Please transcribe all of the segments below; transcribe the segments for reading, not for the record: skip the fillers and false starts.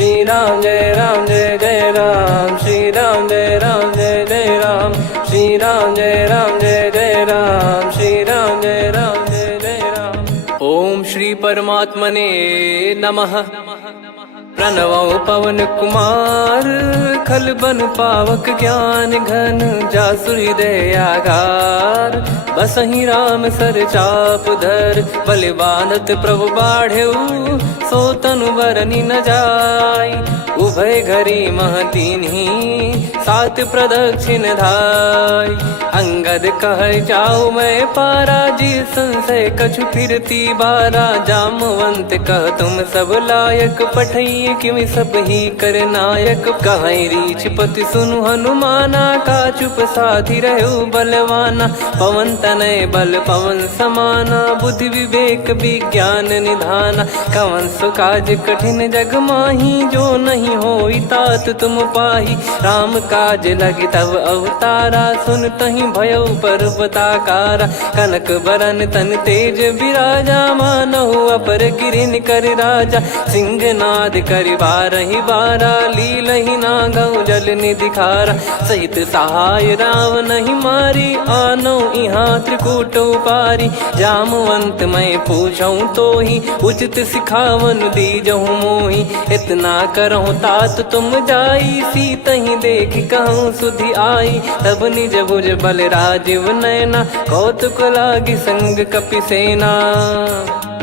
श्री राम जय जय राम, श्री राम जय जय राम, श्री राम जय जय राम, श्री राम जय जय राम। ओम श्री परमात्मने नमः। प्रणवो पवन कुमार, खल बन पावक ज्ञान घन, जासु हृदय आगार। बसहि राम सर चाप धर, बल बांधत प्रभु बाढ़ेऊ, सो तनु बरनि न जाय। उभय घरी मह दीन्ही, सात प्रदक्षिण धाय। अंगद कह जाऊ मैं पारा, जी संशय कछु फिरती बारा। जामवंत कह तुम सब लायक, पठई किमि सब ही कर नायक। कहीं रीछ पति सुनु हनुमाना, का चुप साधि रहु बलवाना। पवन तनय बल पवन समाना, बुद्धि विवेक विज्ञान निधाना। कवन सो काज कठिन जग माही, जो नहीं होई तात तुम पाही। राम काज लगी तब अवतारा, सुन तहि भयउ पर्वताकारा। कनक बरन तन तेज बिराजा, मानहु अपर गिरिन कर राजा। सिंहनाद करि बारहि बारा, लीलहि नागौ जल निधि खारा। सहित सहाय रावण ही मारी, आनो इहाँ त्रिकूट उपारी। जामवंत मैं पूछऊँ तो ही, उचित सिखावन दीजहु मोहि। इतना करहु तात तुम जाई, सीतहि देख कहूँ सुधि आई। तब निज भुज बल राजीव नैना, कौतुक लागी संग कपिसेना।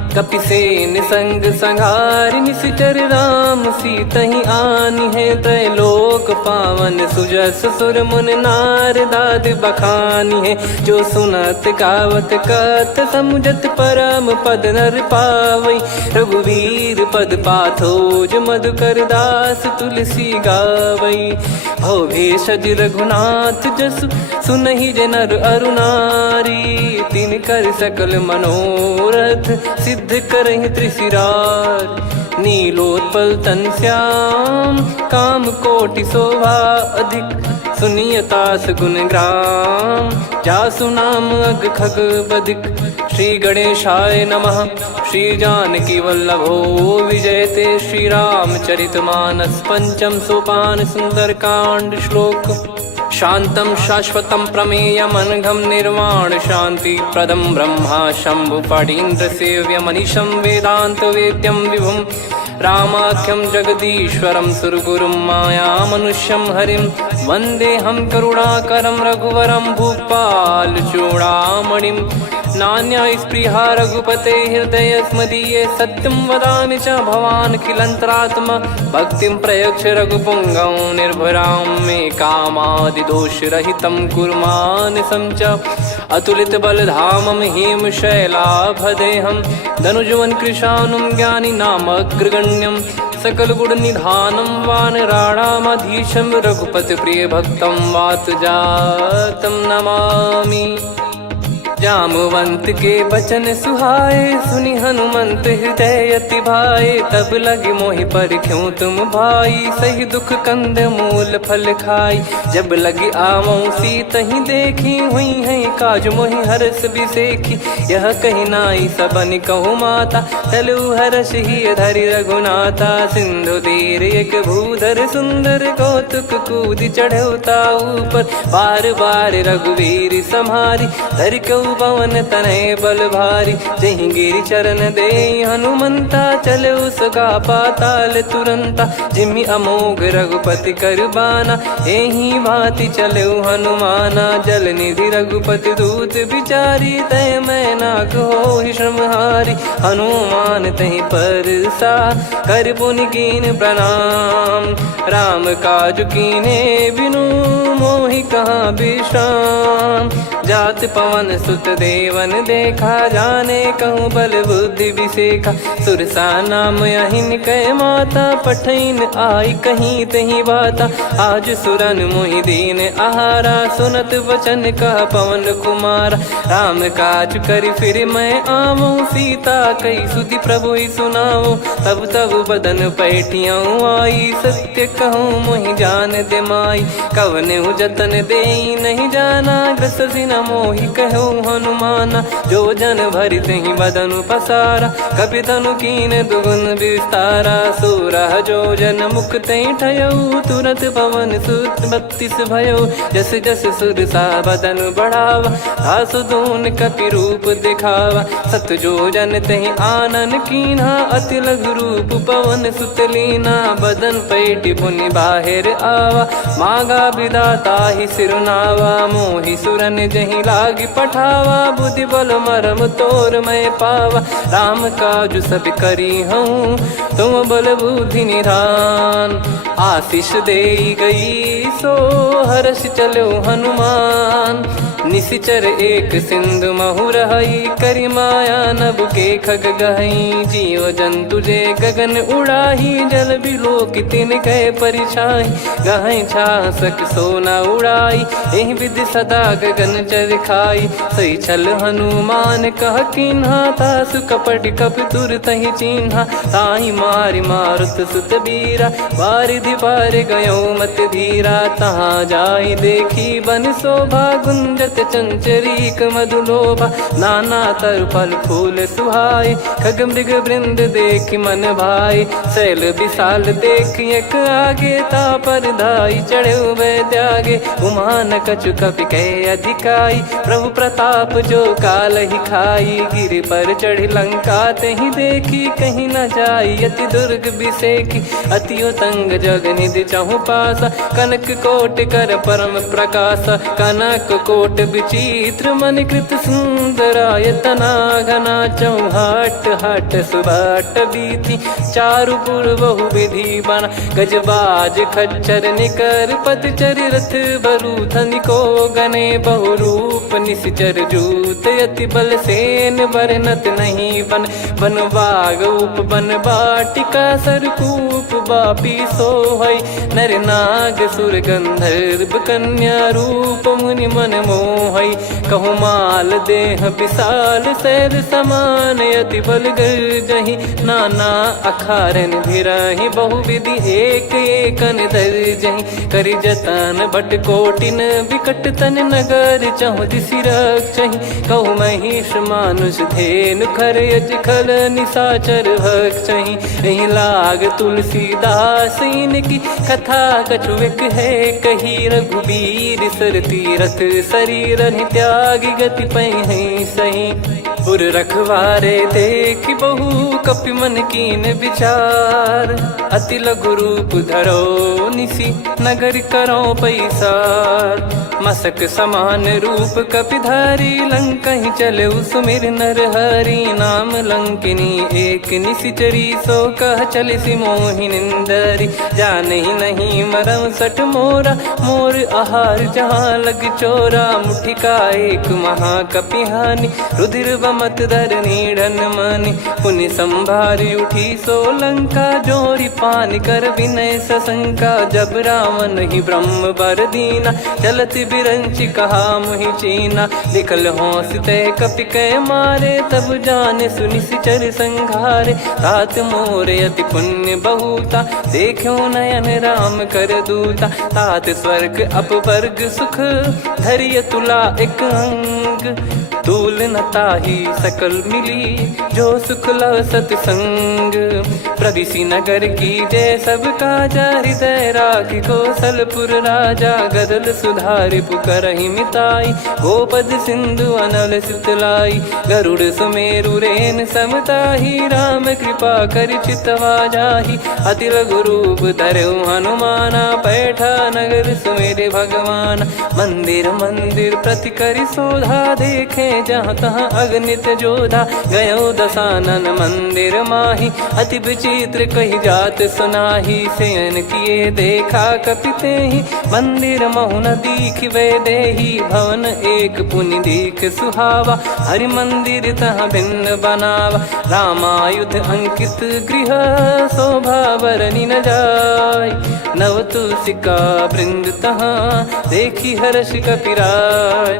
कपिसेन संग संहारि, निशिचर राम सीतहि आनि है। त्रैलोक पावन सुजस सुर मुन नार, दाद बखानी है। जो सुनत गावत कथ, समुझत परम पद नर पावई। रघुवीर पद पाथोज, मधुकर दास तुलसी गावई। भव भेषज रघुनाथ जसु, सुनहि जे नर अरु नारी। तिन कर सकल मनोरथ, सिद्ध करहि त्रिशिरार। नीलोत्पल तन श्याम, काम कोटि शोभा अधिक। सुनियतास गुण ग्राम, जासु नाम अग खग बदिक। श्री गणेशाय नमः। श्री जानकी वल्लभो विजयते, श्री रामचरित मानस। पंचम सोपान सुंदरकांड श्लोक। शांतं शाश्वतं प्रमेयमनघं, निर्वाण शांति प्रदं ब्रह्मा शंभु फणीन्द्र सेव्य। मनीषं वेदांत वेद्यं विभुं, रामाख्यं जगदीश्वरं सुरगुरुं। माया मनुष्यं हरिं, वन्देऽहं करुणाकरं रघुवरं। भूपाल चूड़ामणिं, नान्या स्पृहा रघुपते हृदय स्मदीये। सत्यं वदामि च भवान् खिलन्तरात्मा, भक्तिं प्रयच्छ रघुपुङ्गं। निर्भरां मे कामादिदोषरहितं, कुर्मानसं च अतुलित बलधामं। हेमशैलाभदेहं, धनुजवन कृशानुं, ज्ञानी नामग्रगण्यं। सकल गुण निधानं, वानराणामधीशं। रघुपति प्रिय भक्तं, वात जातं नमामि। जामवंत के बचन सुहाए, सुनि हनुमंत हृदय अति भाए। तब लगे मोहि परख्यूं तुम भाई, सही दुख कंद मूल फल खाई। जब लगे आवऊं सीतहि देखी, हुई है काज मोहि हरस बिसेखी। यह कही नाई सबन कहु माता, चलु हरष ही धरि रघुनाथा। सिंधु तीर एक भूधर सुंदर, कौतुक कूदि चढ़ौता ऊपर। बार बार रघुवीर सम्हारी, धरि कऊ पवन तनय बल भारी। जहि गिरि चरण दे हनुमंता, चले उसका पाताल तुरंता। जिमि अमोघ रघुपति कर बाना, एहि भांति चले हनुमाना। जल निधि रघुपति दूत बिचारी, तय मैं नाक होहि श्रमहारी। हनुमान तहि परसा, कर पुनि कीन प्रणाम। राम काज कीने बिनु, मोहि कहाँ विश्राम। जात पवन सुत देवन देखा, जाने कहूँ बल बुद्धि विसेखा। सुरसा नाम अहिन कै माता, पठैन आई कहीं तहीं बाता। आज सुरन मोहि दीन आहारा, सुनत वचन कह पवन कुमारा। राम काज करि फिर मैं आवऊं, सीता कई सुधि प्रभु ही सुनाऊं। तब तब बदन पैठियाँ आई, सत्य कहूँ मोहि जान दे माई। कवने जतन दे नहीं जाना, ग्रसि न मोहि कहो हनुमाना। जो जन भरि तहि बदनु पसारा, कपि तनु कीन दुगुन विस्तारा। सोरह जो जन मुख तहि ठयऊ, तुरत पवन सुत 32 भयऊ। जस जस सुर सा बदन बढ़ावा, आसु दून कपि रूप दिखावा। सत जो जन तहि आनन कीन्हा, अति लघु रूप पवन सुत लीना। बदन पैटि पुनि बाहिर आवा, मागा विधाता ही सिरुनावा। मोहि सुरन जहि लागी पठावा, बुद्धि बल मरम तोर मैं पावा। राम काजु सब करी हूँ, तुम बल बुद्धि निधान। आशीष देई गई सो हर्ष चलो हनुमान। निशिचर एक सिंधु महु रहई, करि माया नभ के खग गहई। जीव जंतु जे गगन उड़ाही, जल बिलोक तिन गए परिछाई। गहई छासक सोना उड़ाई, एहि विधि सदा गगन चर खाई। सही छल हनुमान कह कीन्हा, तासु कपट कपि तुर तहि चिन्हा। ताहि मारि मारुत सुत बीरा, वारिधि पार गयो मत धीरा। तहाँ जाई देखी बन शोभा, गुंजत चंचरीक मधुलोभा। नाना तर फल फूल सुहाई, खग मृग वृंद देखि मन भाई। शैल विशाल देखि एक आगे, तापर धाई चढ़े वै त्यागे। उमा न कछु कपि कहे अधिकाई, प्रभु प्रताप जो काल ही खाई। गिरि पर चढ़ी लंका तहि देखी, कहीं न जाई अति दुर्ग बिसेकी। अति उतंग जग निधि चहु पासा, कनक कोट कर परम प्रकाशा। कनक कोट विचित्र मन कृत सुंदरायतना। घना चौहाट हाट सुबाट बीती, चारुपुर बहु विधि बना। गजबाज खच्चर निकर पतचर, रथ बरु धनिको गने। बहु रूप निशिचर जूत, अति बल सेन बरनत नहीं बन। बन बाग उप बन बाटिका, सरकूप बापी सोहई। नर नाग सुर गंधर्व कन्या, रूप मुनि मन मोहई। कहु माल देह विशाल, शैल समान अति बल गर्जहि। नाना अखारन भिरहि, बहु विधि एक एकन दर्जहि। करि जतन बट कोटिन, विकट तन नगर चहु दिसि रक्षहि। कहु महिष मानुष धेनु, खर यज खल निशाचर भक्षहि। एहि लाग तुलसीदास इनकी, कथा कछु एक है कही। रघुबीर सर तीरथ शरीर, त्यागी गति पै सही। उर रखवारे देखि बहु, कपि मन कीन विचार। अति लघु रूप धरो निसी, नगर करो पैसार। मसक समान रूप कपि धारी, लंकहि चले सुमिर नर हरि। नाम लंकिनी एक निशिचरी, सो कह चलिसि मोहि निंदरी। जानहि नहीं मरम सठ मोरा, मोर आहार जहाँ लग चोरा। मुठिका एक महाकपि हानि, रुधिर बमत धरनी ढन मानि। पुनि संभारी उठी सो लंका, जोरी पान कर विनय सशंका। जब रावण ही ब्रह्म बर दीना, चलति बिरंचि कहा मुहि चीना। लिखल होंस ते कपि कै मारे, तब जाने सुनि सिचर संघारे। तात मोर अति पुण्य बहुता, देखो नयन राम कर दूता। तात स्वर्ग अपवर्ग सुख, धरिय तुला एक अंग। तूल न ताहि सकल मिली, जो सुख लव सतसंग। प्रदिशि नगर की जय सब काजा, हृदय राखि कौशलपुर राजा। गदल सुधारि पुकारहि मिताई, गोपद सिंधु अनल सितलाई। गरुड़ सुमेरु रेन समताहि, राम कृपा करि चितवा जाहि। अति लघु रूप धरऊ हनुमाना, पैठा नगर सुमेरे भगवान। मंदिर मंदिर प्रति करि शोधा, देखे जहाँ तहाँ अगणित जोधा। गयो दशानन मंदिर माही, अति विचित्र कही जात सुनाही। शयन किए देखा कपि तेहि, मंदिर महु न दीख वे देही। भवन एक पुनि दीख सुहावा, हरि मंदिर तहाँ भिन्न बनावा। रामायुध अंकित गृह, शोभा बरनि न जाय। नव तुलसी का वृंद तहाँ, देखी हर्ष कपिराय।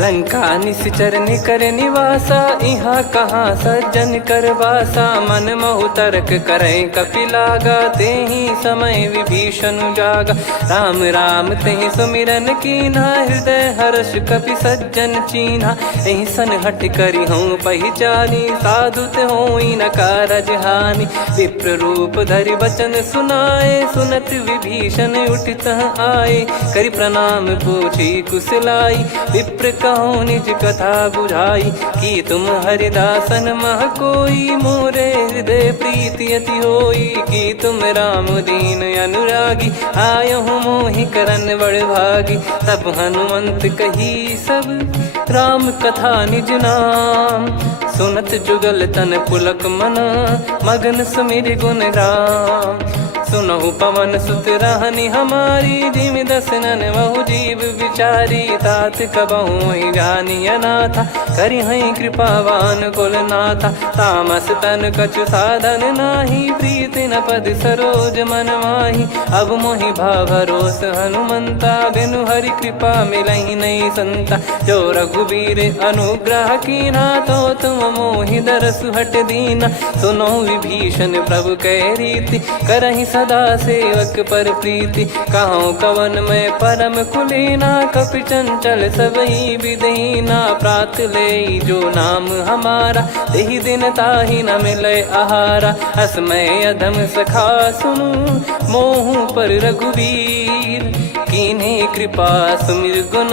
लंका निश्चर निकर निवासा, इहाँ कहाँ सज्जन कर वासा। मन महु तर्क करें कपिलागा, तेहि समय विभीषण जागा। राम राम तेहि सुमिरन कीन्हा, हृदय हर्ष कपि सज्जन चीन्हा। एहि सन हट करी हूँ पहिचानी, साधु ते होई न कारज हानि। विप्र रूप धरि बचन सुनाए, सुनत विभीषण उठित आए। करि प्रणाम पूछी कुशलाई, विप्र कहो निज कथा बुझाई। कि तुम हरिदासन मह कोई, मोरे हृदय प्रीति अति होई। कि तुम राम दीन अनुरागी, आयहु मोहि करन बड़ भागी। तब हनुमंत कही सब राम कथा निज नाम, सुनत जुगल तन पुलक मना, मगन सुमिर गुण राम। सुनहु पवन सुत रहनी हमारी, जिमि दसनन महु जीव विचारी। तात कबहु ही जानी अनाथा, करि हई कृपावान कुल नाथा। तामस तन कछु साधन नाही, प्रीति न पद सरोज मन माही। अब मोहि भाव भरोस हनुमंता, बिनु हरि कृपा मिलहि नहीं संता। जो रघुबीर अनुग्रह कीना, तो तुम मोहि दरसु हट दीना। सुनो विभीषण प्रभु कह रीति, करहि सदा सेवक पर प्रीति। कहूँ कवन में परम कुलीना, कपि चंचल सबई विदहीना। प्रात ले जो नाम हमारा, तेहि दिन ताहि न मिले आहारा। असमय अधम सखा सुनु, मोहु पर रघुवीर। कीन्हे कृपा सुमिर गुण,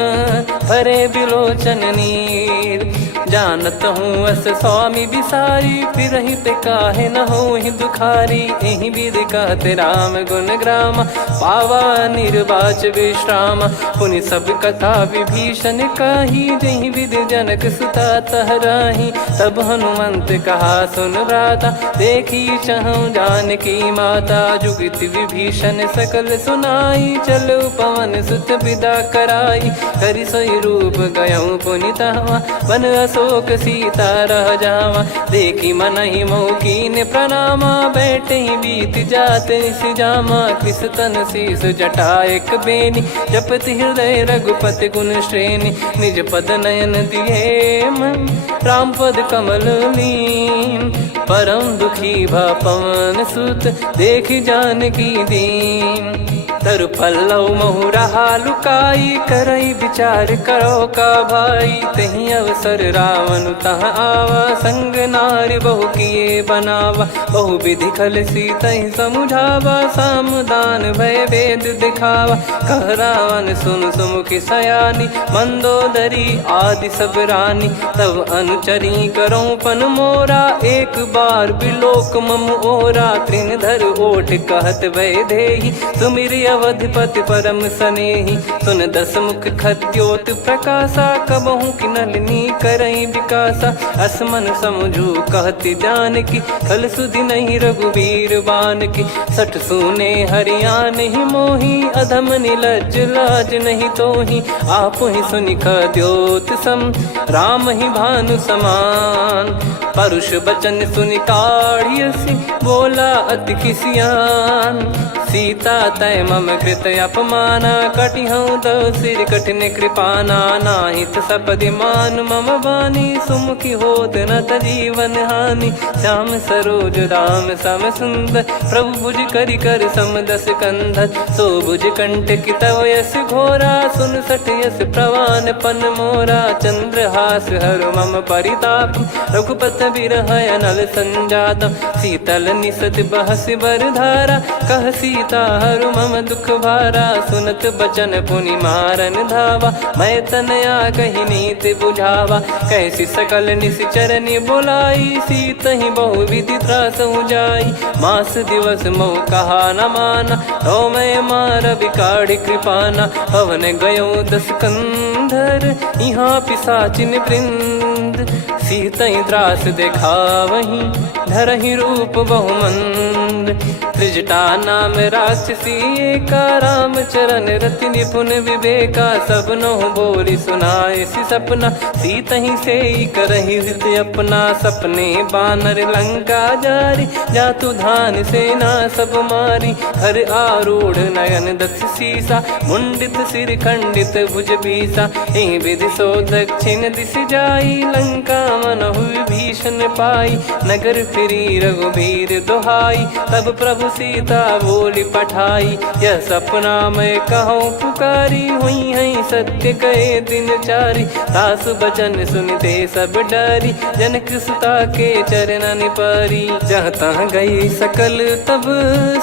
भरे बिलोचन नीर। जानत हूँ अस स्वामी बिसारी, फिरहित काहे न होहि दुखारी। एहि विधि कहते राम गुण ग्राम, पावा निर्वाच विश्राम। पुनि सब कथा विभीषण काही, जहि विधि जनक सुता तहराही। तब हनुमंत कहा सुन भ्राता, देखी चहु जानकी माता। जुगित विभीषण सकल सुनाई, चलो पवन सुत विदा कराई। करि सोई रूप गयऊँ पुनितवा, बन अशोक सीता रह जावा। देखी मनहि मोह कीन्ह प्रणामा, बैठे ही बीत जात निस जामा। कृस तन शीस जटा एक बेनी, जपति हृदय रघुपति गुण श्रेणी। निज पद नयन दिए मन, राम पद कमल लीन। परम दुखी भा पवन सुत, देखि जानकी दीन। तरु पल्लव महु रहा लुकाई, करई विचार करो का भाई। तही अवसर रावण तहाँ आवा, संग नारी बहु किए बनावा। बहु विधि खल सीतहि समुझावा, सामदान भय वेद दिखावा। कह रावण सुन सुमुखि सयानी, मंदोदरी आदि सब रानी। तब अनुचरी करो पन मोरा, एक बार बिलोक मम ओरा। तृण धर ओठ कहत भय देहि, सुमिरि अवधिपति परम सनेहि। सुन दस मुख खद्योत प्रकाशा, कबहु कि नलिनी करई विकासा। असमन समझू कहति जानकी, खल सुधि नहीं रघुबीर बानकी। सठ सूने हरियाण ही मोही, अधम निलज्ज लाज नहीं तोही। आप ही सुनि खद्योत सम, राम ही भानु समान। परुष बचन सुनि काढ़ियसि, बोला अति किसियान। सीता तय मम कृत अपमाना, कटिहऊँ तो सिर कठिन कृपाना। नाहित सपदि मान मम बानी, सुमुखी होत न जीवन हानि। श्याम सरोज राम सम सुंदर, प्रभु भुज करि कर सम दस कंधर। सो भुज कंटक तव यस घोरा, सुन सठ यस प्रवान पन मोरा। चंद्रहास हर मम परिताप, रघुपत बिरह अनल संजात। शीतल निसत बहस बर धारा, कह सीता हरु मम दुख भारा। सुनत बचन पुनि मारन धावा, मैं तनया कही नीति बुझावा। कैसी सकल निश्चरनि बुलाई, सीतहि बहु विधि त्रासहु जाई। मास दिवस मोह कहा न माना, तो मैं मार बिकाढ़ कृपाना। हवन गयो दस कंधर, यहाँ पिशाचिन वृंद। सीतहि त्रास देखावहीं, धरहि रूप बहुमंद। त्रिजटा नाम राक्षसी एका, रामचरण रति निपुण विवेका। सब नोह बोली सुनाए सि सपना, सीतहि से करहि हित अपना। सपने बानर लंका जारी, जातु धान सेना सब मारी। हर आरूढ़ नयन दक्ष सीसा, मुंडित सिर खंडित भुज बीसा। एहि विधि सो दक्षिण दिश जाई, लंका मनहु विभीषण पाई। नगर फिरी रघुबीर दुहाई, तब प्रभु सीता बोली पठाई। यह सपना मैं कहूँ पुकारी, हुई है सत्य कहे दिन चारी। सासु बचन सुनते सब डरी, जनक सुता के चरण परी। जहाँ तहाँ गई सकल तब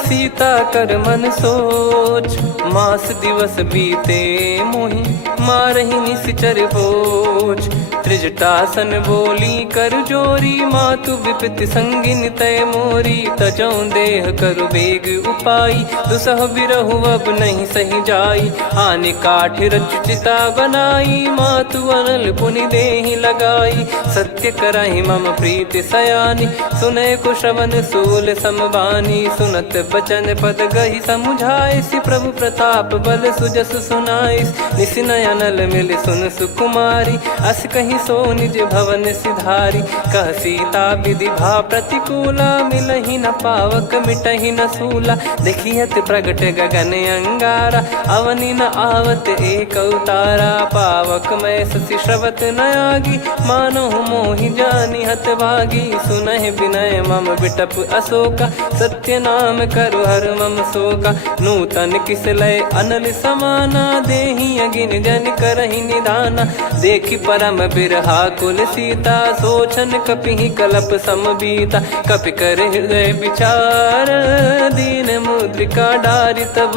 सीता कर मन सोच। मास दिवस बीते मोहि मारहि निश्चर भोज। त्रिजटासन बोली कर जोरी, मातु विपति संगिन तय मोरी। तजौ देह करु बेग उपाई, दुसह बिरहु अब नहीं सही जाई। आने काठ रचिता बनाई, मातु अनल पुनि देहि लगाई। सत्य कराहि मम प्रीति सयानी, सुनय को श्रवण सूल समबानी। सुनत बचन पद गहि समुझाए, सि प्रभु प्रताप बल सुजस सुनाइस। निस नयनल मिल सुन सुकुमारी, अस कहि सो निज भवन सिधारी। कह सीता विधि भा प्रतिकूला, मिलहि न पावक मिटहि न सूला। देखियत प्रगट गगन अंगारा, अवनि न आवत एक अवतारा। पावक मैं ससि श्रवत न आगी, मानो मोहि जानि हत भागी। सुनहि विनय मम बिटप अशोका, सत्य नाम करु हर मम शोका। नूतन किस लय अनल समाना, देहि अगिन जन करहि निधाना। देखि परम बिरहा कुल सीता, सोचन कपिहि कलप समबीता। कपि कर हृदय विचार, दीन मुद्रिका डारि तब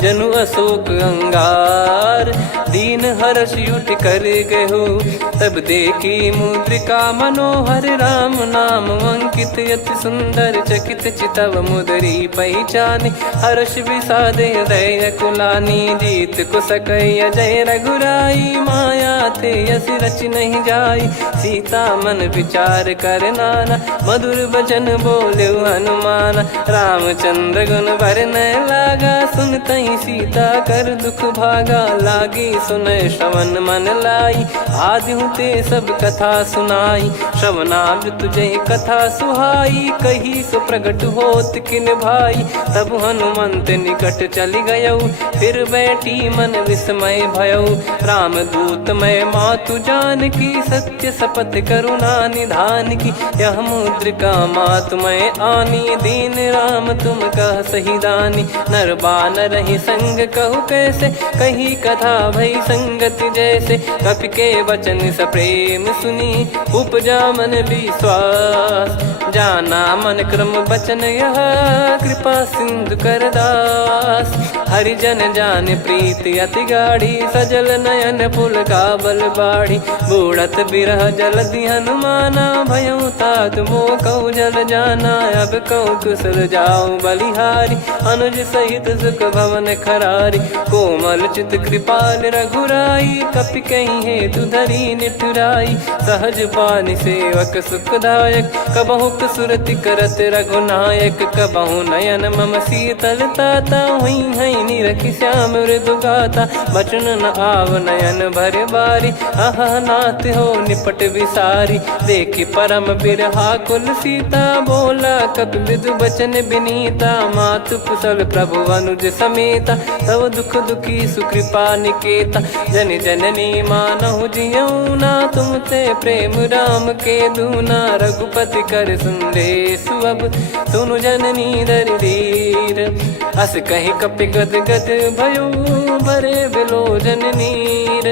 जनु अशोक अंगार। दीन हर्ष युट कर गहु, तब देखी मुद्रिका मनोहर। राम नाम अंकित अति सुंदर, चकित चितव मुदरी पहचानी। हर्ष विषाद हृदय कुलानी, जीत को सकय अजय रघुराई। माया ते यस रच नहीं जाई, सीता मन विचार कर नाना। मधुर वचन बोले हनुमान, रामचंद्र गुण बरनय लागा। सुनतहि सीता कर दुख भागा, लागी सुनय श्रवण मन लाई। आदिहु ते सब कथा सुनाई, श्रवणाब तुझे कथा सुहाई। कही सो प्रगट होत किन भाई, तब हनुमंत निकट चली गयऊ। फिर बैठी मन विस्मय भयऊ, राम दूत मैं मातु जान की। सत्य शपथ करुणा निधान की, यह मुद्रिका मातु मैं आनी। दीन राम तुम कह सही दानी, नर बानर ही संग कहु कैसे। कही कथा भई संगति जैसे, कपि के वचन सप्रेम सुनी। उपजा मन विश्वास, जाना मन क्रम बचन यह। कृपा सिंधु कर दास, हरिजन जान प्रीति अति गाढ़ी। सजल नयन पुल का बल बाढ़ी, बूढ़त बिरह जलधि हनुमाना। भयउ तात मोह कहु जल जाना, अब कहु कुशल जाऊं बलिहारी। अनुज सहित सुख भवन खरारी, कोमल चित कृपाल रघुराई। कपि कहीं हेतु धरी निठुराई, सहज पानि सेवक सुखदायक। कबहु सुरति करत रघुनायक, कबहु नयन मम शीतल ताता। हुई है निरखि श्याम मृदु गाता, बचन न आव नयन भर बारी। अह नाथ हो निपट विसारी, देखि परम बिरहा कुल सीता। बोला कपि मृदु बचन विनीता, मातु कुशल प्रभु अनुज समेता। तव दुख दुखी सुकृपा निकेता, जन जननी मानहु जियऊ ना। तुम ते प्रेम राम के दूना, रघुपति कर सुंदेशु अब सुनु जननी दर धीर। अस कहि कपि गद गद भयो, भरे बिलोचन नीर।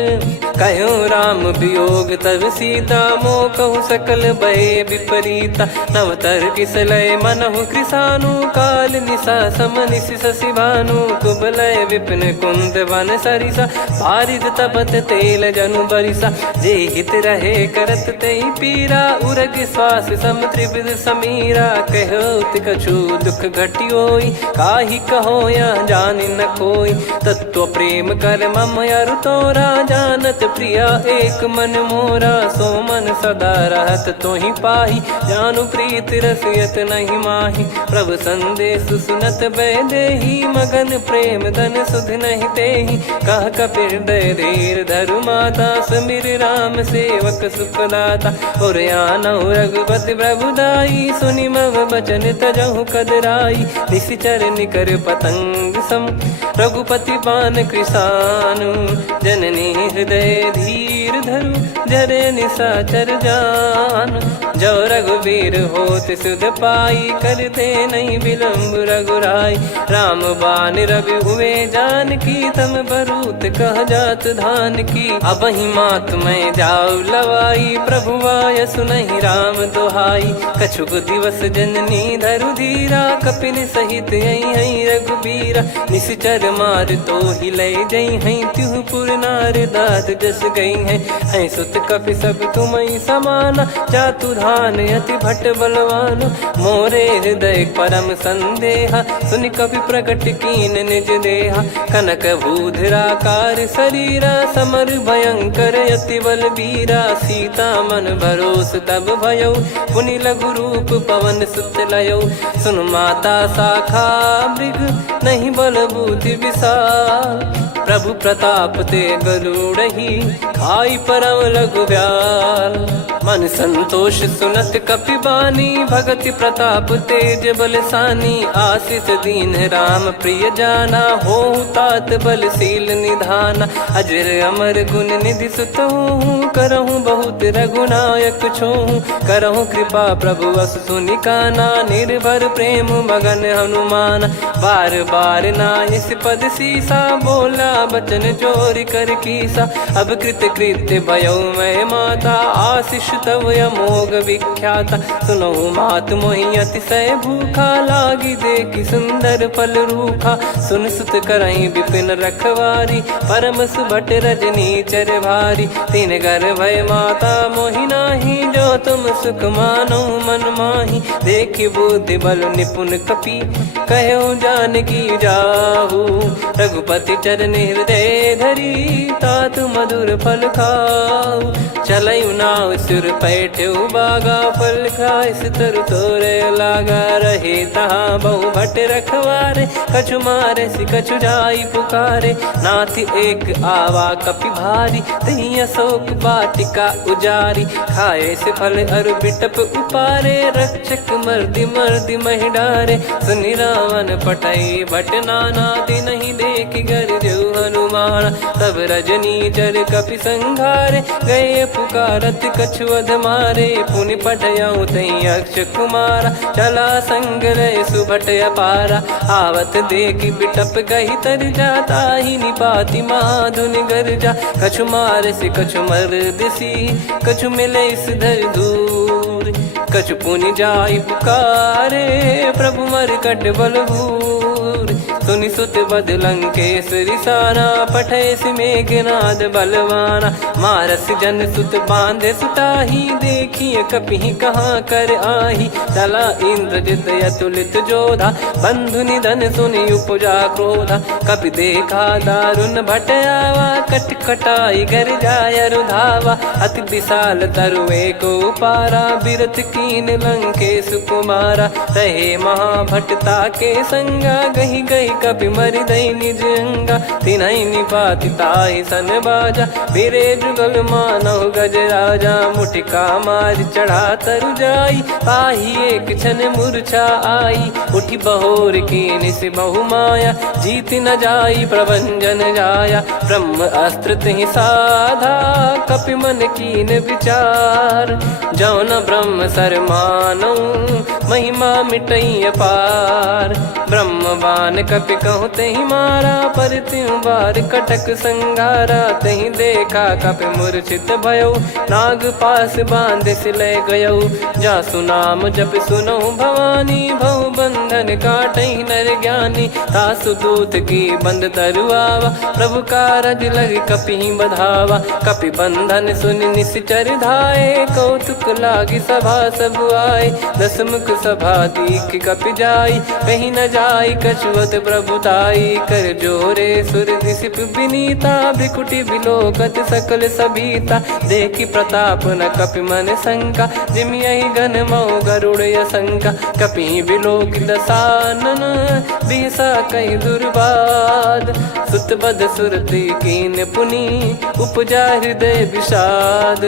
कहूँ राम वियोग तब सीता, मोह कहूँ सकल भय विपरीता। नवतर किसलय मनहु कृसानु, काल निशा समनिश शशि भानु। कुबलय विपिन कुंद वन सरिसा, पारिद तपत तेल जनु बरिसा। जे हित रहे करत ते पीरा, उरग श्वास सम त्रिविध समीरा। कहत कछु दुख घटियोई, काहि कहो या जानि न कोई। तत्व प्रेम कर मम अरु तोरा, जानत प्रिया एक मन मोरा, सो मन सदा रहत तो ही पाही। जानु प्रीत रसियत नहीं माही, प्रभु संदेश सुनत बैदेही। मगन प्रेम धन सुध नहीं तेही, कह कपिर दय धीर धरु माता। समीर राम सेवक सुखदाता, और आनौ रघुपति प्रभुदाई। सुनि मम बचन तजहु कदराई, निशिचर निकर पतंग सम। रघुपति पान कृसानु, जननी हृदय धीर धरु। जरे निशाचर जान, जो रघुवीर होत सुध पाई। करते नहीं विलम्ब रघुराई, राम बान रवि हुए जानकी। तम बरूत कह जात धान की, अब ही मात मैं जाऊ लवाई। प्रभु आय सुनहि राम दुहाई, कछुक दिवस जननी धरु धीरा। कपिन सहित यही रघुबीरा, निश्चर मार तो ही ले जई हैं। त्युह पुर नार दात जस गई हैं, सुत कपि सब तुमई समाना। जातु धान अति भट बलवान, मोरे हृदय परम संदेहा। सुनि कपि प्रकट कीन निज देहा, कनक भूधराकार शरीरा। समर भयंकर अति बल बीरा, सीता मन भरोस तब भयो। पुनि लघु रूप पवन सुत लयो, सुन माता शाखा मृग नहीं बल बुद्धि विशाल। प्रभु प्रताप ते गरुड़ही, खाई परम लघु ब्याल। मन संतोष सुनत कपि बानी, भगति प्रताप तेज बलसानी। आशीष दीन राम प्रिय जाना, होहु तात बलशील निधाना। अजर अमर गुण निधि सुतहु, करहु बहुत रघुनायक छोहु। करहु कृपा प्रभु अस सुनि काना, निर्भर प्रेम मगन हनुमान। बार बार नायस पद सीसा, बोला बचन चोरी कर कीसा। अब कृत कृत्य भयो मैं माता, आशीष तव अमोघ विख्याता। सुनहु मात मोहि अतिशय भूखा, लागी देखी सुंदर फल रूखा। सुन सुत करहीं विपिन रखवारी, परम सुभट रजनी चर भारी। तीन घर भय माता मोहि नाही, जो तुम सुख मानो मन माही। देखि बुद्धि बल निपुण कपि, कहो जानकी जाहू। रघुपति चरण हृदय धरी, तात मधुर फल खाऊ। चलऊ नाव सुर पैठ्यु बागा, फल खाइस तरु तोरे लागा। रहे तहाँ बहु भट रखवारे, कछु मारे सि कछु जाई पुकारे। नाथ एक आवा कपि भारी, तही अशोक वाटिका उजारी। खाए से फल अर बिटप उपारे, रक्षक मर्दि मर्दि महि डारे। सुनि रावण पटई भट नाना, तिनहि देख गर जो हनुमान। तब रजनी चर कपि संघारे, गए पुकारत कछु अध मारे। पुनि पटयऊ तई अक्ष कुमारा, चला संग रहे सुभट अपारा। आवत देखि बिटप कही तर जाता, ही निपाति माधुनि गर्जा। कछु मार से कछु मर दिसी, कछु मिले इस धर दूर। कछु पुनि जाई पुकारे, प्रभु मर कट बलभूर। सुनि सुत बद लंकेश्वरी साना, पठय सि मेघनाद बलवाना। मारस जन सुत बांधे सुताही, देखिए कपि कहाँ कर आही। चला इंद्रजित अतुलित जोधा, बंधु निधन सुनि उपजा क्रोधा। कपि देखा दारुण भट आवा, कट कटाई घर जाय रुधावा। अति विशाल तरुए को पारा, बिरथ कीन लंकेश कुमारा। रहे महाभटता के संगा, गही गही कपि मरि दई निज अंगा। तिन्हि निपाति ताहि सन बाजा, बिरे जुगल मानव गज राजा। मुटिका मार चढ़ा तरु जाई, पाही एक क्षण मूर्छा आई। उठी बहोर कीन से बहु माया, जीत न जाई प्रभंजन जाया। ब्रह्म अस्त्र तिहि साधा, कपि मन कीन विचार। जौ न ब्रह्म सर मानौ, महिमा मिटई अपार। ब्रह्म बान कपि कहु तहि मारा, पर त्यों बार कटक संगारा। तहि देखा कपि मूर्छित भयो, नाग पास बांध सिले गयो। जासु नाम जप सुनहु भवानी, भव बंधन काटहि नर ज्ञानी। तासु दूत की बंद तरुआवा, प्रभु कारज लग कपि बधावा। कपि बंधन सुनि निश्चर धाये, कौतुक लागी सभा सब आए। दस मुख सभा दीख कपि जाई, कहीं न जाई कछुअत प्रभुताई कर जोरे सुर दिसिप विनीता भ्रिकुटी बिलोकत सकल सबीता देखी प्रताप न कपि मन शंका जिमि यही गण मऊ गरुड़ असंका कपि बिलोक दसानन बिहसा कहीं दुर्बाद सुत बद सुरति कीन पुनी उपजा हृदय विषाद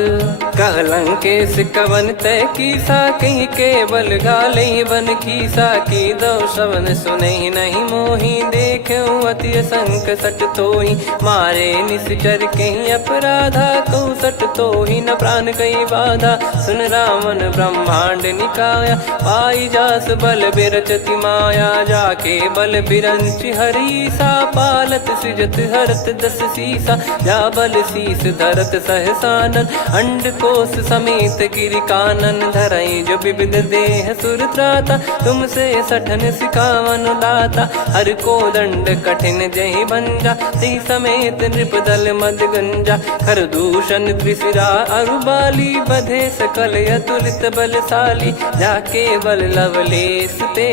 कहलंकेश कवन तय कीसा कहीं केवल गाले बन कीसा की दो श्रवण सुने नहीं मोही देखे अति संक सट तोही मारे निश्चर कहीं अपराधा कहूँ सट तोही न प्राण कहीं बाधा सुन रावण ब्रह्मांड निकाया पाई जास बल बिरचति माया जाके बल बिरंच हरीसा पालत सृजत हरत दस सीसा जा बल शीस धरत सहसानन अंड कोश समेत गिरि कानन धरई जो विविध देह सुर त्राता तुमसे सठन सिखावन दाता हर को दंड कठिन जहि बंजा ती समेत नृपदल मद गंजा खर दूषण त्रिशिरा अरुबाली बधे सकल अतुलित बलशाली जाके बल लवलेस ते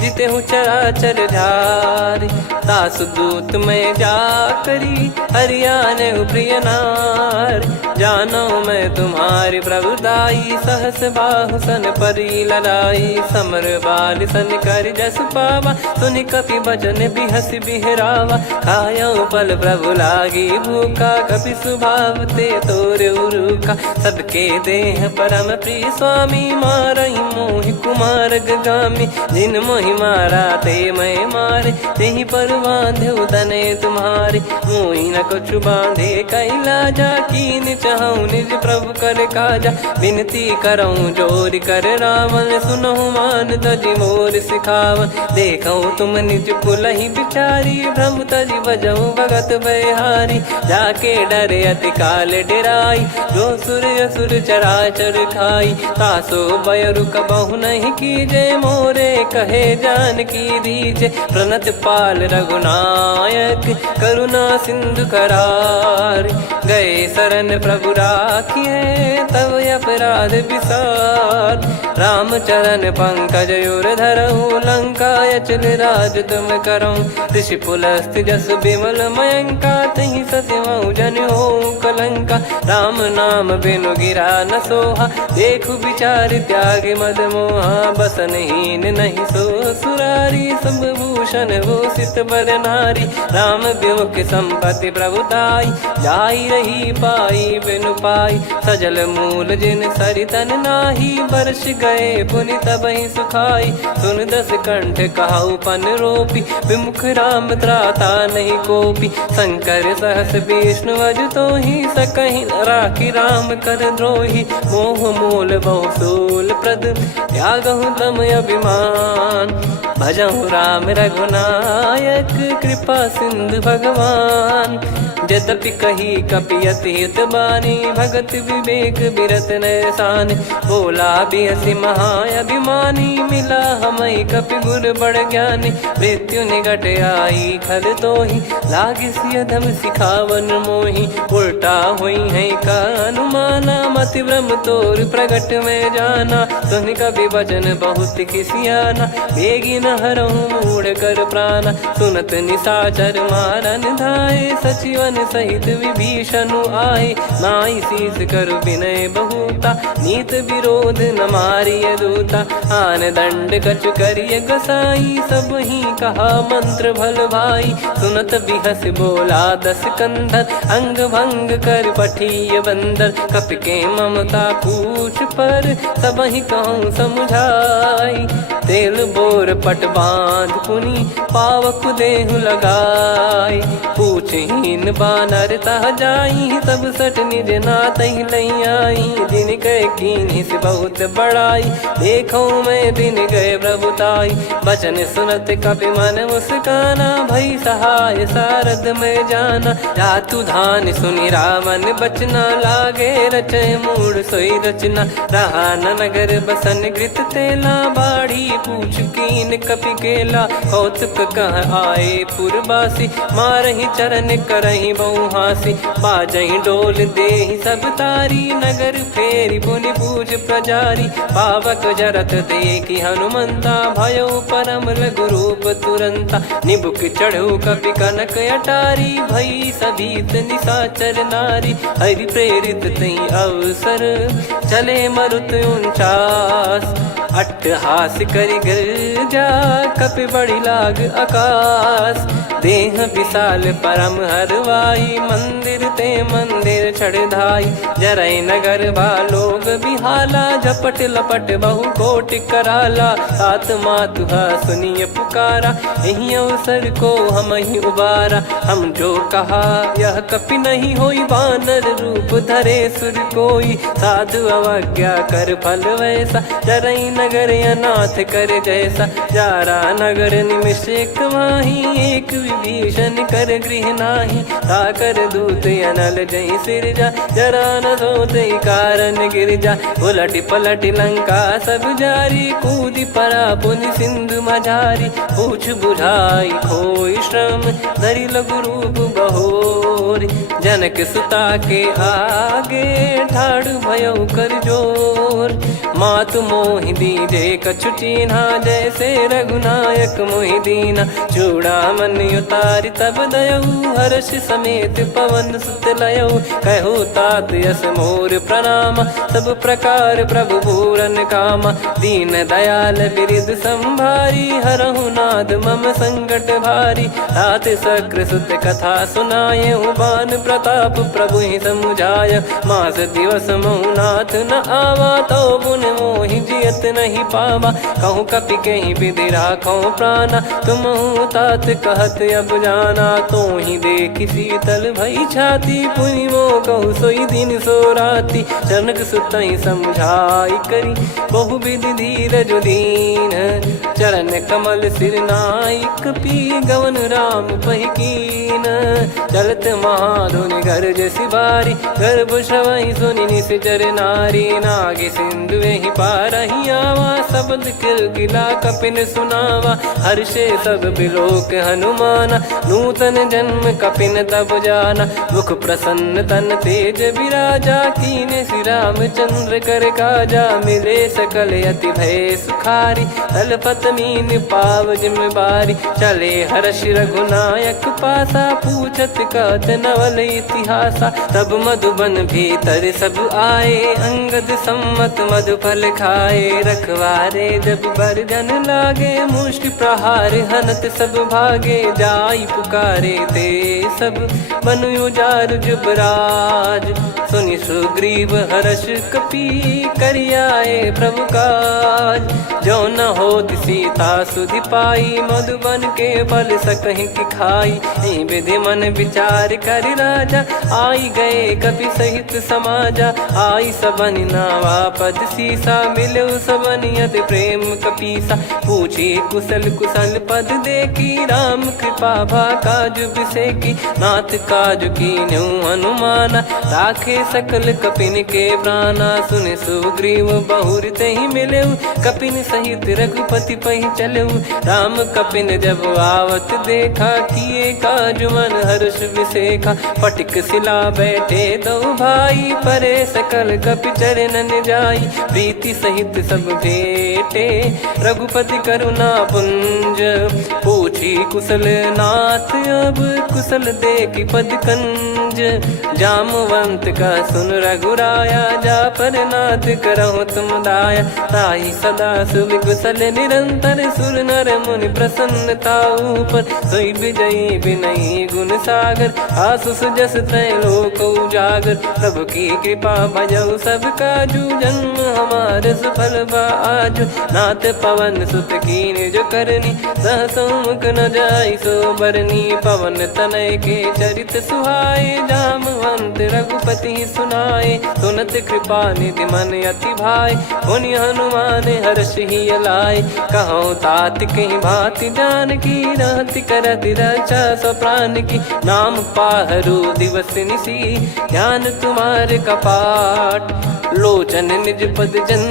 जिते हूँ चराचर झारी दास दूत में जा करी हरियाने प्रिय नार जानो मैं तुम्हारी प्रभुदाई सहस बाहु सन परी लड़ाई समर बाल सन कर जस पावा सुनि कपि भजन बिहस बिहरावा खायो पल प्रभु लागी भूखा कपि स्वभाव ते तोर उरुका सबके देह परम प्रिय स्वामी मारई मोहि कुमार गामी जिन मोहि मारा ते मैं मारे तेहि पर बांधे उदने तुम्हारे मोहि न कुछ बांधे कैला जा कीन चाहूं निज प्रभु कर काजा विनती करऊं जोर कर रावण सुनहु मान तजि मोर सिखावन देखऊं तुम निज कुलहि बिचारी भ्रम तजि बजऊं भगत बहारी जाके डरे अति काल डेराई जो सुर असुर चराचर खाई तासो बयरु कबहु नहीं कीजे मोरे कहे जान की दीजे प्रणत पाल रघुनायक करुणा सिंधु करार गए शरण प्रभु राखिए तब अपराध विसार राम चरण पंकज योर धरहु लंका अचल राज तुम करऊं ऋषि पुलस्त जस विमल मयंका तहि ससिमऊ जन हो कलंका राम नाम बिनु गिरा न सोहा देखु विचार त्याग मद मोहा बसनहीन नहीं सो सुरारी सब भूषण वो सित बर नारी राम विमुख संपत्ति प्रभुताई जाई रही पाई बिनु पाई सजल मूल जिन सरितन नाही वर्ष गए पुनि तबहि सुखाई सुन दस कंठ कहाऊ पन रोपी विमुख राम त्राता नहीं कोपी शंकर सहस विष्णु अज तो ही सकहि राखी राम कर द्रोही मोह मूल बहुसूल प्रद त्यागहु तम अभिमान भजहु राम रघुनायक कृपा सिंधु भगवान यद्यपि कही कपियति हित बानी भगत विवेक बिरत नैसान बोला बिहसी महाअभिमानी मिला हमई कपि गुर बड़ ज्ञानी मृत्यु निकट आई खल तो ही लागिस यधम सिखावन मोही उल्टा हुई है का अनुमाना मति ब्रह्म तोर प्रगट में जाना सुन कभी वचन बहुत किसियाना बेगी न हरहु मूढ़ कर प्राणा सुनत निशाचर मारन धाये सचिवन सहित विभीषणु आए नाई शीस कर विनय बहुता नीत विरोध न मारिय दूता आन दंड कछु करिय गसाई सब ही कहा मंत्र भल भाई सुनत बिहस बोला दस कंधर अंग भंग कर पठिय बंदर कपि के ममता पूछ पर सब ही कहूँ समझाई तेल बोर पट बांध पुनि पावक देहु लगाई पूछहीन बानर तह जाई तब सट निज नाथ लई आई दिन गए कीन्ही से बहुत बड़ाई देखो मैं दिन गए प्रभुताई बचन सुनत कपि मन मुस्काना भई सहाय सारद में जाना जातु धान सुनि रावण बचना लागे रचय मूड सोई रचना रहा न नगर बसन कृत तेला बाड़ी पूछ कीन कपि केला, कौतुक कह आए पुरबासी, मारहि चरण करहि बहु हासी, बाजहि डोल देहि सब तारी, नगर फेरी पुनि पूज प्रजारी, पावक जरत देखि हनुमंता, भयो परम लघु रूप तुरंता, निबुक चढ़ऊ कपि कनक अटारी, भई सभीत निशाचर नारी, हरि प्रेरित तई अवसर, चले मरुत 49, अट्टहास करि गर्जा, कपि बड़ी लाग आकाश, देह विशाल परम हरवाई, मंदिर ते मंदिर चढ़धाई, जरई नगर बालोग बिहाला, झपट लपट बहु कोटि कराला, सात मातुहा सुनिय पुकारा, यही अवसर को हम ही उबारा, हम जो कहा यह कपि नहीं होई, वानर रूप धरे सुर कोई, साधु अवज्ञा कर फल वैसा, जरई नगर अनाथ कर जैसा, जारा नगर निमिष एक माही, एक विभीषण कर गृह नाही, ताकर दूत अनल जय सिरजा, जरा न सोते कारण गिरजा, उलट पलट लंका सब जारी, कूदी परा पुनि सिंधु मझारी, पूछ बुझाई खोई श्रम, धरि लघु रूप बहोरी, जनक सुता के आगे, ठाड़ भयो कर जोर, मातु मोहि दीजे कछु चीन्हा, जैसे रघुनायक मोहि दीना, चूड़ामन उतारि तब दयऊ, हर्ष समेत पवन सुत लयऊ, कहो तात यस मोर प्रणाम, सब प्रकार प्रभु पूरन कामा, दीन दयाल बिरिद संभारी, हरहु नाद मम संकट भारी, तात सक्र सुत कथा सुनाये, बान प्रताप प्रभु ही समुझाय, मास दिवस महु नाथ न आवा, तो पुन मोहि जियत नहीं पावा, कहूँ कपि कहीं विधि राखो प्राणा, तुम तात कहत अब जाना, तो ही देखी शीतल भई छाती, पुनि मो कहु सोई दिन सो राती, जनक सुतहि समझाई करी, बहु विधि धीरज दीन, चरण कमल सिर नाई, कपि गवन राम पहि कीन, चलत महाधुनि गर्ज सिबारी, गर्भ श्रवहि सुनि निश्चर नारी, नागे सिंधु ही पारहि आवा, शब्द किलकिला कपिन सुनावा, हर्षे सब बिलोक हनुमाना, नूतन जन्म कपिन तब जाना, मुख प्रसन्न तन तेज विराजा, कीने श्री रामचंद्र कर काजा, मिले सकल अति भय सुखारी, तलपत मीन पाव जिम बारी, चले हर्ष रघुनायक पासा, पूछत कहत नवल इतिहासा, तब मधुबन भीतर सब आए, अंगद सम्मत मधुफल खाए, रखवारे जब बरजन लागे, मुष्टि प्रहार हनत सब भागे, जाई पुकारे ते सब बन उजार जुबराज, सुनि सुग्रीव हर्ष कपि करियाए प्रभु काज, जो न होत सीता सुधि पाई, मधुबन के फल सकहि कि खाई, विधि मन विचार कर राजा, आई गए कपि सहित समाजा, आई सबन नावा पद सीसा, मिलो सबनियत प्रेम कपीसा, पूछी कुशल कुशल पद देखी, राम कृपा भा काज बिसेकी, नाथ काज कीन्हु हनुमाना, राखे सकल कपिन के प्राणा, सुन सुग्रीव बहुर तहि मिलेऊ, कपिन सहित रघुपति पहि चलेऊ, राम कपिन जब आवत देखा, किए काज मन हर्ष विसेखा, फटिक सिला बैठे दो भाई, परे सकल कपि चरणन जाई, प्रीति सहित सब भेटे, रघुपति करुणा पुंज, पूछी कुशल नाथ अब कुशल देखि पद कंज, जामवंत का सुन रघुराया, जा पर नाथ करहु तुम दाया, ताहि सदा सुभि कुशल निरंतर, सुर नर मुनि प्रसन्नता ऊपर, सोई विजयी विनयी गुण सागर, आसु सुजस त्रैलोक उजागर, प्रभु की कृपा भजऊ सब काजू, जन्म हमार सफल बा आजु, नाथ पवन सुत कीन जो करनी, सहसो मुख न जाई सो बरनी, पवन तनय के चरित सुहाए, जामवंत रघुपति सुनाए, सुनत कृपा निधि मन अति भाई, पुनि हनुमान हर्ष ही लाए, कहो तात कहीं भांति जान की, रहति करति रक्षा सो प्राण की, नाम पाहरू दिवस निसी, ज्ञान तुम्हारे कपाट, लोचन निज पद जन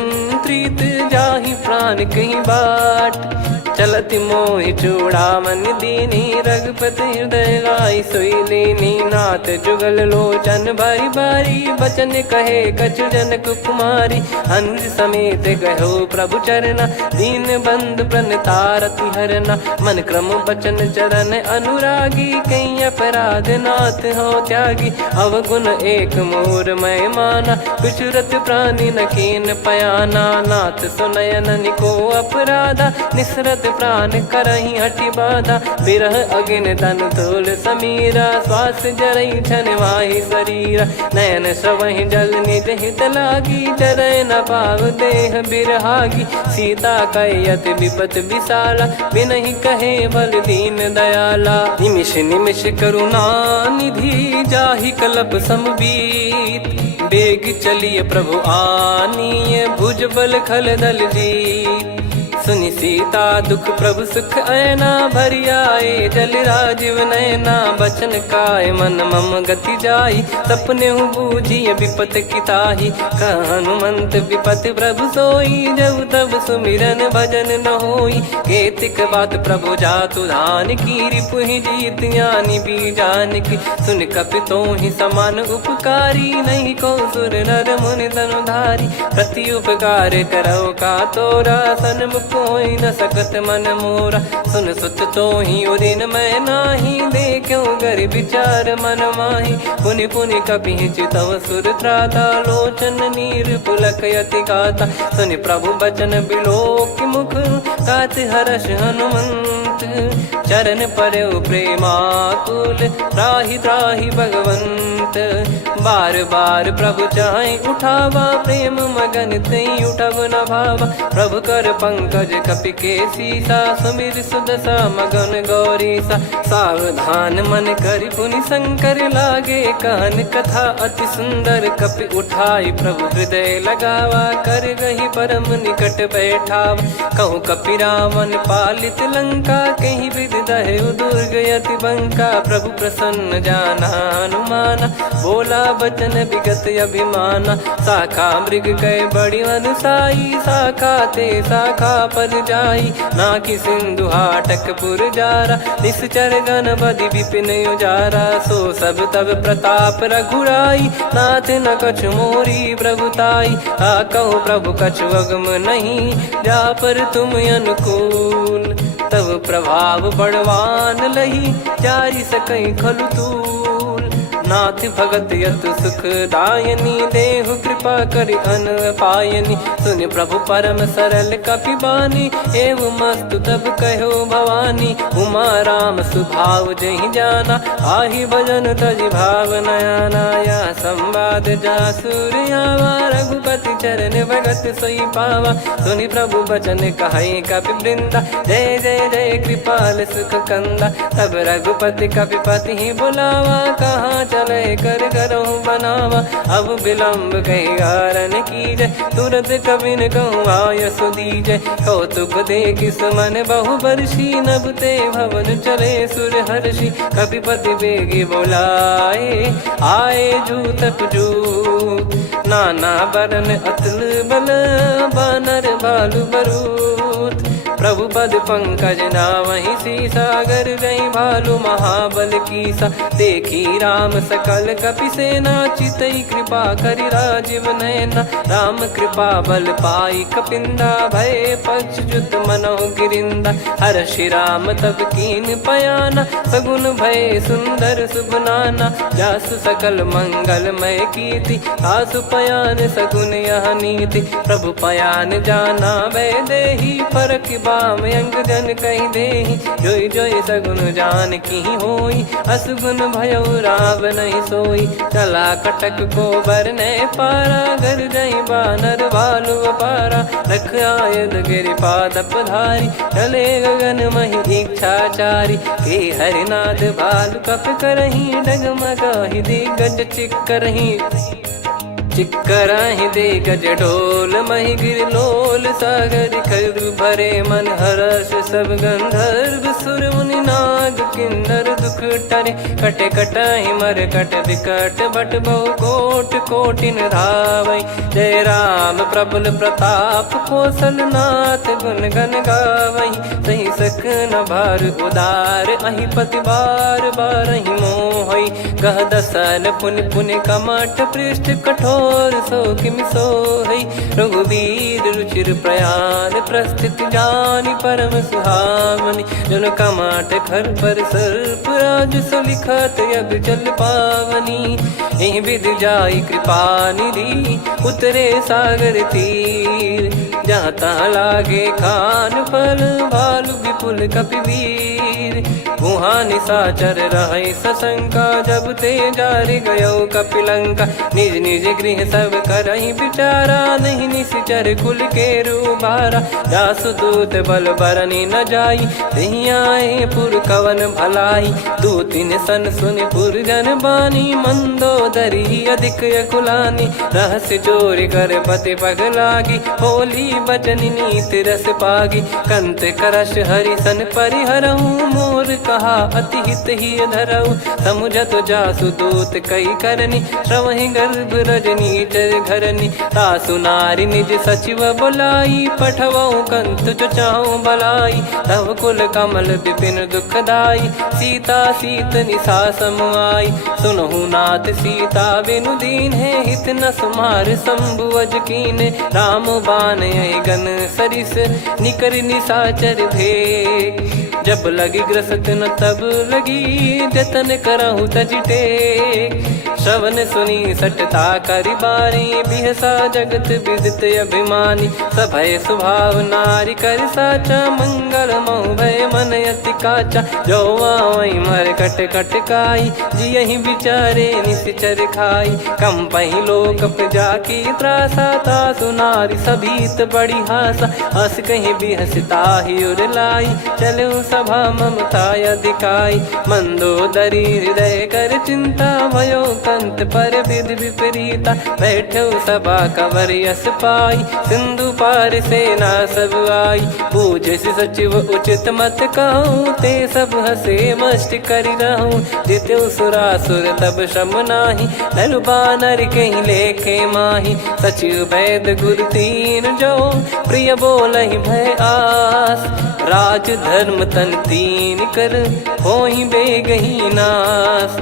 प्रीत जाहि प्राण कहीं बाट। चलत मोहि चूड़ामन दीनी रघुपति हृदय लाई सोई लीनी। नाथ जुगल लोचन बारी बारी बचन कहे कछु जनक कुमारी। अनुज समेत गयो प्रभु चरना दीन बंधु प्रणतारति हरना। मन क्रम बचन चरण अनुरागी कहीं अपराध नाथ हो त्यागी। अवगुण एक मोर मैं माना विचुरत प्राणी न कीन पयाना। नाथ सुनयन निको अपराधा निसरत प्राण करही हटि बाधा। बिरह अगिन तन तोल समीरा श्वास जरई छन माही शरीरा। नयन श्रवहि जल निज हित लागी जरय न पाव देह बिरहागी। सीता कयत विपत विशाला बिनहि कहे बल दीन दयाला। निमिष निमिष करुणा निधि जाहि कलप समबीत। बेग चलिए प्रभु आनीय भुज बल खल दल जीत। सुनि सीता दुख प्रभु सुख ऐना भरि आए जल राजीव नैना। बचन काय मन मम गति जाई सपने हूँ बूझिए विपत किताही। हनुमंत विपत प्रभु सोई जब तब सुमिरन भजन न होई। केतिक बात प्रभु जातु धान की रिपुहि जीत ज्ञानी बीजान की। सुन कपि तोहि समान उपकारी नहीं को सुर नर मुनि तनुधारी। प्रति उपकार करो का तोरा सन्मुख कोई न सकत मन मोरा। सुन सुत तो ही उदिन मैं नाही देखो गर विचार मन माही। पुनि पुनि कपि चितव सुर त्राता लोचन नीर पुलक यति गाता। सुनि प्रभु बचन बिलोक मुख गात हर्ष हनुमंत। चरण परयो प्रेमाकुल त्राहि त्राहि भगवंत। बार बार प्रभु चाहि उठावा प्रेम मगन तई उठब न भावा। प्रभु कर पंकज कपि के सीसा सुमिर सुदशा मगन गौरीसा। सावधान मन करि पुनि शंकर लागे कान कथा अति सुंदर। कपि उठाई प्रभु हृदय लगावा कर गही परम निकट बैठावा। कहूँ कपि रावण पालित लंका कहीं विद दहु दुर्ग यति बंका। प्रभु प्रसन्न जाना हनुमाना बोला बचन विगत अभिमाना। शाखा मृग गए बड़ी अनुसाई शाखा ते शाखा पर जाई। ना कि सिंधु हाटक पुर जारा निश्चर गण बदि विपिन उजारा। सो सब तब प्रताप रघुराई नाथ न कछु मोरी प्रभुताई। कहो प्रभु कछु अगम नहीं जा पर तुम अनुकूल। तब प्रभाव बड़वान लही जारी सकई खलु तूल। नाथ भगत यत सुख दायनी देहु कृपा करि अन पायनी। सुनि प्रभु परम सरल कपि बानी एवं मस्तु तब कहो भवानी। उमा राम सुभाव जहि जाना आहि भजन तजि भाव नयाना। या संवाद जासुर आवा रघुपति चरण भगत सोई पावा। सुनि प्रभु बचन कहै कपि वृंदा जय जय जय कृपाल सुख कंदा। तब रघुपति कपि पति ही बुलावा कहाँ चले कर करहु बनावा। अब विलम्ब कहीं कारण की जय तुरंत कवि न कहूँ आयस दीजय। कौतुक देख सुमन बहु बरसी नभते भवन चले सुर हर्षि। कपिपति बेगी बोलाए आए जूतप जूत। नाना बरन अतुल बल बानर बालु बरूत। प्रभु पद पंकज नामहि सीसागर गई भालु महाबल कीसा। देखी राम सकल कपि सेना चितई कृपा करि राजीव नयना। राम कृपा बल पाई कपिंदा भय पक्ष जुत मनोह गिरिंदा। हर्षि राम तब कीन पयाना सगुन भय सुंदर सुबनाना। जासु सकल मंगलमय कीर्ति आसु पयान सगुन यह नीति। प्रभु पयान जाना वै देहि फरक बाम अंग जन कहि देहि। जोई जोई सगुन जान की होई असगुन भयो राव नहीं सोई। चला कटक को बरने पारा घर जई बानर भालु अपारा। रख आयल गिरि पाद पधारी चले गगन महि इच्छाचारी। के हरिनाथ भालु कप करही डगमगाहि दिग्गज चिक्करही। चिक्कराहि दे गज डोल महि गिर लोल सागर खरु भरे मन हर्ष सब गंधर्व सुर मुनि नाग किन्नर दुख टरे। कटे कटाहि मर कट विकट बट बहु कोट कोटिन धावई। जय राम प्रबल प्रताप कौशलनाथ गुण गण गावई। सही सक न भार उदार अहि पति बार बार ही मोहई। गह दसन पुन पुन कमठ पृष्ठ कठोर सो किम सोहई। रघुवीर रुचिर प्रयाण प्रस्थित जानि परम सुहावनी। जन कमठ खर पर सर्प राज सलिखत अब चल पावनी। एहि विध जाई कृपा निधि उतरे सागर तीर। जहाँ तहाँ लागे खान फल भालु विपुल कपिवीर। वहाँ निशाचर रहे सशंका जब ते जारि गयो कपिलंका। निज निज गृह सब करहि विचारा नहीं निश्चर कुल के रूबारा। जासु दूत बल बरनी न जाई तहि आए पुर कवन भलाई। दूतिन सन सुन पुर जन बानी मंदोदरी अधिक अकुलानी। रहस्य चोरी कर पति पग लागी होली बचन नीत रस पागी। कंत करश हरि सन परिहरहु मोर कहा अति हित ही धरऊ। समुझत जासु दूत कई करनी श्रवहि गर्भ रजनी चर घरनी। तासु नारी निज सचिव बुलाई पठवऊ कंत जो चाहू बलाई। तब कुल कमल विपिन दुखदाई सीता सीत निशा समुआई। सुनहु नाथ सीता बिनु दीन है हित न सुमार शंभु अज कीन। राम बान गन सरिस निकर निशाचर भेग। जब लगी ग्रसत न तब लगी जतन करहु तज टेक। श्रवण सुनी सटता करि बारी बिहसा जगत विदित अभिमानी। सभय स्वभाव नारी कर साचा मंगल मोह भय मन अति काचा। जो आवई मर कट कट काई जियहि विचारे निश्चर खाई। कम पही लोक प्रजा की त्रासा तासु नारी सभीत बड़ी हासा। हस कहीं बिहसता ही उर लाई चलऊ सभा ममता अधिकाई। मंदोदरी हृदय कर चिंता भयो कंत पर विधि विपरीता। बैठो सभा कवर यस पाई सिंधु पार सेना सब आई। पूजे सचिव उचित मत कहूँ ते सब हसे मस्त करि रहूँ। जित्यु सुरासुर तब श्रम नाही धनु बानर कहीं लेखे माही। सचिव वैद गुरु तीन जो प्रिय बोलहि भय आस। राज धर्म तन तीन कर होहि बेगहि नास।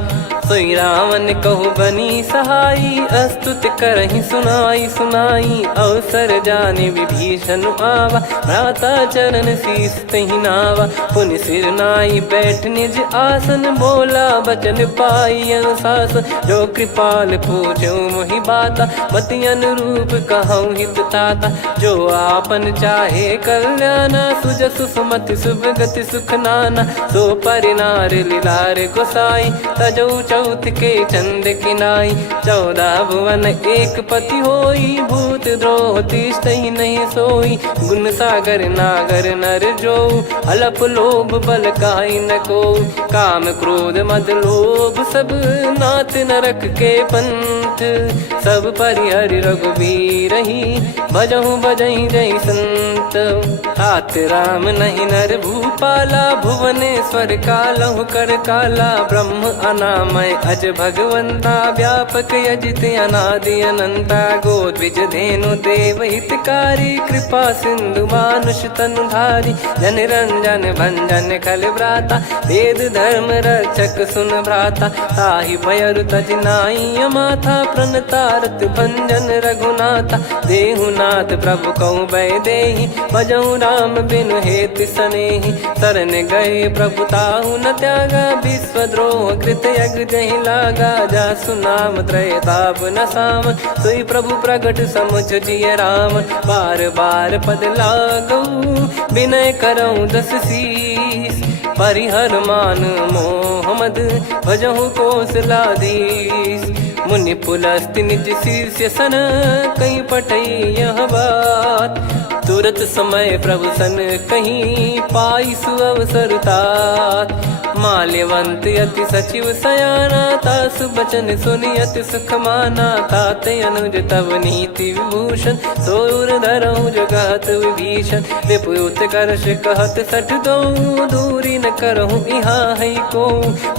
सोई रावण कहु बनी सहाई अस्तुत करहि सुनाई सुनाई। अवसर जाने विभीषण आवा भ्राता चरण शीस तहि नावा। पुनि सिर नाई बैठ निज आसन बोला बचन पाई अनुशासन। जो कृपाल पूछो मोहि बाता मति अनुरूप कहूँ हित ताता। जो आपन चाहे कल्याणा सुजसु सुमति शुभ गति सुख नाना। सो परिनार लीलार गोसाई तजौ चौथ के चंद किनाई। 14 भुवन एक पति होई भूत द्रोह तिष्ठहि नहीं सोई। गुण सागर नागर नर जो अलप लोभ बल काई न को। काम क्रोध मद लोभ सब नाथ नरक के पंथ। सब परिहरि रघुबीर ही भजहु भजहि जय संत। तात राम नहीं नर भूपाला भुवनेश्वर कालहु कर काला। ब्रह्म अनामय अज भगवंता व्यापक यजित अनादि अनंता। गोद्विज धेनु देव हितकारी कृपा सिंधु मानुष तनुधारी। जन रंजन भंजन खल व्राता वेद धर्म रक्षक सुन भ्राता। ताहि भयरु तज नाई माथा प्रणतारत भंजन रघुनाथा। देहुनाथ प्रभु कहु भय देहि भजहु राम बिनु हेतु सनेहि। शरण गए प्रभु ताहु न त्यागा विश्वद्रोह कृत यज्ञ जहि लागा। जासु नाम त्रय ताप न साम सोई प्रभु प्रगट समुझ जिय राम। बार बार पद लागऊ विनय करऊँ 10 शीस। परिहर मान मोह मद भजहु कौशलाधीश। मुनि पुलस्त्य निज शीर्ष सन कहीं पटई यह बात। तुरत समय प्रभु सन कहीं पाई सुअवसर तात। माल्यवंत अति सचिव सयाना, तासु बचन सुनि अति सुख माना। ताते अनुज तव नीति विभूषण, सोर धरहु जगत विभीषण। विपुत करश कहत सठ दो, दूरी न करहु इहाँ है को।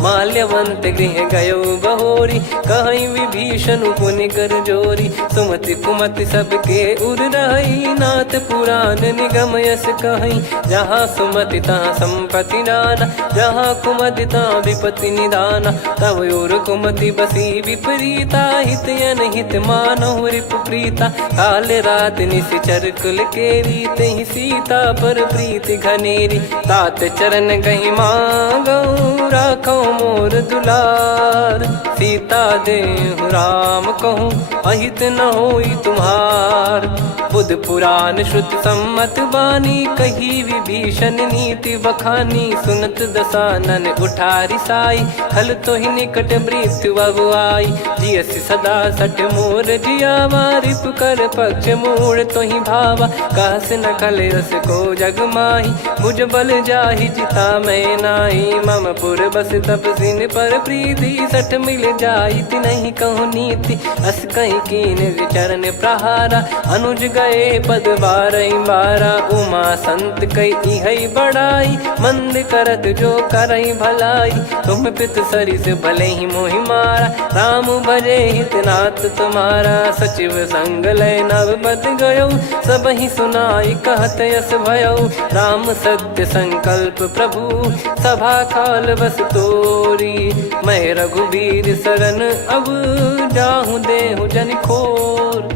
माल्यवंत गृह गयो बहोरी, कहीं विभीषण पुनि कर जोरी। सुमति कुमति सबके उर रही, नाथ पुराण निगम यस कहीं। जहाँ सुमति तहाँ संपत्ति नाना, जहाँ कुमति तहाँ विपत्ति निदाना। तब और कुमति बसी विपरीता, हित अनहित मानहु रिपु प्रीता। काल रात निश्चर कुल केरी, तहि सीता पर प्रीति घनेरी। तात चरण गहि मांगऊ, राखो मोर दुलार। सीता देहु राम कहूँ, अहित न होई तुम्हार। बुध पुराण श्रुत सम्मत बानी, कही विभीषण नीति बखानी। सुनत दसानन उठारी साई, खल तो ही निकट मृत्यु अब आई। जियसि सदा सठ मोर जियावा, रिप कर पक्ष मूड़ तो ही भावा। कहस न खल रस को जग माही, भुज बल जाहि जिता मैं नाई। मम पुर बस तप सिन पर प्रीति, सठ मिल जाई नहीं कहूँ नीति। अस कहीं कीन चरण प्रहारा, अनुज गए पद बारई बारा। उमा संत कई है बड़ाई, मंद करत जो करई भलाई। तुम पित सरिस भले ही मोहि मारा, राम भजे हित नाथ तुम्हारा। सचिव संग लय नव बद गयो, सब ही सुनाई कहत यस भयो। राम सत्य संकल्प प्रभु, सभा खाल बस तोरी। मैं रघुबीर शरण अब, जाहु देहु जन खोर।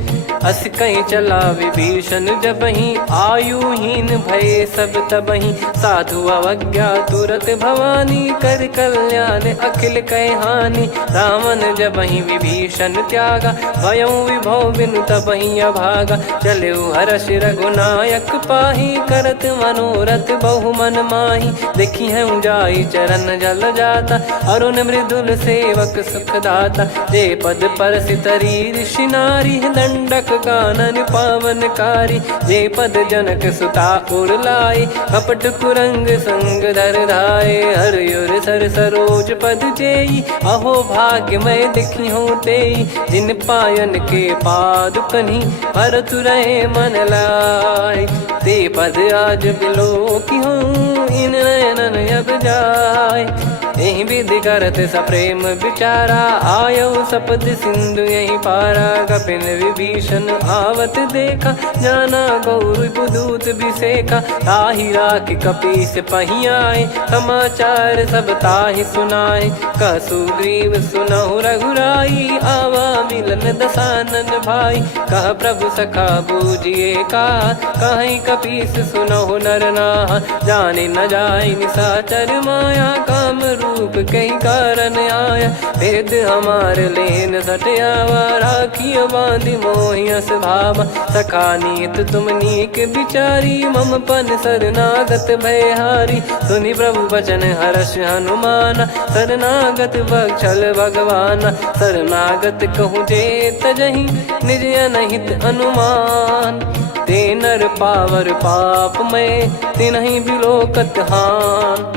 अस कहीं चला विभीषण जबहि, आयुहीन भय सब तबहि। साधु अवज्ञा तुरत भवानी, कर कल्याण अखिल कह हानि। रावण जबहि विभीषण त्यागा, भयउ विभव बिनु तबहि अभागा। चलऊ हर्ष रघुनायक पाही, करत मनोरथ बहु मन माही। देखी है जाई चरण जल जाता, अरुण मृदुल सेवक सुख दाता। जे पद पर सितरी ऋषि नारी, दंडक कानन पावनकारी। जे पद जनक सुता उर लाए, कपट कुरंग संग धर धाये। हरियुर सर सरोज पद जेई, अहो भाग्य मैं दिखी हूँ तेई। जिन पायन के पाद कन्ही, भरत रहे मन लाय। ते पद आज बिलो की हूँ, इन नयनन अब जाय। यही विधि करत सप्रेम विचारा, आयो सपद सिंधु यही पारा। कपिन विभीषण आवत देखा, जाना गौर बुदूत बिसेखा। ताहि राख कपीस पही आए, समाचार सब ताहि सुनाए। कह सुग्रीव सुनहु रघुराई, आवा मिलन दसानन भाई। कह प्रभु सखा बूझिए का, कहीं कपीस सुनहु नर नाहा। जाने न जाय निशाचर माया, काम रूप कई कारण आया। भेद हमार लेन सटयावा, राखिय बांधि मोहियस भावा। सखा नीत तुम नीक बिचारी, मम पन शरणागत भयहारी। सुनि प्रभु वचन हर्ष हनुमाना, शरणागत बक्षल भगवाना। शरणागत कहूँ जे तजहि, निज अनहित अनुमान। ते नर पावर पाप में, तिन्हि बिलोकत हान।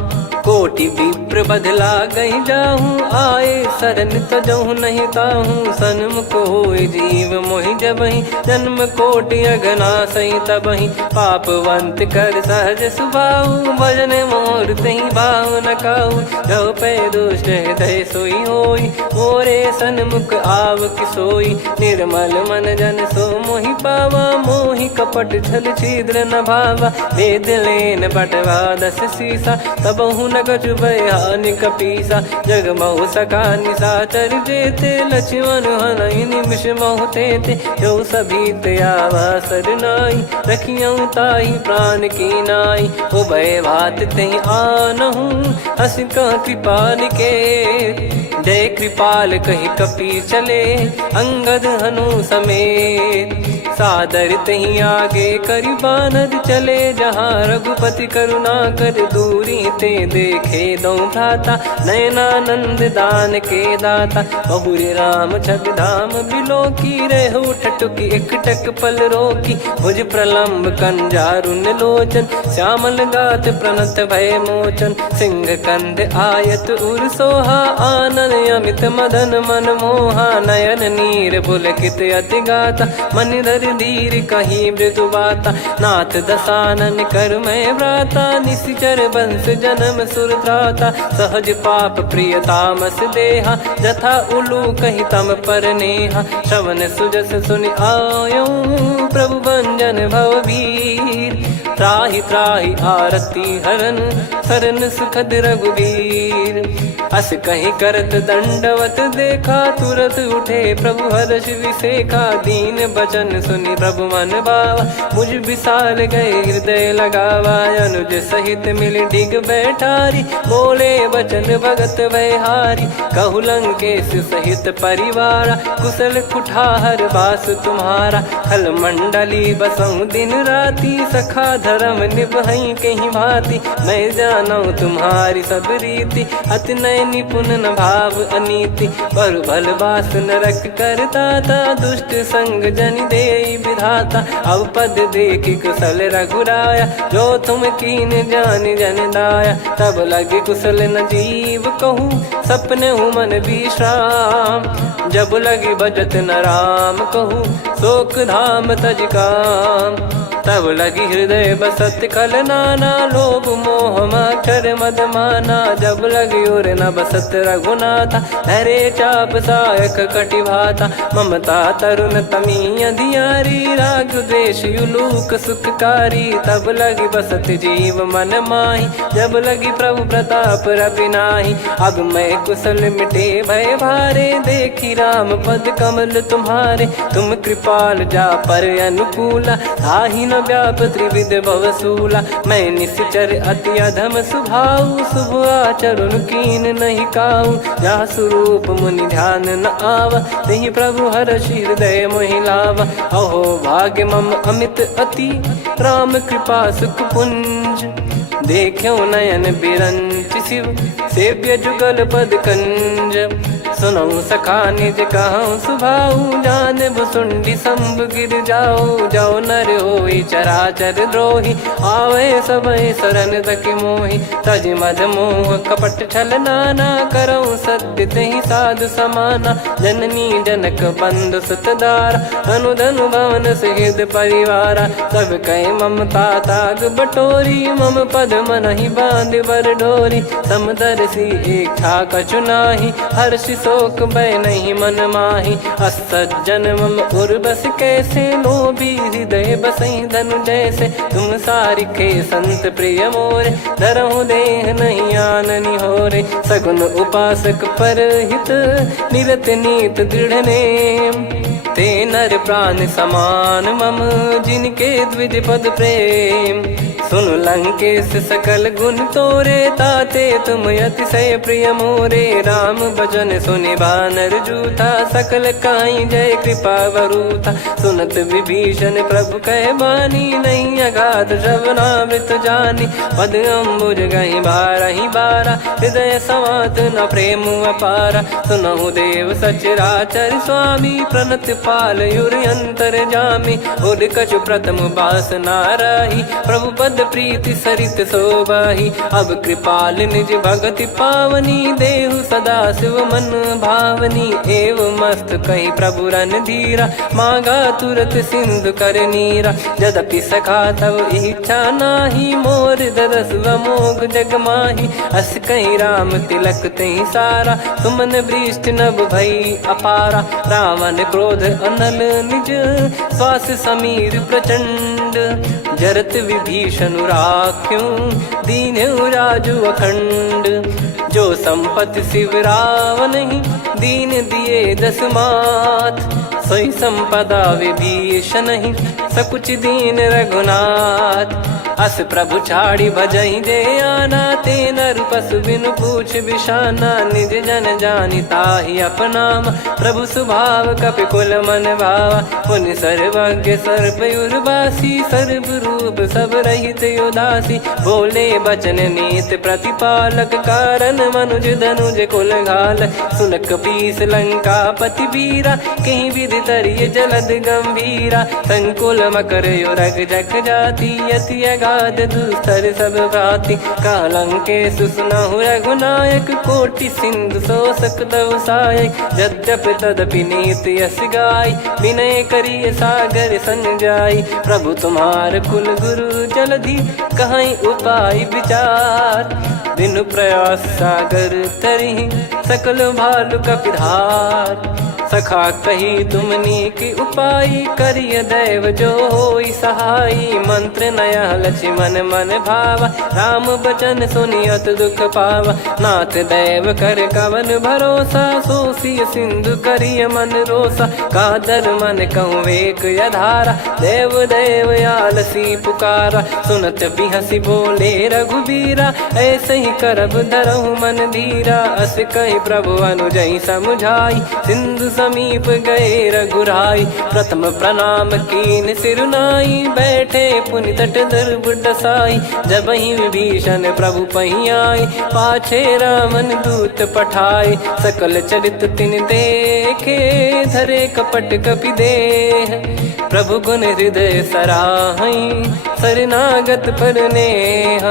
कोटि विप्र बदला गई जाहूँ, आए शरण तजहु नहीं ताहूँ। सन्मुख होय जीव मोहि जबहि, जन्म कोटि अघना सही तबहि। पापवंत कर सहज सुभाऊ, भजन मोर तहि भाव न काऊ। जो पै दुष्ट हृदय सोई होई, मोरे सन्मुख आव किसोई। निर्मल मन जन सो मोहि पावा, मोहि कपट छल छिद्र न भावा। वेद लेन बटवा दस सीसा, तबहु न कछु भयानि कपीसा। जग महु सका निशाचर जेते, लक्ष्मण हनहि निमिष महु तेते। जो सभी त्यावा सरनाई, रखियऊ ताहि प्राण की नाई। उभय भात तहि आनहु, हस कह कृपाल के। जय कृपाल कहि कपी चले, अंगद हनु समेत। सादर तहीं आगे करी बानर चले जहाँ रघुपति करुणा कर दूरी ते देखे दो भ्राता नयनानंद दान के दाता बहुरी राम छग धाम बिलो की रेहु ठटुकी एकटक पल रोकी भुज प्रलंब कंजारुन लोचन श्यामल गात प्रणत भय मोचन सिंह कंद आयत उर सोहा आनन अमित मदन मन मोहा नयन नीर पुलकित अति गाता मन धर धीर कहीं मृदु बाता नाथ दसानन कर मैं व्राता निशिचर बंस जन्म सुरत्राता सहज पाप प्रिय तामस देहा जथा उलू कही तम पर नेहा श्रवण सुजस सुनि आयो प्रभु भंजन भववीर त्राहि त्राहि आरती हरन सरन सुखद रघुवीर अस कहीं करत दंडवत देखा तुरत उठे प्रभु हर्ष विसेखा दीन बचन सुनि प्रभु मन भावा मुझ विसार गए हृदय लगावा अनुज सहित मिल डिग बैठारी बोले बचन भगत वैहारी कहु लंकेश सहित परिवारा कुशल कुठार बास तुम्हारा खल मंडली बसऊं दिन राती सखा धर्म निभई कहीं भांति मैं जानू तुम्हारी सब रीति अति नय निपुण न भाव अनीति पर भल बास नरक करता था दुष्ट संग जन दे विधाता अब पद देखि कुशल रघुराया जो तुम कीन जान जन दाया तब लगे कुशल न जीव कहूँ सपने हूँ मन विश्राम जब लगे बजत न राम कहूँ शोक धाम तज काम तब लगी हृदय बसत खल नाना लोभ मोह मच्छर मद माना जब लगी उर न बसत रघुनाथा हरे चाप सायक कटि भाता ममता तरुण तमी अधियारी राग द्वेष युलूक सुखकारी तब लगी बसत जीव मन माही जब लगी प्रभु प्रताप रवि नाही अब मैं कुशल मिटे भय भारे देखी राम पद कमल तुम्हारे तुम कृपाल जा पर अनुकूला ताहि न व्याप त्रिविध भवसूला मैं निश्चर अति अधम सुभाऊ शुभ आचरण कीन नहीं काऊ जा स्वरूप मुनि ध्यान न आवा नहीं प्रभु हर्ष हृदय मोहिलावा अहो भाग्य मम अमित अति राम कृपा सुख पुंज देखो नयन बिरंच शिव सेव्य जुगल पद कंज सुनऊ सखा निज कहूँ सुभाऊ जान भुसुंडी संभ गिर जाओ जाओ नर होई चराचर द्रोही आवे सबय शरण तक मोहि तज मद मोह कपट छल नाना करऊँ सत्य तहि साधु समाना जननी जनक बंधु सुतदारा अनुधनु भवन सहित परिवारा सब कहे ममता ताग बटोरी मम पद मन ही बांध बर डोरी समदर्शी इच्छा कछु नाही हर्ष शोक भय नहीं मन माही असज्जन मम उर्वश कैसे लोभी हृदय बसई धनु जैसे तुम सारिखे संत प्रिय मोरे धरहु देह नहीं आननि होरे सगुन उपासक पर हित निरत नीत दृढ़ नेम ते नर प्राण समान मम जिनके द्विज पद प्रेम सुन लंकेश सकल गुण तोरे ताते तुम अतिशय प्रिय मोरे राम भजन सुनि बानर जूथा सकल काई जय कृपा वरूथा सुनत विभीषण प्रभु कह बानी नहीं अगाध श्रवणामृत जानी पद अम्बुज गहि बारहि बारा हृदय समात न प्रेम अपारा सुनहु देव सचराचर स्वामी प्रणत पाल युर अंतर जामी उद कछु प्रथम बास नाराही प्रभु पद प्रीति सरित शोभाही अब कृपाल निज भगति पावनी देहु सदा शिव मन भावनी एव मस्त कही प्रभु रन धीरा मांगा तुरत सिंधु कर नीरा यद्यपि सखा तब इच्छा नाही मोर दरस मोग जग माही अस कहीं राम तिलक तही सारा सुमन वृष्टि नभ भई अपारा रावण क्रोध अनल निज श्वास समीर प्रचंड जरत विभीषण राख्यूं दीन्हु राजु अखंड जो संपत्ति शिव रावण ही दीन दिए दस मात सोई संपदा विभीषण ही सकुच दीन रघुनाथ अस प्रभु छाड़ी भजई जे आना, ते नर पशु बिनु पूछ बिशाना, निज जन जानी ताहि अपनाम, प्रभु स्वभाव कपि कुल मन भावा, पुनि सर्वज्ञ सर्वयुर्वासी, सर्व रूप सब रहित उदासी, बोले बचन नीत प्रतिपालक, कारण मनुज धनुज कुल घाल, सुन कपीस लंका पति वीरा, कहीं विधि तरिय जलद गंभीरा, संकुल मकर युरग जख जाति, यति अगाध दुस्तर सब भाति, कालंके सुसनहु रघुनायक, कोटि सिंधु शोषक तव सहायक, यद्यपि तदपि नीति यस गाय, विनय करिय सागर सन जाई, प्रभु तुम्हार कुल गुरु जलधि, कहीं उपाय विचार, बिनु प्रयास सागर तरि, सकल भालु कपिधार, सखा कही तुमनी की उपाय, करिय दैव जो होई सहाई, मंत्र नया लक्ष्मण मन भावा, राम बचन सुनियत दुख पावा, नाथ दैव कर कवन भरोसा, सोसिय सिंधु करिय मन रोसा, कादर मन कहूँ एक यधारा, देव देव आलसी पुकारा, सुनत बिहसी बोले रघुबीरा, ऐसे ही करब धरहु मन धीरा, अस कही प्रभु अनुजई समुझाई, सिंधु समीप गए रघुराई, प्रथम प्रणाम कीन सिरुनाई, बैठे पुनि तट दर्भ डसाई, जब ही विभीषण प्रभु पही आए, पाछे रामन दूत पठाए, सकल चरित तिन देखे, धरे कपट कपि देह, प्रभु गुण हृदय सराहई, शरणागत पर नेह,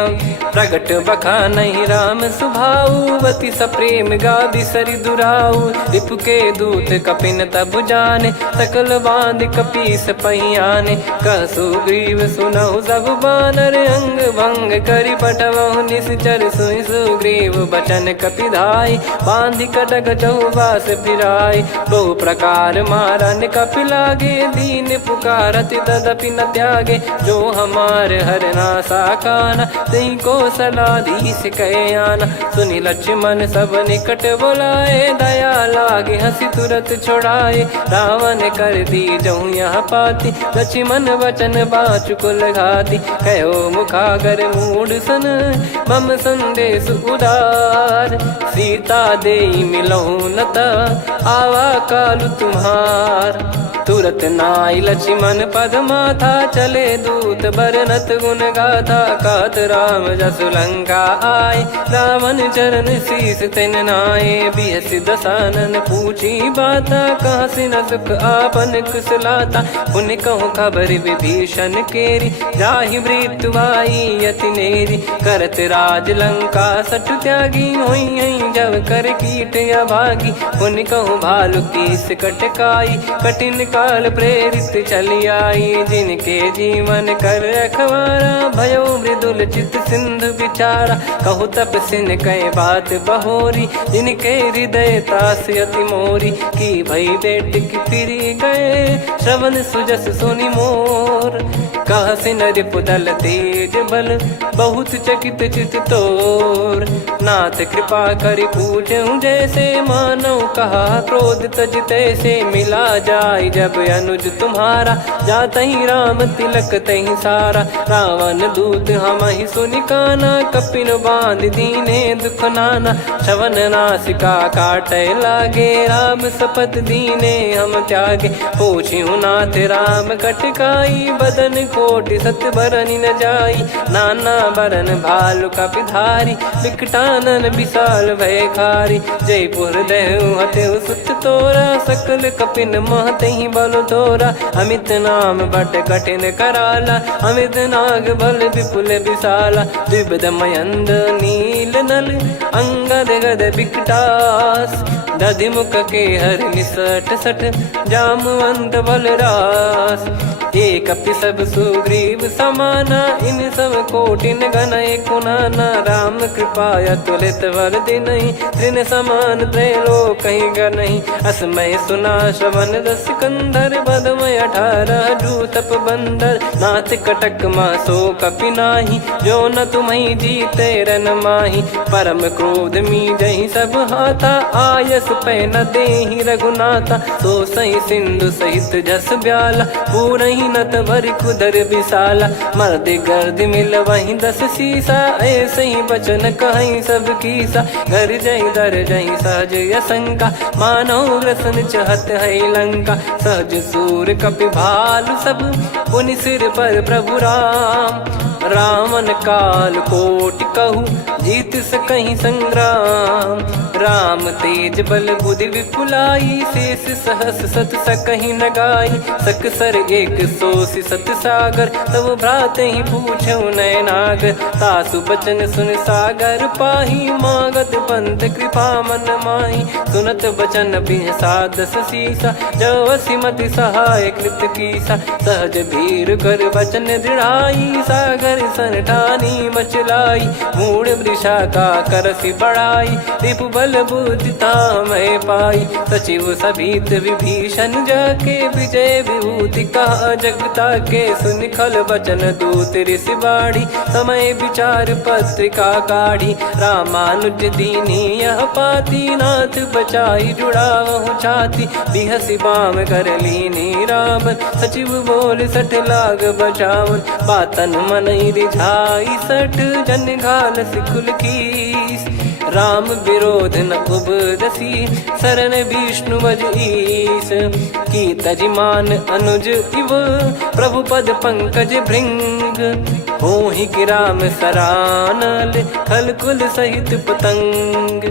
प्रगट बखानहि राम सुभाऊ, बति सप्रेम गादि सरि दुराऊ, रिपु के दूत कपिन तब जाने, सकल बांध कपीस पहियाने, कह सुग्रीव सुनहु सब बानर, अंग भंग करि पटवहु निश्चर, सुनि सुग्रीव बचन कपिधाई, बांधि कटक चौबास फिराई, बहु प्रकार मारन कपि लागे, दीन पुकारत तदपि न त्यागे, जो हमार हरना साकाना, तई को सलाधीश कहे आना, सुनि लक्ष्मण सब निकट बुलाए, दया लागे हंसी तुरत छोड़ाए, रावण कर दी जहूँ यहाँ पाती, लक्ष्मण वचन बाचु कुल घाती, कहो मुखागर मूड सन, मम संदेश उदार, सीता देई मिलहु नता, आवा कालु तुम्हार, तुरत नाई लक्ष्मण पद माथा, चले दूत बरनत गुण गाथा, कहत राम जसु लंका आए, रावण चरण शीस तिन नाये, बिहस दसानन पूछी बाता, कहाँ से न सुख आपन कुशलाता, पुन कहूँ खबर विभीषण केरी, जाहि मृत्यु आई यति नेरी, करत राज लंका सठ त्यागी, होई जब कर कीट अभागी, पुन कहूँ भालु कीस कटकाई, कठिन काल प्रेरित चली आई, जिनके जीवन कर रखवारा, भयो मृदुल चित सिंधु विचारा, कहु तप सिन कई बात बहोरी, जिनके हृदय तास अति मोरी, की भई बेट की फिरी गए, श्रवण सुजस सुनि मोर, कह सिन रिपुदल तेज बल, बहुत चकित चित तोर, नाथ कृपा करि पूछऊं जैसे, मानव कहा क्रोध तज तैसे, मिला जाय जब अनुज तुम्हारा, जात ही राम तिलक तही सारा, रावण दूत हम ही सुनि काना, कपिन बांध दीने दुख नाना, श्रवण नासिका काटे लागे, राम सपत दीने हम त्यागे, पूछिहु नाथ राम कटकाई, बदन कोटि सत बरनि न जाई, नाना बरन भालु कपिधारी, विकटानन विशाल भयखारी, जयपुर देहु हतेउ सुत तोरा, सकल कपिन महतहि बल तोरा, अमित नाम बट कठिन कराला, अमित नाग बल विपुल विशाला, द्विविध मयंद नील नल, अंगद गद विकटास, दधिमुख के हर निसठ सठ, जामवंत बलरास, एक अपि सब सुग्रीव समाना, इन सब कोटिन गणय कुनाना, राम कृपा अतुलित वर दिनहि, तृण समान त्रैलोक कहीं गनहि, असमय सुना श्रवण रस कंधर, बदमय 18 जूतप बंदर, नाथ कटक मासो कपि नाही, जो न तुम्हि जीते रन माही, परम क्रोध मी जहि सब हाथा, आयस मानस पे न देहि रघुनाथा। सो सही सिंधु सहित जस ब्याला, पूरही नत भरि कुदर विशाला। मर्द गर्द मिल वही 10 सीसा, ऐसे ही बचन कहीं सब कीसा। घर जय दर जय सहज असंका, मानव ग्रसन चहत है लंका। सहज सूर कपि भालु सब, पुनि सिर पर प्रभु राम। रामन काल कोटि कहूँ, जीत सकहीं संग्राम। राम तेज बल बुद्धि विपुलाई, शेष सहस सत सकहीं न गाई। सकसर एक सोसी सत सागर, तब भ्राते ही पूछो नयनागर। तासु बचन सुन सागर पाही, मांगत पंथ कृपा मन माही। सुनत बचन बिहसा 10 सीसा, जवसी मति सहाय कृत कीसा। सहज धीर कर बचन दृढ़ाई, सागर सन ठानी मचलाई। मूढ़ वृषा का करसी बढ़ाई, रिपु बल बुद्धि तामय पाई। सचिव सभीत विभीषण जाके, विजय विभूति कहा जगता के। सुन खल बचन दूत ऋषि बाड़ी, समय विचार पत्रिका काढ़ी। रामानुज दीनी यह पाती, नाथ बचाई जुड़ावहु छाती। बिहसी बाम कर लीनी रावण, सचिव बोल 60 लाग बचावन। बातन मनई रिझाई 60, जन घाल सिकुल कीस। राम विरोध न उपदसी, शरण विष्णु बज ईस। की तजिमान अनुज इव, प्रभु पद पंकज भृंग। होहि कि राम सरानल, खल कुल सहित पतंग।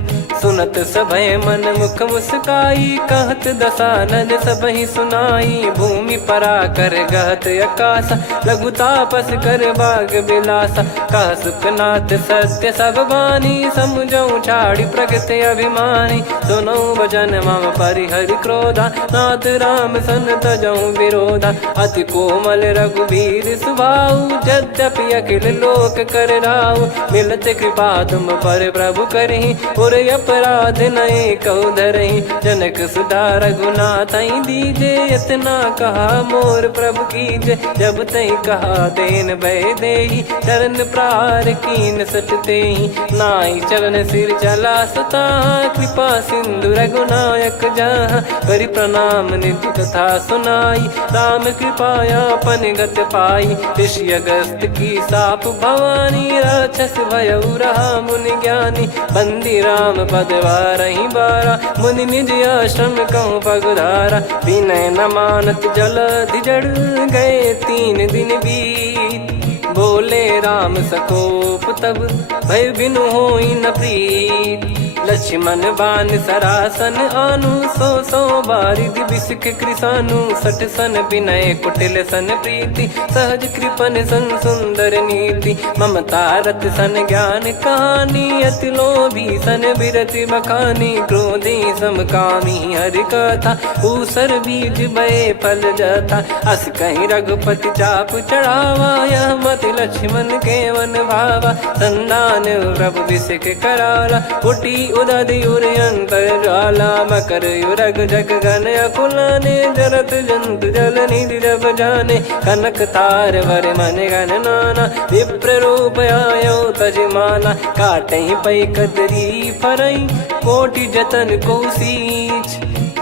सुनत सभय मन मुख मुस्काई, कहत दसानन सबहि सुनाई। भूमि परा कर गहत आकाशा, लघु तापस कर बाग बिलासा। कह सुखनाथ सत्य सब बानी, समझऊ छाड़ी प्रगति अभिमानी। सुनो भजन मम परिहरि क्रोधा, नाथ राम सन तजऊ विरोधा। अति कोमल रघुवीर सुभाऊ, यद्यपि अखिल लोक कर राऊ। मिलत कृपा तुम पर प्रभु करहि, और अपराध नए कऊ धरहि। जनक सुधा रघुनाथ दीजे, इतना कहा मोर प्रभु कीजे। जब तई कहा देन भय देहि, चरण प्रार कीन सटते ही। नाई चरण सिर चला सता, कृपा सिंधु रघुनायक जहाँ। करि प्रणाम निज कथा सुनाई, राम कृपाया पन गत पाई। ऋषि अगस्त की साप भवानी, राक्षस भयउ रहा मुनि ज्ञानी। बंदी राम पद वारहि बारा, मुनि निज आश्रम कहूँ पगधारा। विनय न मानत जलधि जड़, गए 3 दिन बीत। बोले राम सकोप तब, भय बिनु होई न प्रीत। लक्ष्मण बान सरासन आनु, 100 बारिधि बिसक कृसानु। 60 सन विनय कुटिल सन प्रीति, सहज कृपन सन सुंदर नीति। ममता रत सन ज्ञान कहानी, अति लोभी सन बिरति बखानी। क्रोधी समकामी हरि कथा, ऊसर बीज भय फल जथा। अस कहीं रघुपति चाप चढ़ावा, यह मति लक्ष्मण के वन भावा। संदान प्रभु बिसक कराला, उटी उदधि उर अंतर ज्वाला। मकर युरग जग गन अकुलाने, जरत जंतु जल निधि जब जाने। कनक तार वर मन गन नाना, विप्र रूप आयो तजमाना। काटहि पै कतरी फरई, कोटि जतन को सींच।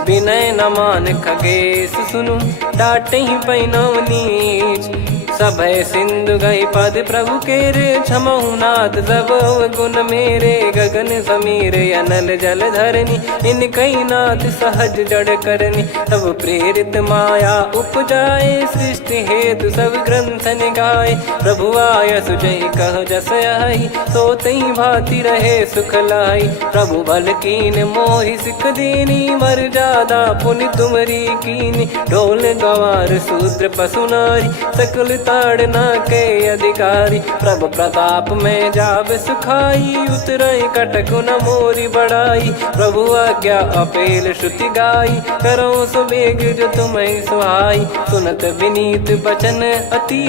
विनय न मान खगेश सुनु, डांटहि पै नव नीच। सभय सिंधु गई पद प्रभु केरे, क्षमहु नाथ सब गुण मेरे। गगन समीर अनल जल धरनी, इन कई नाथ सहज जड़ करनी। तब प्रेरित माया उपजाए, सृष्टि हेतु सब ग्रंथ निगाए। प्रभु आय सुजय कह जस आई, सोतहि भांति रहे सुख लाई। प्रभु बल कीन मोहि सिख दीनी, मर्यादा पुनि तुमरी कीनी। ढोल गवार शूद्र पशु नारी, सकल ताड़ना के अधिकारी। प्रभु प्रताप में जाब सुखाई, उतरई कटक न मोरी बढ़ाई। प्रभु आज्ञा अपेल श्रुति गाई, करो सुबेग जो तुम्हें सुहाई। सुनत विनीत बचन अति,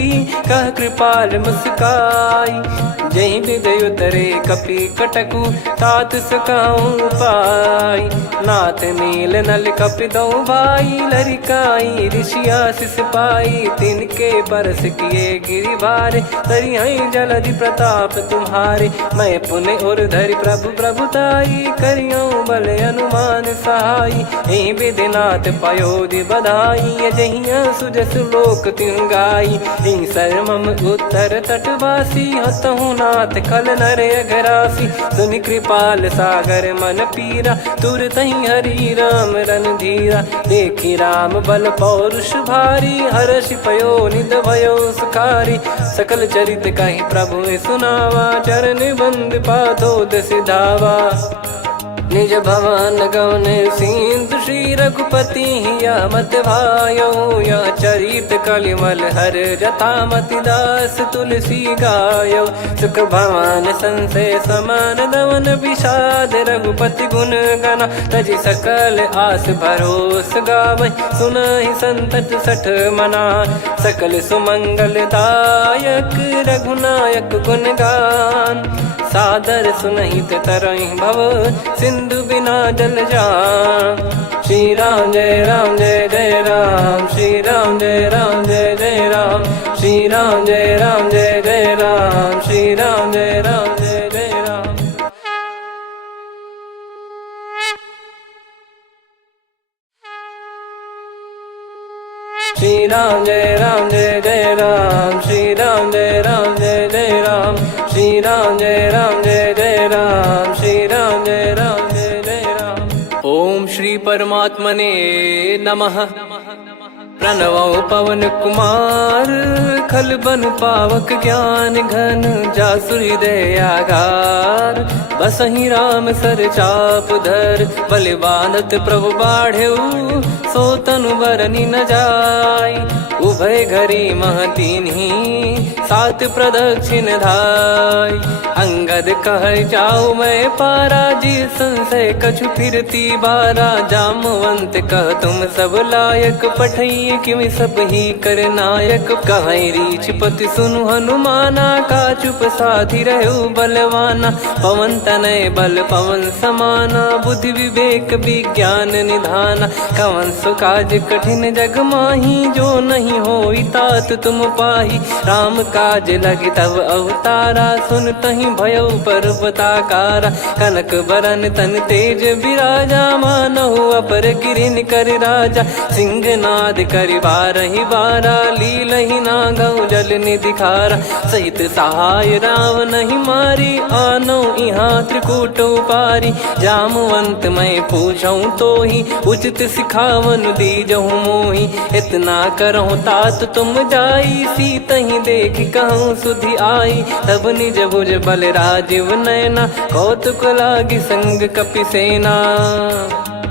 कह कृपाल मुस्काई। जही विदय उतरे कपि कटकु, तात सकाऊं पाई। नाथ नील नल कपि दो भाई, लरिकाई ऋषि आशीष पाई। तिनके परस किए गिरि बारे, तरी हई जलधि प्रताप तुम्हारे। मैं पुण्य और धरि प्रभु प्रभुताई, करियो बल अनुमान सहाई। ए विधिनाथ पयोधि बधाई, जहिया सुजस लोक तिहु गाई। ए सरमम उत्तर तटवासी, हतहु नाथ खल नर अघरासी। सुनि कृपाल सागर मन पीरा, तुरत ही हरि राम रन धीरा। देखी राम बल पौरुष भारी, हर्षि पयो निध भयो सुखारी। सकल चरित कहि प्रभु सुनावा, चरण बंद पाथो सिधावा। निज भवन गवन सिंधु श्री रघुपति या मत भायो। या चरित कलिमल हर जथा मति दास तुलसी गायो। सुख भवन संशय समान दवन विषाद, रघुपति गुण गना तजि सकल आस भरोस गावै। सुनहि संतत सठ मना, सकल सुमंगल दायक रघुनायक गुण गान। सादर सुनहित तरहि भव, सिंधु बिना जल जान। श्री राम जय राम जय जय राम, श्री राम जय राम जय जय राम। श्री राम जय राम जय जय राम, श्री राम जय राम जय जय राम। श्री राम जय राम जय जय राम, श्री राम जय राम जय जय राम। श्री राम जय राम जय जय राम, श्री राम जय राम जय जय राम। ओम श्री परमात्मने नमः। प्रणवो पवन कुमार, खल बन पावक ज्ञान घन। जासु हृदय आगार, बसहि राम सर चाप धर। बलि बांधत प्रभु बाढ़ऊ, सो तनु बरनि न जाय। उभय घरी मह दीन्ही, सात प्रदक्षिण धाय। अंगद कह जाऊ मैं पारा, जी संशय कछु फिरती बारा। जामवंत कह तुम सब लायक, पठइये किमि सब ही कर नायक। कहै रीछ पति सुनु हनुमाना, का चुप साधि रहु बलवाना। पवन तनय बल पवन समाना, बुद्धि विवेक विज्ञान निधाना। कवन सो काज कठिन जग माही, जो नहीं होई तात तुम पाही। राम काज लगी तब अवतारा, सुन तहि भयो पर्वताकारा। कनक बरन तन तेज बिराजा, मानहु अपर गिरिन कर राजा। सिंहनाद करि बारहि बारा, लीलहि नागौ जल निधि खारा। सहित सहाय रावण नहीं मारी, आनो इहाँ त्रिकूट उपारी। जामवंत मैं पूछऊँ तोहि, उचित सिखावन दीजहु मोहि। इतना करहु तात तुम जाई, सीतहि देख कहूँ सुधि आई। तब निज भुज बल राजीव नयना, कौतुक लागी संग कपिसेना।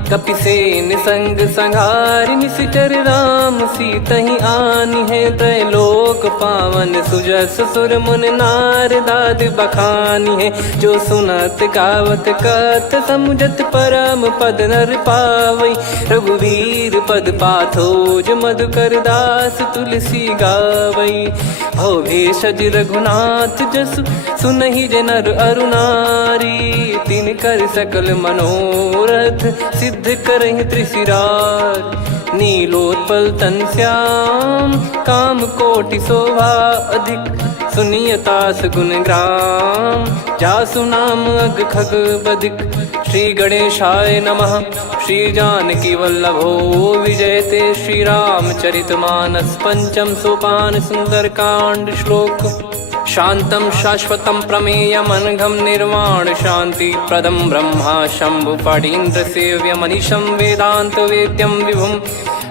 कपिसेन संग संहारि, निशिचर राम सीतहि आनि है। त्रैलोक पावन सुजस सुर मुन नार, दाद बखानी है। जो सुनत गावत कथ, समुझत परम पद नर पावै। रघुवीर पद पाथोज, मधुकर दास तुलसी गावै। भव भेषज रघुनाथ जसु, सुनहि जे नर अरु नारी। तिन कर सकल मनोरथ, सिद्ध करहि त्रिशिराज। नीलोत्पल तन श्याम, काम कोटि शोभा अधिक। सुनियतास गुण ग्राम, जासु नाम अग खग बदिक। श्री गणेशाय नमः। श्री जानकी वल्लभो विजयते, श्री रामचरितमानस। पंचम सोपान सुंदरकांड श्लोक। शांतं शाश्वतं प्रमेयमनघं निर्वाण शांति प्रदं ब्रह्मा शंभु फणीन्द्र सेव्य मनीषं वेदांत वेद्यं विभुं।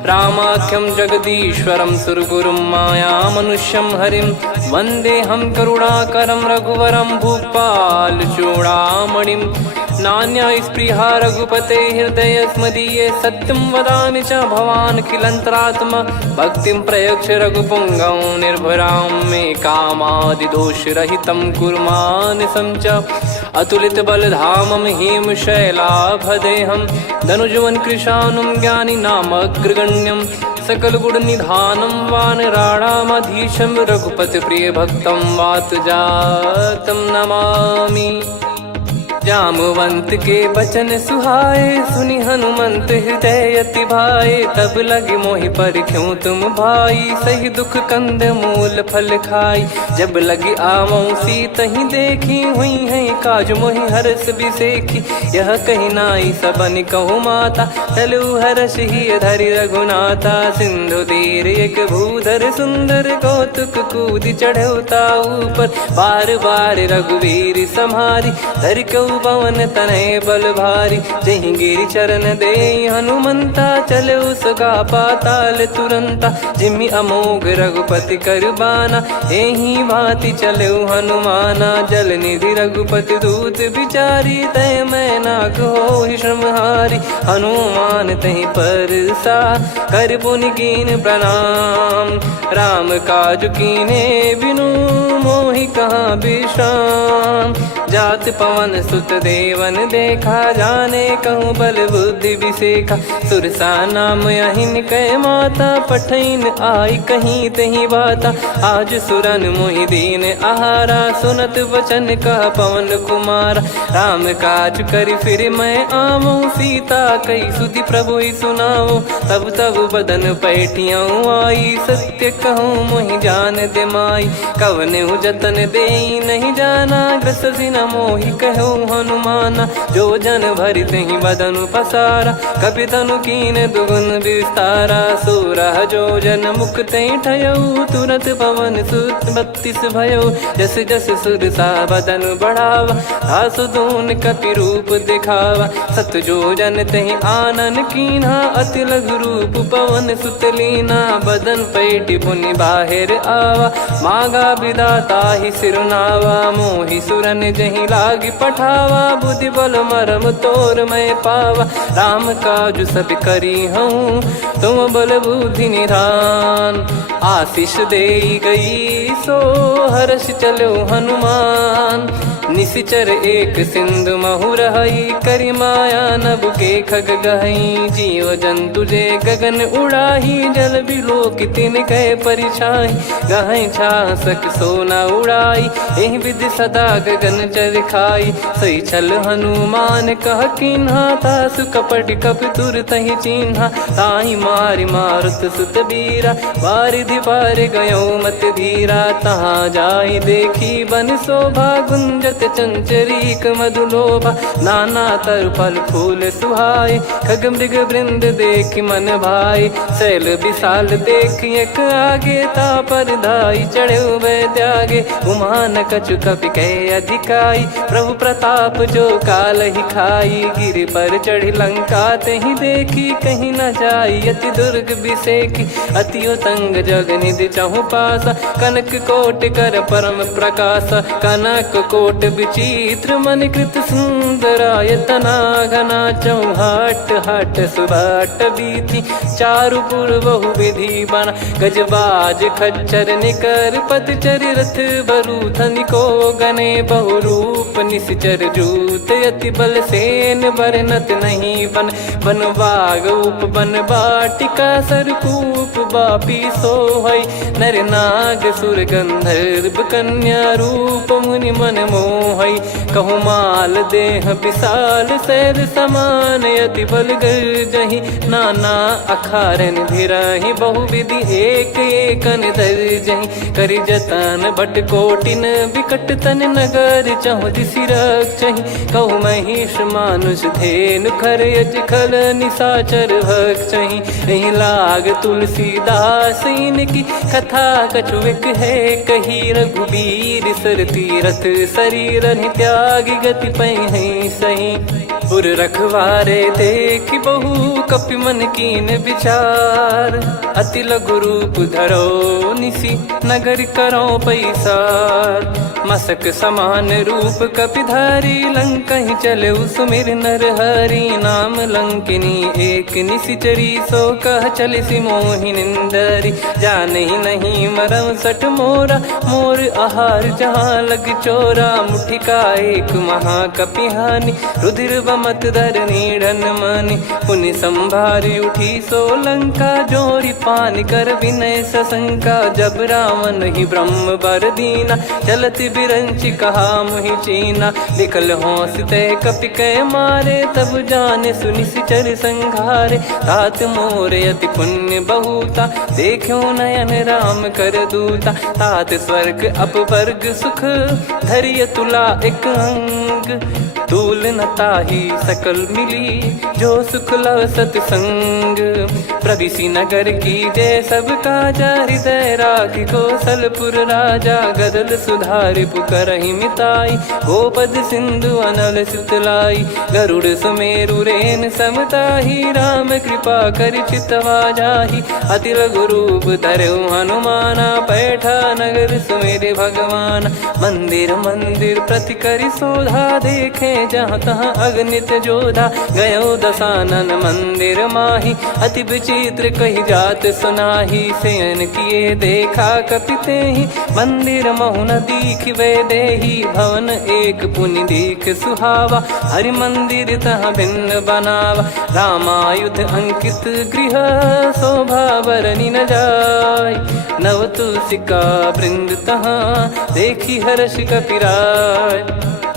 रामाख्यं जगदीश्वरं सुरगुरुं माया मनुष्यं हरिं। वन्देऽहं करुणाकरं रघुवरं भूपाल चूडामणिं। नान्या स्पृहा रघुपते हृदय स्मदीये, सत्यं वदामि च भवानखिलन्तरात्मा। भक्तिं प्रयच्छ रघुपुङ्गं निर्भरां मे कामादिदोषरहितं कुर्मानिसं च। अतुलितबलधामं हेमशैलाभदेहं, धनुजवन कृशानुं ज्ञानिनामग्रगण्यं। सकलगुणनिधानं वानराणामधीशं, रघुपतिप्रियभक्तं वातजातं नमामि। जामवंत के बचन सुहाए, सुनि हनुमंत हृदय अति भाए। तब लगे मोहि पर क्यों तुम भाई, सही दुख कंद मूल फल खाई। जब लगी आवऊं सीतहि देखी, हुई है काज मोहि हरस बिसेखी। यह कही नाई सबन कहु माता, चलु हरष ही धरि रघुनाथा। सिंधु तीर एक भूधर सुंदर, कौतुक कूद चढ़ौता ऊपर। बार बार रघुवीर सम्हारी, धरि कऊ पवन तनय बल भारी। जहि गिरि चरण दे हनुमंता, चले उसका पाताल तुरंता। जिमि अमोघ रघुपति कर बाना, एहि भांति चले हनुमाना। जल निधि रघुपति दूत बिचारी, तय मैं नाग होहि श्रमहारी। हनुमान तहि परसा, कर पुनि कीन प्रणाम। राम काज कीने बिनु, मोहि कहाँ विश्राम। जात पवन सुत देवन देखा, जाने कहूँ बल बुद्धि बिसेखा। सुरसा नाम अहिन कै माता, पठैन आई कहीं तहीं बाता। आज सुरन मोहि दीन आहारा, सुनत वचन कह पवन कुमारा। राम काज करि फिर मैं आवऊं, सीता कई सुधि प्रभु ही सुनाऊं। तब तब बदन पैठियाँ आई, सत्य कहूँ मोहि जान दे माई। कवने जतन दे नहीं जाना, ग्रसि न मोहि कहूँ हनुमाना। जो जन भरि तहि बदन पसारा, कपि तनु कीन दुगुन विस्तारा। सोरह जो जन मुख तहि ठयऊ, तुरत पवन सुत 32 भयऊ। जस जस सुरसा बदन बढ़ावा, आसु दून कपि रूप दिखावा। सत जो जन तहि आनन कीन्हा, अति लघु रूप पवन सुत लीना। बदन पैठि पुनि बाहिर आवा, मांगा विधाता ही सिरुनावा। मोहि सुरन जहि लागी पठावा, बुद्धि बल मरम तोर मैं पावा। राम काज सब करी हूँ, तुम बल बुद्धि निधान। आशीष दे गई सो हर्ष चलो हनुमान। निशिचर एक सिंधु महु रहई, करि माया नभ के खग गहई। जीव जंतु जे गगन उड़ाही, जल बिलोक तिन कह परिछाई। गहई छासक सोना उड़ाई, एहि विधि सदा गगन चर खाई। सही छल हनुमान कह कीन्हा, तासु कपट कपि तुर तहि चिन्हा। ताहि मारि मारुत सुत बीरा, वारिधि पार गयो मत धीरा। तहाँ जाई देखी बन शोभा, गुंजत चंचरीक मधुलोभा। नाना तर फल फूल सुहाए, खग मृग वृंद देख मन भाई। शैल विशाल देख एक आगे, तापर धाई चढ़े वै त्यागे। उमा न कछु कपि कह अधिकाई, प्रभु प्रताप जो काल ही खाई। गिरि पर चढ़ी लंका तहि देखी, कहीं न जाई अति दुर्ग बिसेखी। अति उतंग जग निधि चहु पासा, कनक कोट कर परम प्रकाशा। कनक कोट विचित्र मन कृत सुंदरायतना। घना चौहाट हाट सुबाट बीती, चारु पुर बहु विधि बना। गजबाज खच्चर निकर पतचर, रथ बरु धनिको गने। बहु रूप निश्चर जूत, अति बल सेन बरनत नहीं बन। बन बाग उप बन बाटिका, सरकूप बापी सोहई। नर नाग सुर गंधर्व कन्या, रूप मुनि मन मोहई। कहु माल देह विशाल, सैर समान अति बल गर्जहि। नाना अखारन भिरहि, बहु विधि एक एकन धरजहि। करि जतन भट कोटिन, विकट तन नगर चहु दिसि रक्षहि। कहु महिष मानुष धेनु, खर यज खल निशाचर भक्षहि। एहि लाग तुलसीदास इनकी, कथा कछु एक है कही। रघुबीर सर तीरथ शरीर त्यागी, गति पै सही। पुर रखवारे देखि बहु, कपि मन कीन विचार। अति लघु रूप धरो निसी, नगर करो पैसार। मसक समान रूप कपिधारी, लंकहि चले सुमिर नर हरि। नाम लंकिनी एक निशिचरी, सो कह चलिसि मोहि निंदरी। जानहि नहीं मरम सठ मोरा, मोर आहार जहाँ लग चोरा। मुठिका एक महाकपिहानि, रुधिर मत धरनी ढन मानी। पुनि संभारी उठी सोलंका, जोरी पान कर विनय सशंका। जब रावण ही ब्रह्म बर दीना, चलति बिरंचि कहा मुहि चीना। निकल होंस तय कपि कै मारे, तब जाने सुनि सिचर संघारे। तात मोर अति पुण्य बहुता, देखो नयन राम कर दूता। तात स्वर्ग अपवर्ग सुख, धैर्य तुला एक अंग। तूल न ताहि सकल मिली, जो सुख लव सतसंग। प्रविशि नगर की जय सब काजा, हृदय राखि कौशलपुर राजा। गदल सुधारि पुकारहि मिताई, गोपद सिंधु अनल सुतलाई। गरुड़ सुमेरु रेन समताहि, राम कृपा करि चितवा जाहि। अति लघु रूप धरऊ हनुमाना, पैठा नगर सुमेरे भगवान। मंदिर मंदिर प्रति करि शोधा, देखे जहाँ तहाँ अगणित जोधा। गयो दशानन मंदिर माही, अति विचित्र कही जात सुनाही। शयन किए देखा कपिते ही, मंदिर महु न दीख वे देही। भवन एक पुनि दीख सुहावा, हरि मंदिर तहाँ भिन्न बनावा। रामायुध अंकित गृह, शोभा बरनि न जाय। नव तुलसी का वृंद तहाँ, देखी हर्ष कपिराय।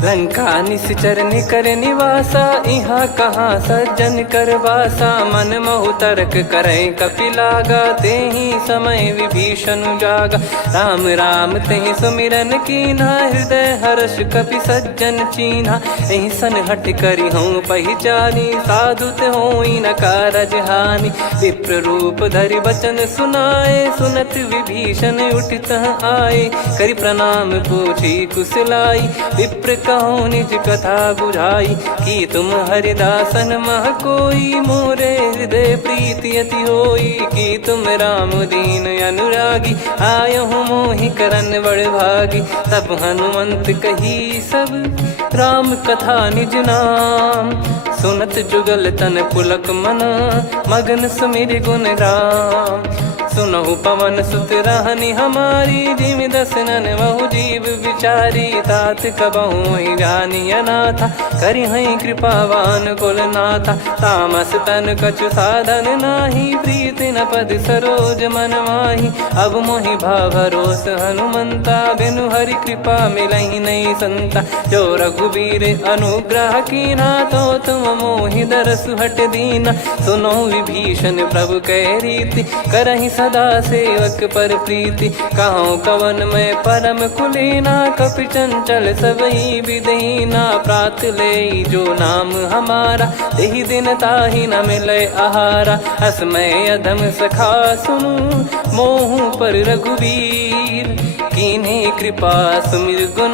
लंका निश्चर निकर निवासा, यहाँ कहाँ सज्जन कर वासा। मन महु तर्क करें कपिलागा, तेहि समय विभीषण जागा। राम राम तेहि सुमिरन कीन्हा, हृदय हर्ष कपि सज्जन चीन्हा। एहि सन हट करि हूँ पहिचानी, साधु ते होई न कारज हानि। विप्र रूप धरि बचन सुनाए, सुनत विभीषण उठित आए। करि प्रणाम पूछी कुशलाई, विप्र कहो निज कथा बुझाई। कि तुम हरिदासन मह कोई, मोरे हृदय प्रीति अति होई। कि तुम राम दीन अनुरागी, आयहु मोहि करन बड़ भागी। तब हनुमंत कही सब, राम कथा निज नाम। सुनत जुगल तन पुलक मना, मगन सुमिर गुण राम। सुनहु पवन सुत रहनी हमारी, जिमि दसनन महु जीव विचारी। तात कबहु ही जानी अनाथा, करि हई कृपावान कुल नाथा। तामस तन कछु साधन नाही, प्रीति न पद सरोज मन माही। अब मोहि भाव भरोस हनुमंता, बिनु हरि कृपा मिलहि नहीं संता। जो रघुबीर अनुग्रह कीना, तो तुम मोहि दरसु हट दीना। सुनो विभीषण प्रभु कह रीति, करहि सदा सेवक पर प्रीति। कहूँ कवन में परम कुलीना, कपि चंचल सबही विदहीना। प्रात ले जो नाम हमारा, तेहि दिन ताहि न मिले आहारा। असमय अधम सखा सुनु, मोहु पर रघुवीर। कीन्हे कृपा सुमिर गुण,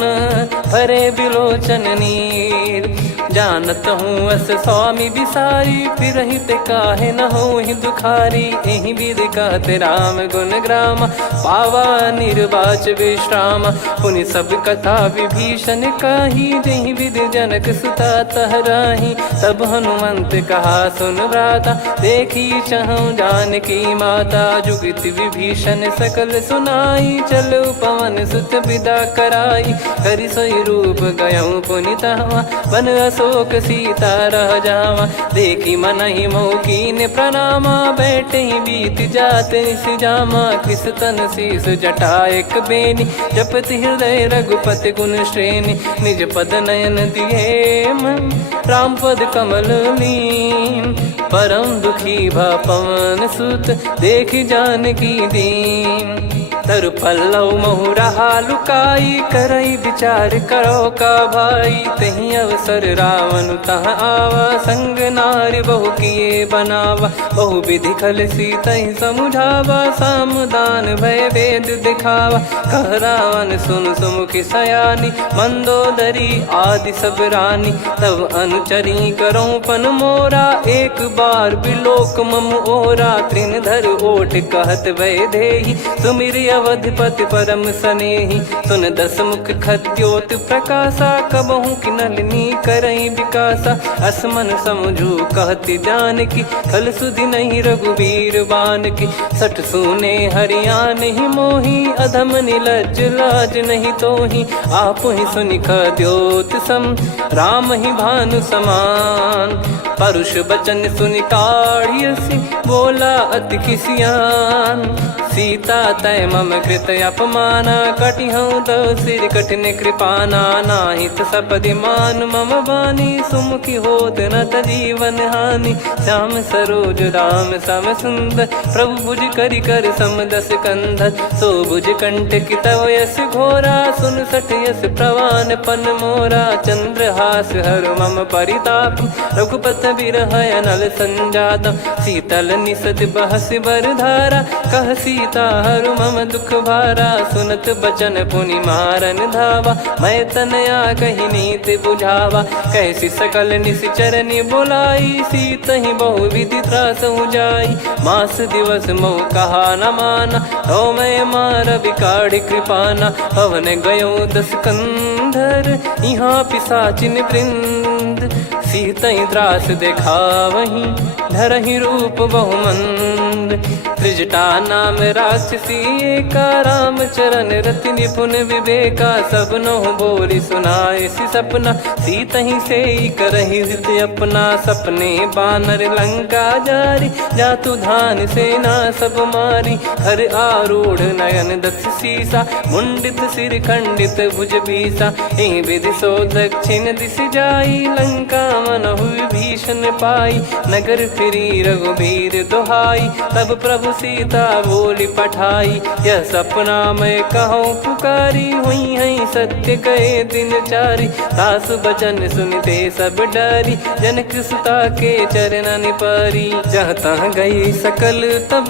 भरे बिलोचन नीर। जानत हूँ अस स्वामी बिसारी, फिरहित काहे न होहि दुखारी। एहि विधि कहते राम गुण ग्राम, पावा निर्वाच विश्राम। पुनि सब कथा विभीषण काही, जहि विधि जनक सुता तहराही। तब हनुमंत कहा सुन भ्राता, देखी चहु जानकी माता। जुगित विभीषण सकल सुनाई, चलो पवन सुत विदा कराई। करि सोई रूप गयऊँ पुनि तहवा, बन अशोक सीता रह जावा। देखी मनहि मोह कीन्ह प्रणामा, बैठे ही बीत जात निस जामा। किस तन शीस जटा एक बेनी, जपति हृदय रघुपति गुण श्रेणी। निज पद नयन दिए मन, राम पद कमल लीन। परम दुखी भा पवन सुत, देखि जानकी दीन। तरु पल्लव महु रहा लुकाई, करई विचार करो का भाई। तहि अवसर रावण तहाँ आवा, संग नारी बहु किए बनावा। बहु विधि खल सीतहि समुझावा, सामदान भय वेद दिखावा। कह रावण सुन सुमुखि सयानी, मंदोदरी आदि सब रानी। तब अनुचरी करो पन मोरा, एक बार बिलोक मम ओरा। तृण धर ओट कहत वै देहि, सुमिर अवधिपति परम सनेही। सुन दस मुख खद्योत प्रकाशा, कबहू की नलिनी करई विकासा। असमन समझू कहती जान की, खल सुधि नहीं रघुबीर बान की। सठ सुने हरियान ही मोही, अधम निलज लाज नहीं तोही। आप ही सुनि खद्योत सम, राम ही भानु समान। परुष बचन सुनि काढ़ियसि, बोला अति किसियान। सीता तय मम कृत अपमाना, कटिहऊँ दो सिर कठिन कृपाना। नाहित सपदि मान मम बानी, सुमुखी होत न जीवन हानि। श्याम सरोज राम सम सुंदर, प्रभु भुज करि कर सम दस कंधर। सो भुज कंटक तव यस घोरा, सुन सठ यस प्रवान पन मोरा। चंद्रहास हर मम परिताप, रघुपत बिरह अनल संजातम। शीतल निसत बहस बर धारा, कह सीता हरु मम दुख भारा। सुनत बचन पुनि मारन धावा, मैं तनया कही नीत बुझावा। कैसी सकल निश्चरनि बोलाई, सीत ही बहु विधि त्रास जाई। मास दिवस मोह कहा न माना, तो मैं मार बिकाढ़ कृपाना। पवन गयो दस कंधर, यहाँ पिशाचिन वृंद। सीतई त्रास देखा वहीं, धरहि रूप बहुमंद। त्रिजटा नाम राक्षसी एका, राम चरण रति निपुण विवेका। सबनो बोली सुनाए सि सपना, सीतहि से करहि हित अपना। सपने बानर लंका जारी, जातु धान सेना सब मारी। हर आरूढ़ नयन दस सीसा, मुंडित सिर खंडित भुज बीसा। एहि विधि सो दक्षिण दिश जाई, लंका मनहु भीषण पाई। नगर फिरी रघुबीर दोहाई, तब प्रभु सीता बोली पठाई। यह सपना मैं कहूँ पुकारी, हुई है सत्य कहे दिन चारी। सासु बचन सुनते सब डरी, जनक सुता के चरण परी। जहाँ तहाँ गई सकल तब,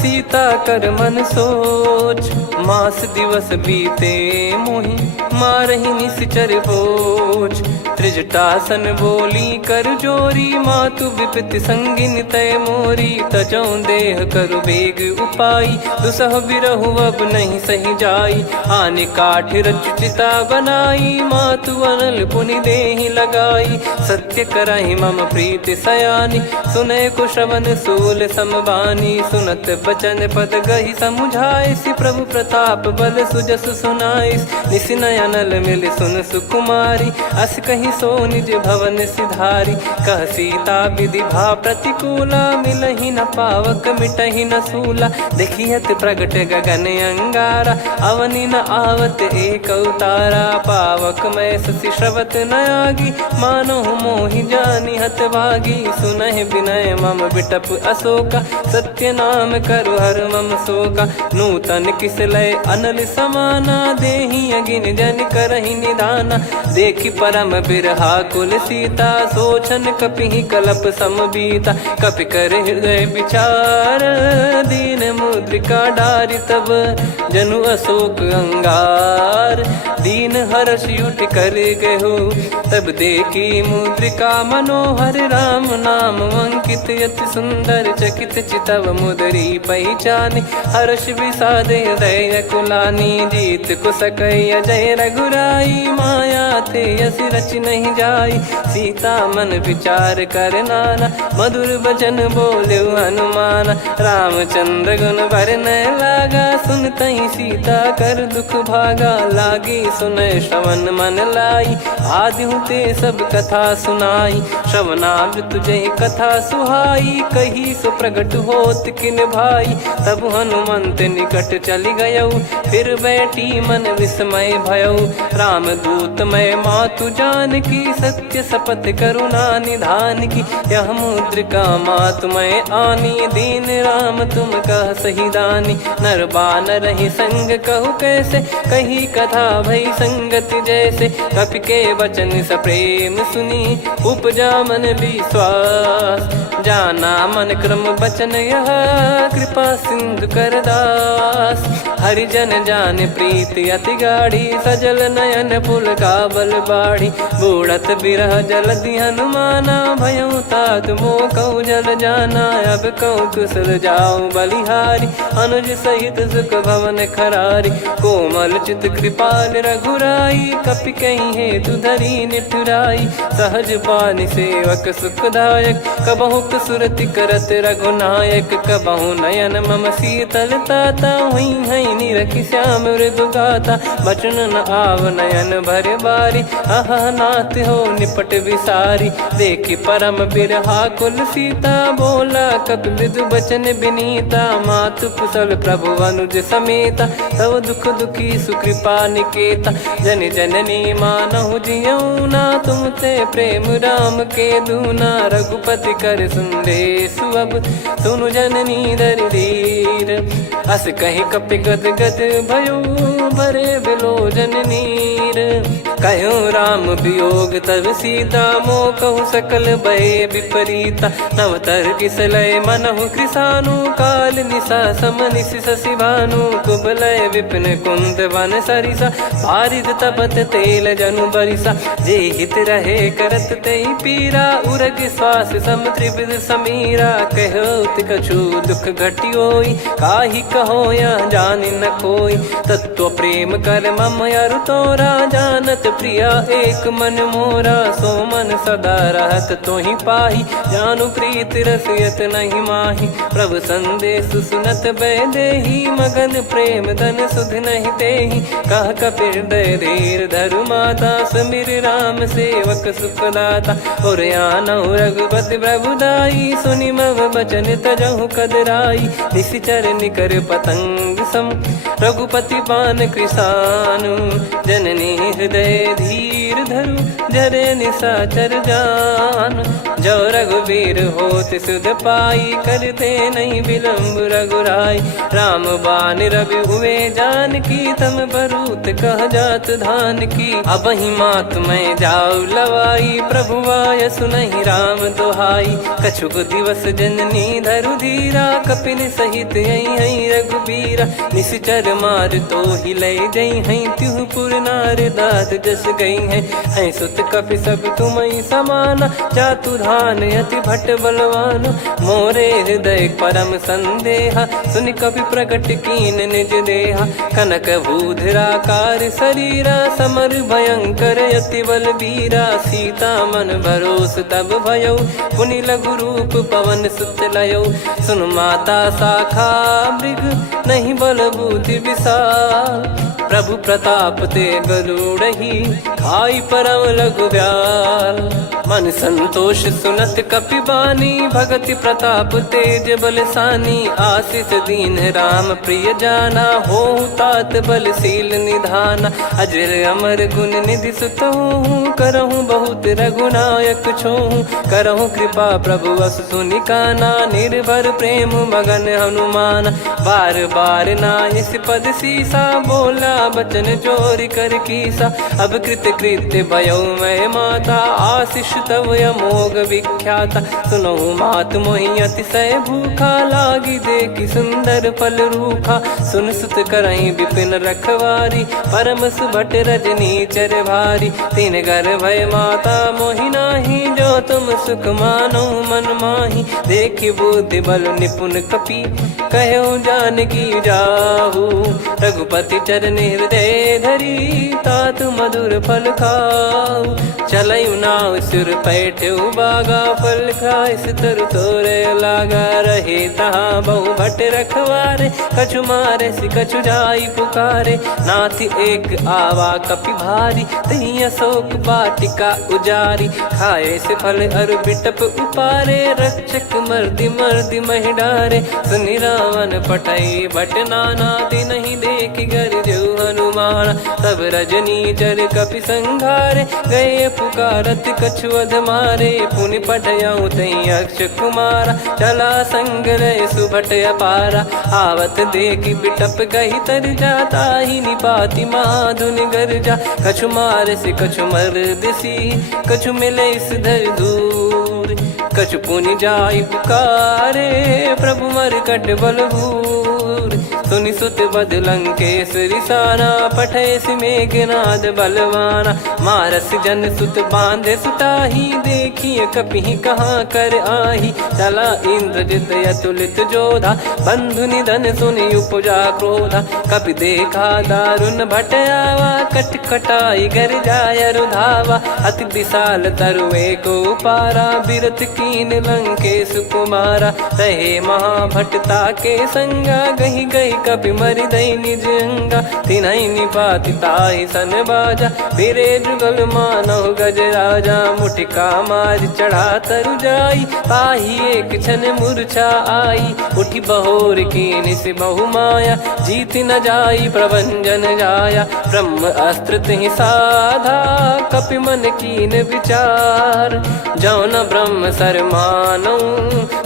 सीता कर मन सोच। मास दिवस बीते मोहि, मारहि निश्चर बोझ। त्रिजटासन बोली कर जोरी, मातु विपति संगिन तय मोरी। तजौ देह करु बेग उपाई, दुसह बिरहु अब नहीं सही जाई। आने काठ रचिता बनाई, मातु अनल पुनि देहि लगाई। सत्य करहि मम प्रीति सयानी, सुनय को श्रवण सूल समबानी। सुनत बचन पद गहि समुझाए, सि प्रभु प्रताप बल सुजस सुनाइस। निसि नयनल मिल सुन सुकुमारी, अस कहि सो निज भवन सिधारी। कह सीता विधि भा प्रतिकूला, मिलहि न पावक मिटहि न सूला। देखियत प्रगट गगन अंगारा, अवनि न आवत एक अवतारा। पावक मैं ससि श्रवत न आगी, मानो मोहि जानि हत भागी। सुनहि विनय मम बिटप अशोका, सत्य नाम करु हर मम शोका। नूतन किस लय अनल समाना, देहि अगिन जन करहि निदाना। देखि परम बिरहा कुल सीता, सोचन कपिहि कलप समबीता। कपि कर हृदय विचार, दीन मुद्रिका डारि तब। जनु अशोक अंगार, दीन हर्ष युट कर गहु। तब देखी मुद्रिका मनोहर, राम नाम अंकित अति सुंदर। चकित चितव मुदरी पहचाने, हर्ष विषाद हृदय कुलानी। जीत को सकय अजय रघुराई, माया थे यस रच नहीं जाई। सीता मन विचार कर नाना, मधुर वचन बोले हनुमान। रामचंद्र गुण भरने लागा, सुनतहि सीता कर दुख भागा। लागी सुनय श्रवण मन लाई, आदि ते सब कथा सुनाई। श्रवणाब तुझे कथा सुहाई, कही सो प्रगट होत किन भाई। तब हनुमंत निकट चली गयौ, फिर बैठी मन विस्मय भयौ। राम दूत मैं मातु जान की, सत्य शपथ करुणा निधान की। यह मुद्रिका मातु मैं आनी, दीन राम तुम कह सही दानी। नर बानर ही संग कहु कैसे, कही कथा भई संगति जैसे। कपि के वचन सप्रेम सुनी, उपजा मन विश्वास। जाना मन क्रम बचन यह, कृपा सिंधु कर दास। हरिजन जान प्रीति अति गाढ़ी, सजल नयन पुल काबल बाढ़ी। बूढ़त बिरह जलधि हनुमाना, भयउ तात मोह कहु जल जाना। अब कहु कुशल जाऊ बलिहारी, अनुज सहित सुख भवन खरारी। कोमल चित कृपाल रघुराई, कपि कहीं हेतु धरी निठुराई। सहज पानि सेवक सुखदायक, कबहु सुरति करत रघुनायक। कबहु नयन मम शीतल ताता, हुई है निरखि श्याम मृदु गाता। बचन न आव नयन भर बारी, अह नाथ हो निपट विसारी। देखि परम बिरहा कुल सीता, बोला कपि मृदु बचन बिनीता। मातु कुशल प्रभु अनुज समेता, तव दुख दुखी सुकृपा निकेता। जन जननी मानहु जियऊ ना, तुम ते प्रेम राम के दूना। रघुपति कर संदेशु अब, सुनु जननी दर धीर। अस कहीं कपि गद गद भयो, भरे बिलोचन नीर। कहूँ राम वियोग तब सीता, मोह कहूँ सकल भय विपरीता। नवतर किसलय मनहु कृसानु, काल निशा समनिश शशि भानु। कुबलय विपिन कुंद वन सरिसा, पारिद तपत तेल जनु बरिसा। जे हित रहे करत तेहि पीरा, उरग श्वास सम त्रिविध समीरा। कहत कछु दुख घटियोई, काहि कहो या जानि न कोई। तत्व प्रेम कर मम अरु तोरा, जानत प्रिया एक मन मोरा। सो मन सदा रहत तोहि पाही, जानु प्रीत रसियत नहीं माही। प्रभु संदेश सुनत बैदेही, मगन प्रेम धन सुध नहीं तेहि। कह कपि हृदय धीर धरु माता, समिर राम सेवक सुखदाता। और आनहु रघुपति प्रभुदाई, सुनि मम बचन तजहु कदराई। निशिचर निकर पतंग सम, रघुपति पान कृसानु। जननी हृदय धीर धरु, जरे निशाचर जान। जो रघुवीर होत सुध पाई, करते नहीं विलम्ब रघुराई। राम बान रवि हुए जानकी, तम बरूत कह जात धान की। अब ही मात मैं जाऊ लवाई, प्रभु आय सुनहि राम दुहाई। कछुक दिवस जननी धरु धीरा, कपिन सहित यही रघुबीरा। निश्चर मार तो ही ले जई हैं, त्युह पुर नार दात जस गई हैं। सुत कपि सब तुमहि समाना, जातु धान अति भट बलवान। मोरे हृदय परम संदेहा, सुनि कपि प्रकट कीन निज देहा। कनक भूधराकार शरीरा, समर भयंकर अति बलबीरा। सीता मन भरोस तब भयउ, पुनि लघु रूप पवन सुत लयउ। सुन माता शाखा मृग, नहीं बल बुद्धि विशाल। प्रभु प्रताप ते गरुड़हि, खाई परम लघु ब्याल। मन संतोष सुनत कपि बानी, भगति प्रताप तेज बलसानी। आशीष दीन राम प्रिय जाना, होहु तात बलशील निधाना। अजर अमर गुण निधि सुतहु, करहु बहुत रघुनायक छोहु। करहु कृपा प्रभु अस सुनि काना, निर्भर प्रेम मगन हनुमान। बार बार नायस पद सीसा, बोला बचन चोरी कर कीसा। अब कृत कृत्य भयो मैं माता, आशीष तव अमोघ विख्याता। सुनहु मात मोहि अतिशय भूखा, लागी देखि सुंदर फल रूखा। सुन सुत करहि विपिन रखवारी, परम सुभट रजनी चर भारी। तीन घर भय माता मोहि नाही, जो तुम सुख मानो मन माही। देखि बुद्धि बल निपुण कपि, कहु जानकी जाहू। रघुपति चरण हृदय धरी, तात मधुर फल खाऊ। चलयु नाव सिर पैठ्यु बागा, फल खाय सितर तोरे लागा। रहे तहाँ बहु भट रखवारे, कछु मारे सि कछु जाई पुकारे। नाथ एक आवा कपि भारी, तही अशोक वाटिका उजारी। खाए से फल अर बिटप उपारे, रक्षक मर्दि मर्दि महि डारे। सुनि रावण पटई भट नाना, तिनहि देखि गरजउ हनुमान। तब रजनी चर कपि संघारे, गए पुकारत कछु अध मारे। पुनि पटयउ तई अक्ष कुमारा, चला संग रहे सुभट अपारा। आवत देखि बिटप गहि तर जाता, ही निपाति माधुनि गर्जा। कछु मार से कछु मर्दिसी, कछु मिले इस धर दूर। कछु पुनि जाई पुकारे, प्रभु मरकट बलभूर। सुनि सुत बद लंकेश्वरी साना, पठेसि मेघनाद बलवाना। मारस जन सुत बांधे सुताही, देखिए कपि कहाँ कर आही। चला इंद्रजित अतुलित जोधा, बंधु निधन सुनि उपजा क्रोधा। कपि देखा दारुण भट आवा, कट कटाई घर जाय रुधावा। अति विशाल तरुए को पारा, बिरत कीन लंकेश कुमारा। रहे महाभटता के संगा, गही गई कपि मरि दई निज अंगा। तिन्हि निपाति ताहि सन बाजा, फिरे जुगल मानव गज राजा। मुटिका मार चढ़ा तरु जाई, पाही एक क्षण मूर्छा आई। उठी बहोर कीन से बहु माया, जीत न जाई प्रभंजन जाया। ब्रह्म अस्त्र तिहि साधा, कपि मन कीन विचार। जौ न ब्रह्म सर मानौ,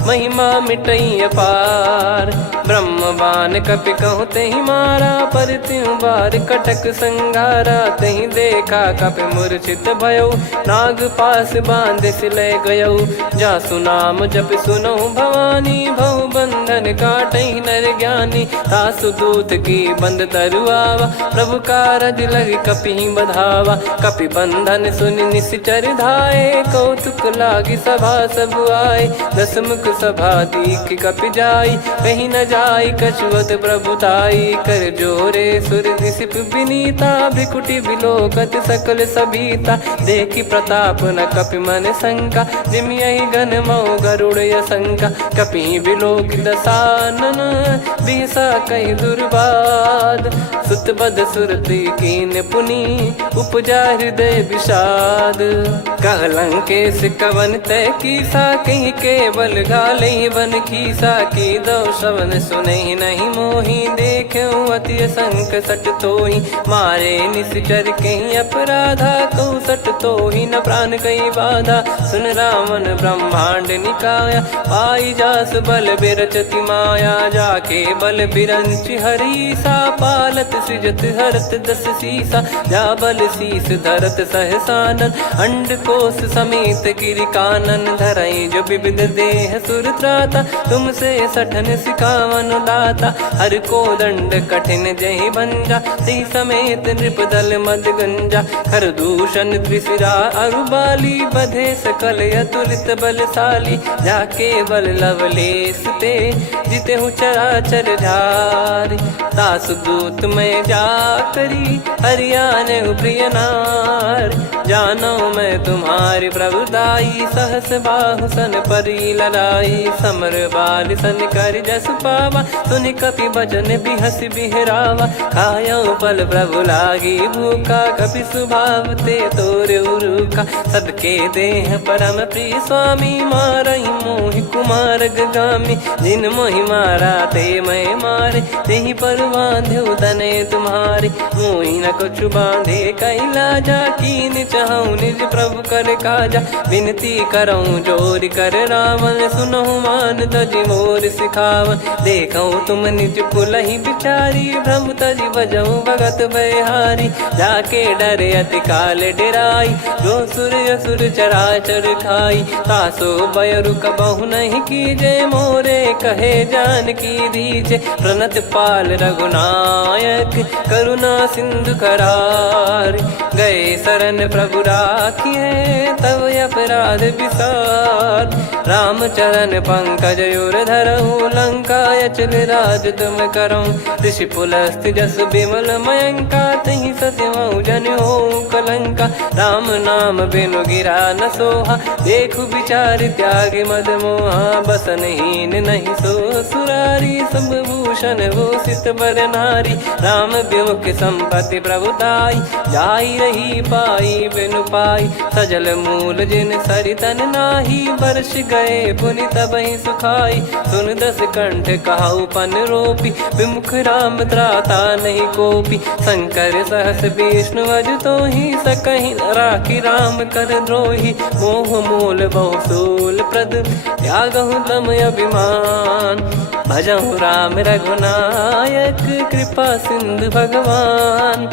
महिमा मिटई अपार। ब्रह्म बान कपि कहूँ तेहि मारा, पर त्यों बार कटक संगारा। तहि देखा कपि मूर्छित भयौ, नाग पास बांध सिले गयौ। जासु नाम जप सुनौ भवानी, भव बंधन काटहि नर ज्ञानी। तासु दूत की बंद तरुआवा, प्रभु कारज लग कपि बधावा। कपि बंधन सुनि निश्चर धाये, कौतुक लागी सभा सब आए। दसमुख सभा दीख कपि जाई, कहीं न जाई कछुअत प्रभुताई। कर जोरे सुर दिसिप विनीता, भिकुटी बिलोकत सकल सबीता। देखी प्रताप न कपि मन शंका, जिमियहि गन मऊ गरुड़ असंका। कपि बिलोक दसानन, बिहसा कहि दुर्बाद। सुत बद सुरति कीन पुनि, उपजा हृदय विषाद। कह लंकेश कवन तय कीसा, कहीं केवल गाले बन खीसा। की दो श्रवण सुनहि नहीं मोही, देखऊं अति संक सट तोहि। मारे निश्चर कहीं अपराधा, कहूँ सट तोहि न प्राण कहीं बाधा। सुन रावण ब्रह्मांड निकाया, पाई जास बल बिरचति माया। जाके बल बिरंच हरीसा, पालत सृजत हरत दस सीसा। जा बल शीस धरत सहसानन, अंड कोश समेत गिरि कानन। धरई जो विविध देह सुर त्राता, तुमसे सठन सिखावन दाता। हर को दंड कठिन जहि भंजा, ती समेत नृपदल मद गंजा। खर दूषण त्रिशिरा अरुबाली, बधे सकल अतुलित बलशाली। जाके बल लवलेस ते, जिते हूँ चराचर झारी। तासु दूत मैं जा करी, हरियाने प्रिय नार। जानो मैं तुम्हारी प्रभुताई, सहस बाहु सन परी ललाई। समर बाल सन कर जस पावा, सुनि कपि बचन बिहस बिहरावा। खायौ पल प्रभु लागी भूखा, कपि स्वभाव ते तोर उरुखा। सबके देह परम प्रिय स्वामी, मारहि मोहि कुमार गामी। जिन मोहि मारा ते मैं मारे, तेहि पर बांधो तनय तुम्हारे। मोहि न कुछ बांधे कैलाजा, कीन चाहूं निज प्रभु कर काजा। विनती करऊं जोर कर रावण, सुनहु मान तजि मोर सिखावन। देखऊं तुम निज कुलहि बिचारी, भ्रम तजि बजऊं भगत बहारी। जाके डरे अति काल डेराई, जो सुर असुर चराचर खाई। तासो बयरु कबहु नहीं कीजे, मोरे कहे जान की दीजे। प्रणत पाल रघुनायक, करुणा सिंधु करार। गए शरण प्रभु राखिए, तब अपराध विसार। रामचरण पंकज उर धरऊं, लंका अचल राज तुम करऊं। ऋषि पुलस्त जस विमल मयंका, तहि सत्यमऊ जन हो कलंका। राम नाम बिनु गिरा न सोहा, देखु विचार त्याग मद मोहा। बसनहीन नहीं सो सुरारी, सब भूषण भूषित बर नारी। राम विमुख संपत्ति प्रभुताई, जाई रही पाई बिनु पाई। सजल मूल जिन सरितन नाही, वर्ष गए पुनि तबहि सुखाई। सुन दस कंठ कहाऊ पन रोपी, विमुख राम त्राता नहीं कोपी। शंकर सहस विष्णु अज तोहि, सकहि न राखी राम कर द्रोही। मोह मूल बहु सूल प्रद, त्यागहु तम अभिमान। भजहु राम रघुनायक, कृपा सिंधु भगवान।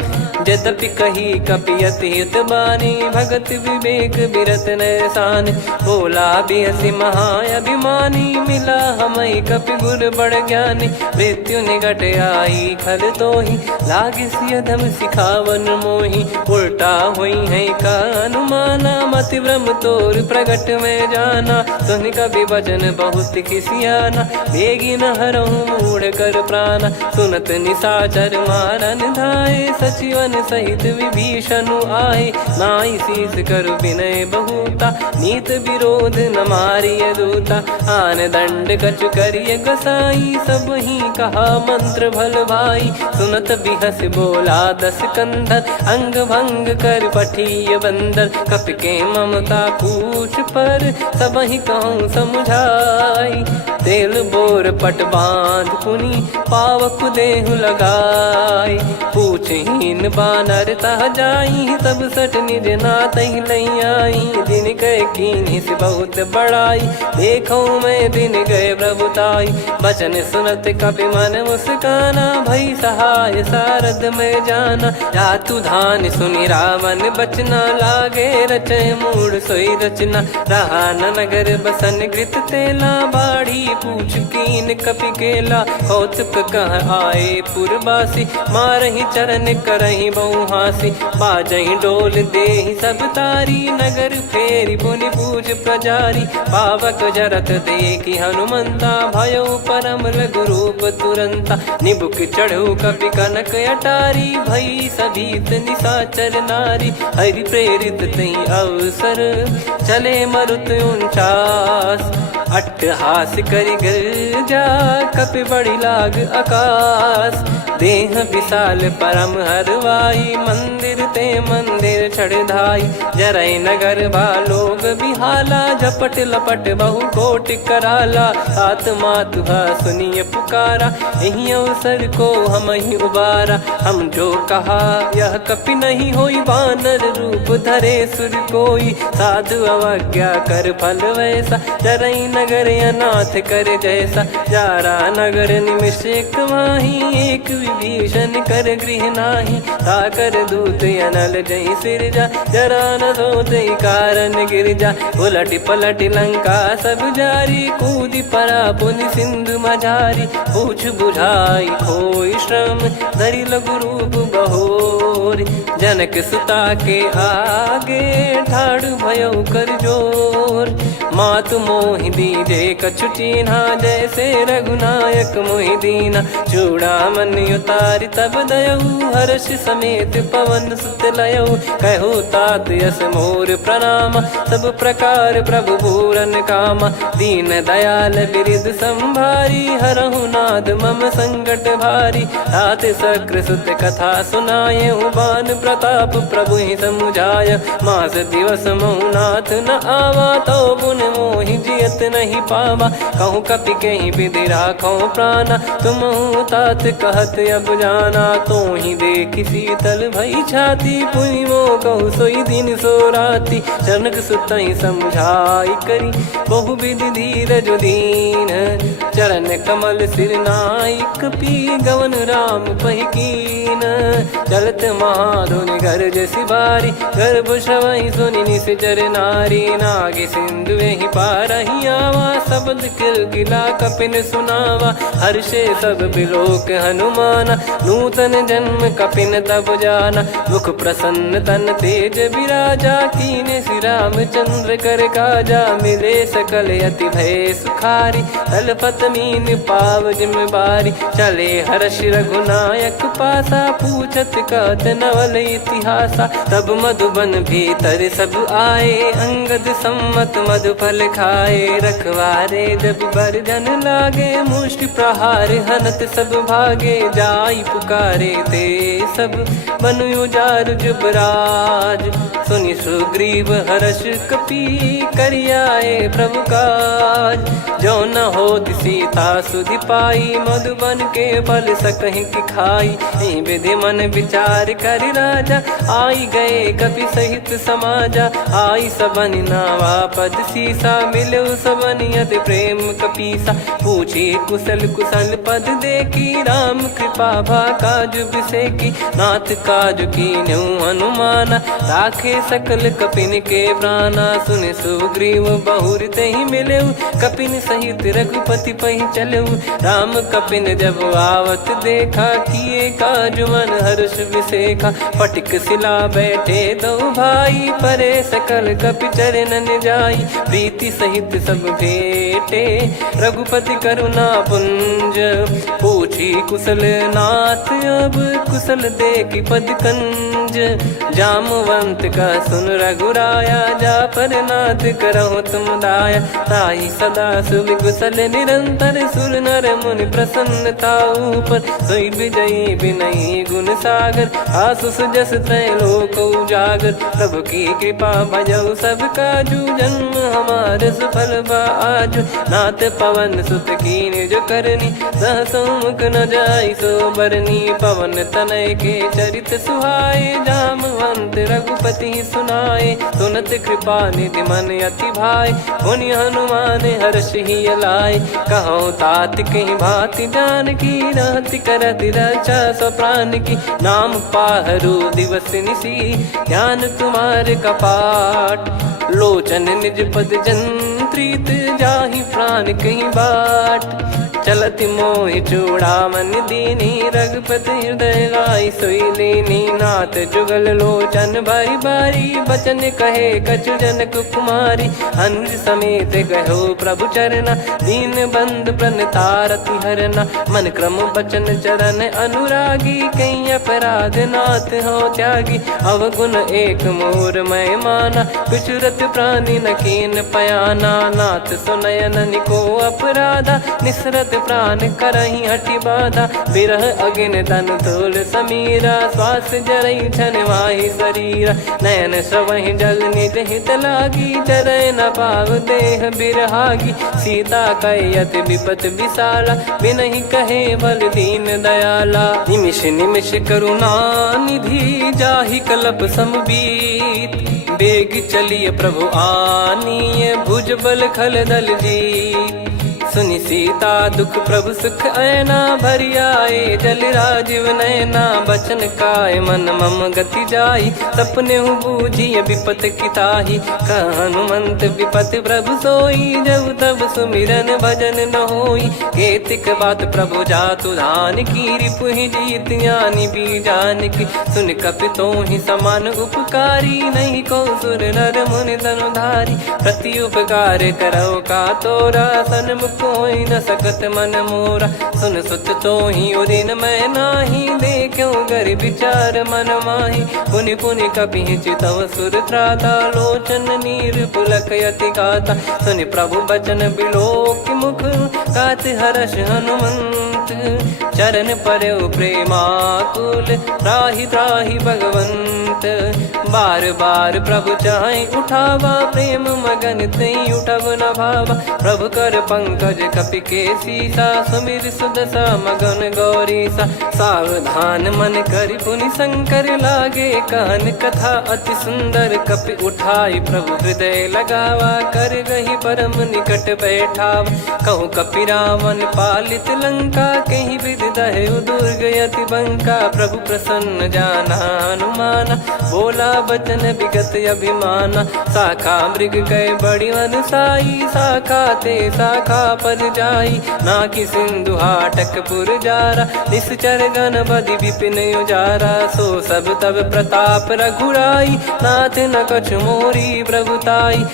यद्यपि कही कपियत हित बानी, भगत विवेक बिरत नैसान। बोला बिहसी महाअभिमानी, मिला हमई कपि गुर बड़ ज्ञानी। मृत्यु निकट आई खल तोहि, लागे सिय धम सिखावन मोहि। उल्टा हुई है का अनुमाना, मति भ्रम तोर प्रगट में जाना। सुन कवि वचन बहुत खिसियाना, बेगी न हरहु मूढ़ कर प्राण। सुनत निशाचर मारन धाये, सचिवन सहित विभीषण आए। नाई शीस कर विनय बहुता, नीत विरोध न मारिय दूता। आन दंड कछु करिय गोसाई, सब ही कहा मंत्र भल भाई। सुनत बिहस बोला दस कंधर, अंग भंग कर पठिय बंदर। कपि के ममता पूछ पर, सब ही कहूँ समझाई। तेल बोर पट बांध पुनि, पावक देहु लगाई। पूछहीन बानर तह जाई, तब सट निज नाथ लई आई। दिन गए कीन्ही से बहुत बड़ाई, देखो मैं दिन गए प्रभुताई। बचन सुनत कपि मन मुस्काना, भई सहाय सारद में जाना। जातु धान सुनि रावण बचना, लागे रचय मूढ़ सोई रचना। रहा न नगर बसन कृत तेला, बाढ़ी पूछ कीन कपि केला। कौतुक कह आए पुरबासी, मारहि चरण करहि बहु हासी। बाजहि डोल देहि सब तारी, नगर फेरी पुनि पूज प्रजारी। पावक जरत देखि हनुमंता, भयो परम रघुरूप तुरंता। निबुक चढ़ऊ कपि कनक अटारी, भई सभीत निशाचर नारी। हरि प्रेरित तई अवसर, चले मरुत 49। अट्टहास करि गर्जा, कपि बड़ी लाग आकाश। देह विशाल परम हरवाई, मंदिर ते मंदिर चढ़ धाई। जरई नगर बालोग बिहाला, झपट लपट बहु कोटि कराला। आत्मातु सुनिय पुकारा, यही अवसर को हम ही उबारा। हम जो कहा यह कपि नहीं होई, वानर रूप धरे सुर कोई। साधु अवज्ञा कर फल वैसा, जरई नगर अनाथ कर जैसा। जारा नगर निमिष एक माही, एक विभीषण कर गृह नाही। ताकर दूत अनल जय सिरजा, जरा न सोते कारण गिर जा। उलट पलट लंका सब जारी, कूदी परा पुनि सिंधु मझारी। पूछ बुझाई खोई श्रम, धरि लघु रूप बहोरी। जनक सुता के आगे, ठाड़ भयो कर जोर। मातु मोहि दीजे कछु चीन्हा, जैसे रघुनायक मोहि दीना। चूड़ामन उतारि तब दयऊ, हर्ष समेत पवन सुत लयऊ। कहु तात यस मोर प्रणाम, सब प्रकार प्रभु पूरन कामा। दीन दयाल बिरिद संभारी, हरहु नाद मम संकट भारी। तात सक्र सुत कथा सुनाये, बान प्रताप प्रभु ही समुझाय। मास दिवस महु नाथ न आवा, तो पुन मोहि जियत नहीं पावा। कहूँ कपि कहीं विधि राखो प्राणा, तुम तात कहत अब जाना। तो ही देखी शीतल भई छाती, पुनि मो कहु सोई दिन सो राती। जनक सुतहि समझाई करी, बहु विधि धीरज दीन। चरण कमल सिर नाई, कपि गवन राम पहि कीन। चलत महाधुनि गरज सिबारी, गर्भ श्रवहि सुनि निश्चर नारी। नागे सिंधु ही पारहि आवा, शब्द किलकिला कपिन सुनावा। हर्षे सब बिलोक हनुमाना, नूतन जन्म कपिन तब जाना। मुख प्रसन्न तन तेज विराजा, कीने श्री रामचंद्र कर काजा। मिले सकल अति भय सुखारी, तलपत मीन पाव जिम बारी। चले हर्ष रघुनायक पासा, पूछत कहत नवल इतिहासा। तब मधुबन भीतर सब आए, अंगद सम्मत मधुफल खाए। रखवारे जब बरजन लागे, मुष्टि प्रहार हनत सब भागे। जाई पुकारे ते सब, बनु उजार जुबराज। सुनि सुग्रीव हर्ष कपि, करियाए प्रभु काज। जो न होत सीता सुधि पाई, मधुबन के फल सकहि कि खाई। विधि मन विचार कर राजा, आई गए कपि सहित समाजा। आई सबन नावा पद सीसा, मिलो सबन यत प्रेम कपीसा। पूछी कुशल कुशल पद देखी राम कृपा भा काज बिसेकी। नाथ काज कीन्हु हनुमाना राखे सकल कपिन के प्राणा। सुन सुग्रीव बहुर तेहि मिलेउ कपिन सहित रघुपति पहि चलेउ। राम कपिन जब आवत देखा किए काज मन हर्ष विसेखा। फटिक सिला बैठे दो भाई परे सकल कपि चरणन जाई। प्रीति सहित सब भेटे रघुपति करुणा पुंज। पूछी कुशल नाथ अब कुशल देखि पद कंज। जामवंत का सुन रघुराया जा पर नाथ करहु तुम दाया। ताहि सदा सुविकुशल निरंतर सुर नर मुनि प्रसन्नता ऊपर। सोई विजयी विनयी गुण सागर आसु सुजस त्रैलोक उजागर। प्रभु की कृपा भजऊ सब काजू जन्म हमार सफल बा आजु। नाथ पवन सुत कीन्ह जो करनी सहसो मुख न जाई सो बरनी। पवन तनय के चरित सुहाए जामवंत रघुपति सुनाए। सुनत कृपा निधि मन अति भाई पुनि हनुमान हर्ष ही लाए। कहूँ तात कहीं भांति जानकी रहति करति रक्षा सो प्राण की। नाम पाहरु दिवस निसी ध्यान तुम्हारे कपाट। लोचन निज पद जंत्रित जाहि प्राण कहीं बाट। चलति मोहि चूड़ामन दीनी रघुपति हृदय लाई सोई लीनी। नाथ जुगल लोचन बारी बारी बचन कहे कछु जनक कुमारी। अनुज समेत गहो प्रभु चरना दीन बंद प्रणतारति हरना। मन क्रम बचन चरण अनुरागी कहीं अपराध नाथ हो त्यागी। अवगुण एक मोर मैं माना बिचुरत प्राणी न कीन पयाना। नाथ सुनयन को अपराधा निसरत प्राण करही हटि बाधा। बिरह अगिन तन तोल समीरा श्वास जरई छन वाहि शरीरा। नयन सवहि जल निज हित लागी चरय न पाव देह बिरहागी। सीता कयत विपत विशाला बिनहि कहे बल दीन दयाला। निमिष निमिष करुणा निधि जाहि कलप समबीत। बेग चलिए प्रभु आनीय भुज बल खल दल जी। सुनि सीता दुख प्रभु सुख ऐना भरि आए। जल राजीव नैना बचन काय मन मम गति जाई। सपने हूँ बूझिए विपत किताही हनुमंत विपत प्रभु सोई। जब तब सुमिरन भजन न होई। केतिक बात प्रभु जातु धान की रिपुहि जीत ज्ञानी बीजान की। सुन कपि तोहि समान उपकारी नहीं को सुर नर मुनि तनुधारी। प्रति उपकार करो का तोरा सन्मुख कोई न सकत मन मोरा। सुन सुत तो ही उदिन मैं नाही देखो गर विचार मन माही। पुनि पुनि कपि चितव सुर त्राता लोचन नीर पुलक यति गाता। सुनि प्रभु बचन बिलोक मुख गात हर्ष हनुमंत। चरण परउ प्रेमाकुल त्राहि त्राहि भगवंत। बार बार प्रभु चाहि उठावा प्रेम मगन तई उठब न भावा। प्रभु कर पंकज कपि के सीसा सुमिर सुदशा मगन गौरीसा। सावधान मन करि पुनि शंकर लागे कहन कथा अति सुंदर। कपि उठाई प्रभु हृदय लगावा कर गही परम निकट बैठावा। कहूँ कपि रावण पालित लंका कहीं विधि दहेउ दुर्ग यति बंका। प्रभु प्रसन्न जाना हनुमाना बोला बचन विगत अभिमाना। शाखा मृग गए बड़ी अनुसाई शाखा ते शाखा पर जाई। नाकि सिंधु हाटक पुर जारा निश्चर गण बदि विपिन उजारा। सो सब तब प्रताप रघुराई नाथ न कछु मोरी प्रभुताई।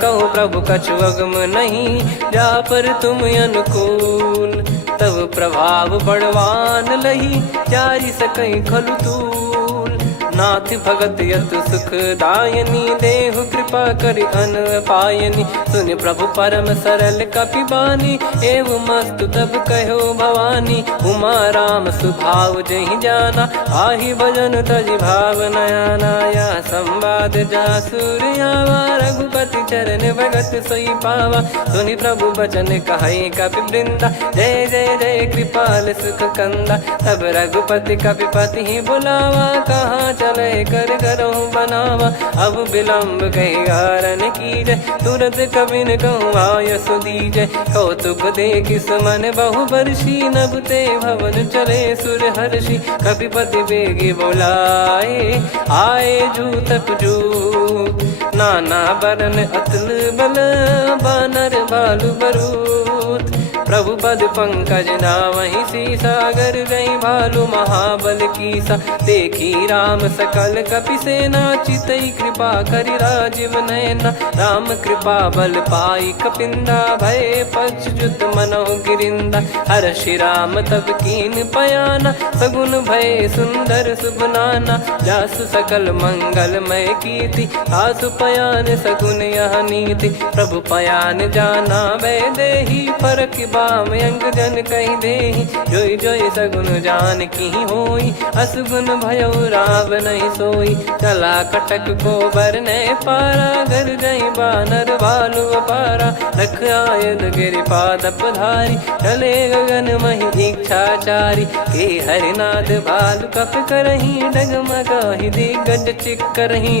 कहो प्रभु कछु अगम नहीं जा पर तुम अनुकूल। तब प्रभाव बड़वान लही जारी सकई खलु तूल। नाथ भगत यत सुख दायनी देहु कृपा करि अन पायनी। सुन प्रभु परम सरल कपि बानी एव मस्तु तब कहो भवानी। उमा राम सुभाव जहि जाना आहि भजन तजि भाव नयाना। या संवाद जासुर आवा रघुपति चरण भगत सोई पावा। सुनि प्रभु बचन कहै कपि वृंदा जय जय जय कृपाल सुख कंदा। तब रघुपति कपि पति ही बुलावा कहाँ चले कर करहु बनावा। अब विलम्ब कही कारण की जय तुरंत कबिन कहूँ आयस दीजय। कौतुक देख सुमन बहु बरसी नभते भवन चले सुर हर्षि। कपिपति बेगी बोलाए आए जूतक जू। नाना बरन अतुल बल बानर बालु बरूत। प्रभु पद पंकज नावहि सीसागर गई भालु महाबल कीसा। देखी राम सकल कपि सेना चितई कृपा करि राजीव नयना। राम कृपा बल पाई कपिंदा भय पक्षजुत मनो गिरिंदा। हर्षि राम तब कीन पयाना सगुन भय सुंदर शुभ नाना। जासु सकल मंगलमय कीर्ति आसु पयान सगुन यह नीति। प्रभु पयान जाना वै देहि फरक बाम अंग जन कहि देहि। जोई जोई सगुन जान की होई असगुन भयो राव नहीं सोई। चला कटक को बरने पारा घर गई बानर भालु अपारा। रख आयल गिरि पाद पधारी चले गगन महि इच्छाचारी। के हरिनाथ भालु कप करही डगमगाहि दिग्गज चिक्करही।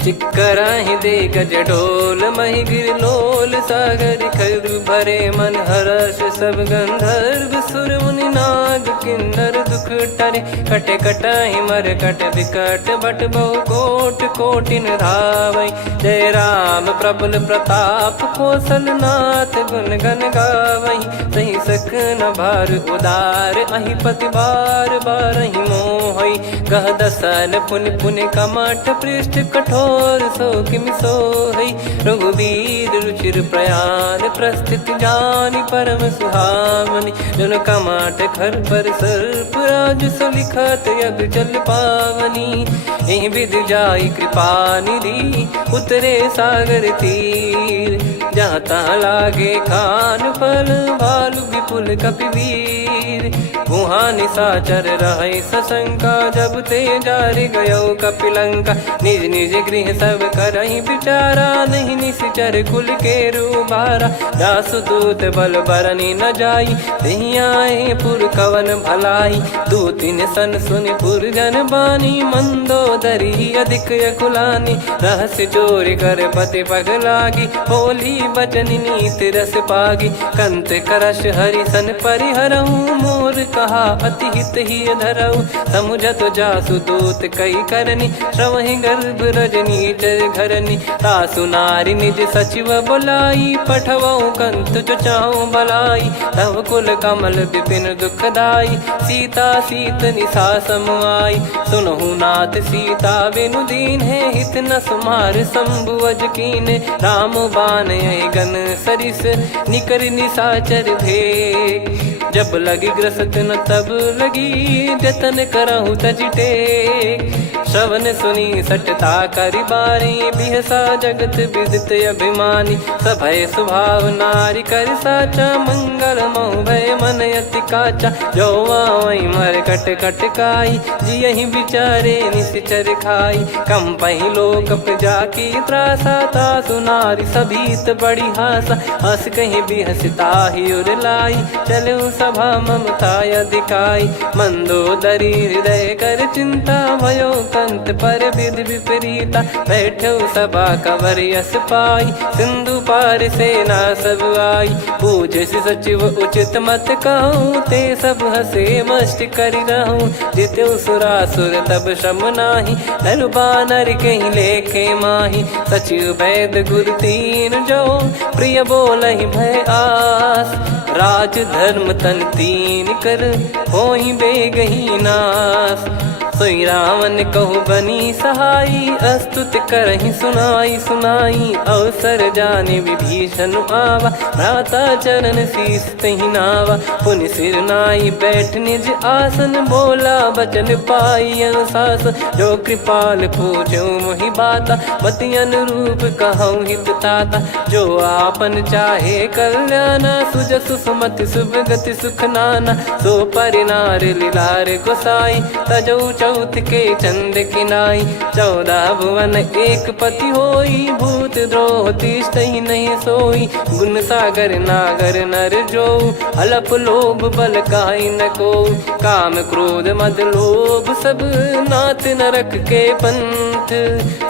चिक्कराहि दिग्गज डोल महि गिर लोल सागर खरु भरे मन हर्ष सब गंधर्व सुर मुनि नाग किन्नर दुख टरे। कटे कटाहि मर कट विकट बट बहु कोट कोटिन धावै। जय राम प्रबल प्रताप कौशल नाथ गुण गण गावै। सही सकन भार उदार अहि पति बार बारहि मोहै। गह दसन पुनि पुनि कमठ पृष्ठ कठोर सो किमि सोहै। रघुवीर रुचिर प्रयाण प्रस्थित जानि परम सुहावनि। जन कमाट खर पर सर्प राज सलिखत यग जल पावनी। एहि विध जाई कृपा निधि उतरे सागर तीर। जहाँ तहाँ लागे खान फल भालु विपुल कपिवीर। गुहा निशाचर रहै सशंका जब ते जारि गयो कपिलंका। निज निज गृह सब करहि विचारा नहीं निश्चर कुल के रूबारा। दासु दूत बल बरनी न जाई तेहि आए पुर कवन भलाई। दूतिन सन सुनि पुर जन बानी मंदोदरी अधिक अकुलानी। रहस्य चोरी कर पति पग लागी बोली बचन नीत रस पागी। कंत करश हरि सन परिहरहु मोर कहा अति हित ही धरऊ। समुझत जासु दूत कई करनी श्रवहि गर्भ रजनी चर घरनी। तासु नारी निज सचिव बोलाई पठवऊ कंत जो चाहूं भलाई। तव कुल कमल विपिन दुखदाई सीता सीत निशा समुआई। सुनहु नाथ सीता बिनु दीन है हित न सुमार शंभु अज कीने। राम बान यही गन सरिस निकर निशाचर भेग। जब लगी ग्रसत न तब लगी जतन करहु तज टेक। श्रवण सुनी सटता करि बारी बिहसा जगत विदित अभिमानी। सभय स्वभाव नारी कर साचा मंगल मोह भय मन अति काचा। जो आवई मर कट कट काई जियहि विचारे निश्चर खाई। कम पहि लोक प्रजा की त्रासा तासु नारी सभीत बड़ी हासा। हस कहीं बिहसता ही उर लाई चलो सभा ममता अधिकाई। मंदोदरी हृदय कर चिंता भयो कंत पर विध विपरीता। बैठो सभा कवर यस पाई सिंधु पार सेना सब आई। पूज सचिव उचित मत कहूँ ते सब हसे मस्त करि रहूं। जित्यु सुरासुर तब श्रम नाही धनु बानर कहीं लेखे माही। सचिव वैद गुरु तीन जो प्रिय बोलहि भय आस। राज धर्म तन तीन कर होई बेगही नास। सोई रावण कहु बनी सहाई अस्तुत करहि सुनाई सुनाई। अवसर जाने विभीषण आवा भ्राता चरण शीस तहि नावा। पुनि सिर नाई बैठ निज आसन बोला बचन पाई अनुशासन। जो कृपाल पूछो मोहि बाता मति अनुरूप कहूँ हित ताता। जो आपन चाहे कल्याणा सुजसु सुमति शुभ गति सुख नाना। सो परिनार लीलार गोसाई तजौ चौथ के चंद किनाई 14 भुवन एक पति होई भूत द्रोह तीष्टहि नहीं सोई गुण सागर नागर नर जो अलप लोभ बल काई न को काम क्रोध मद लोभ सब नाथ नरक के पंथ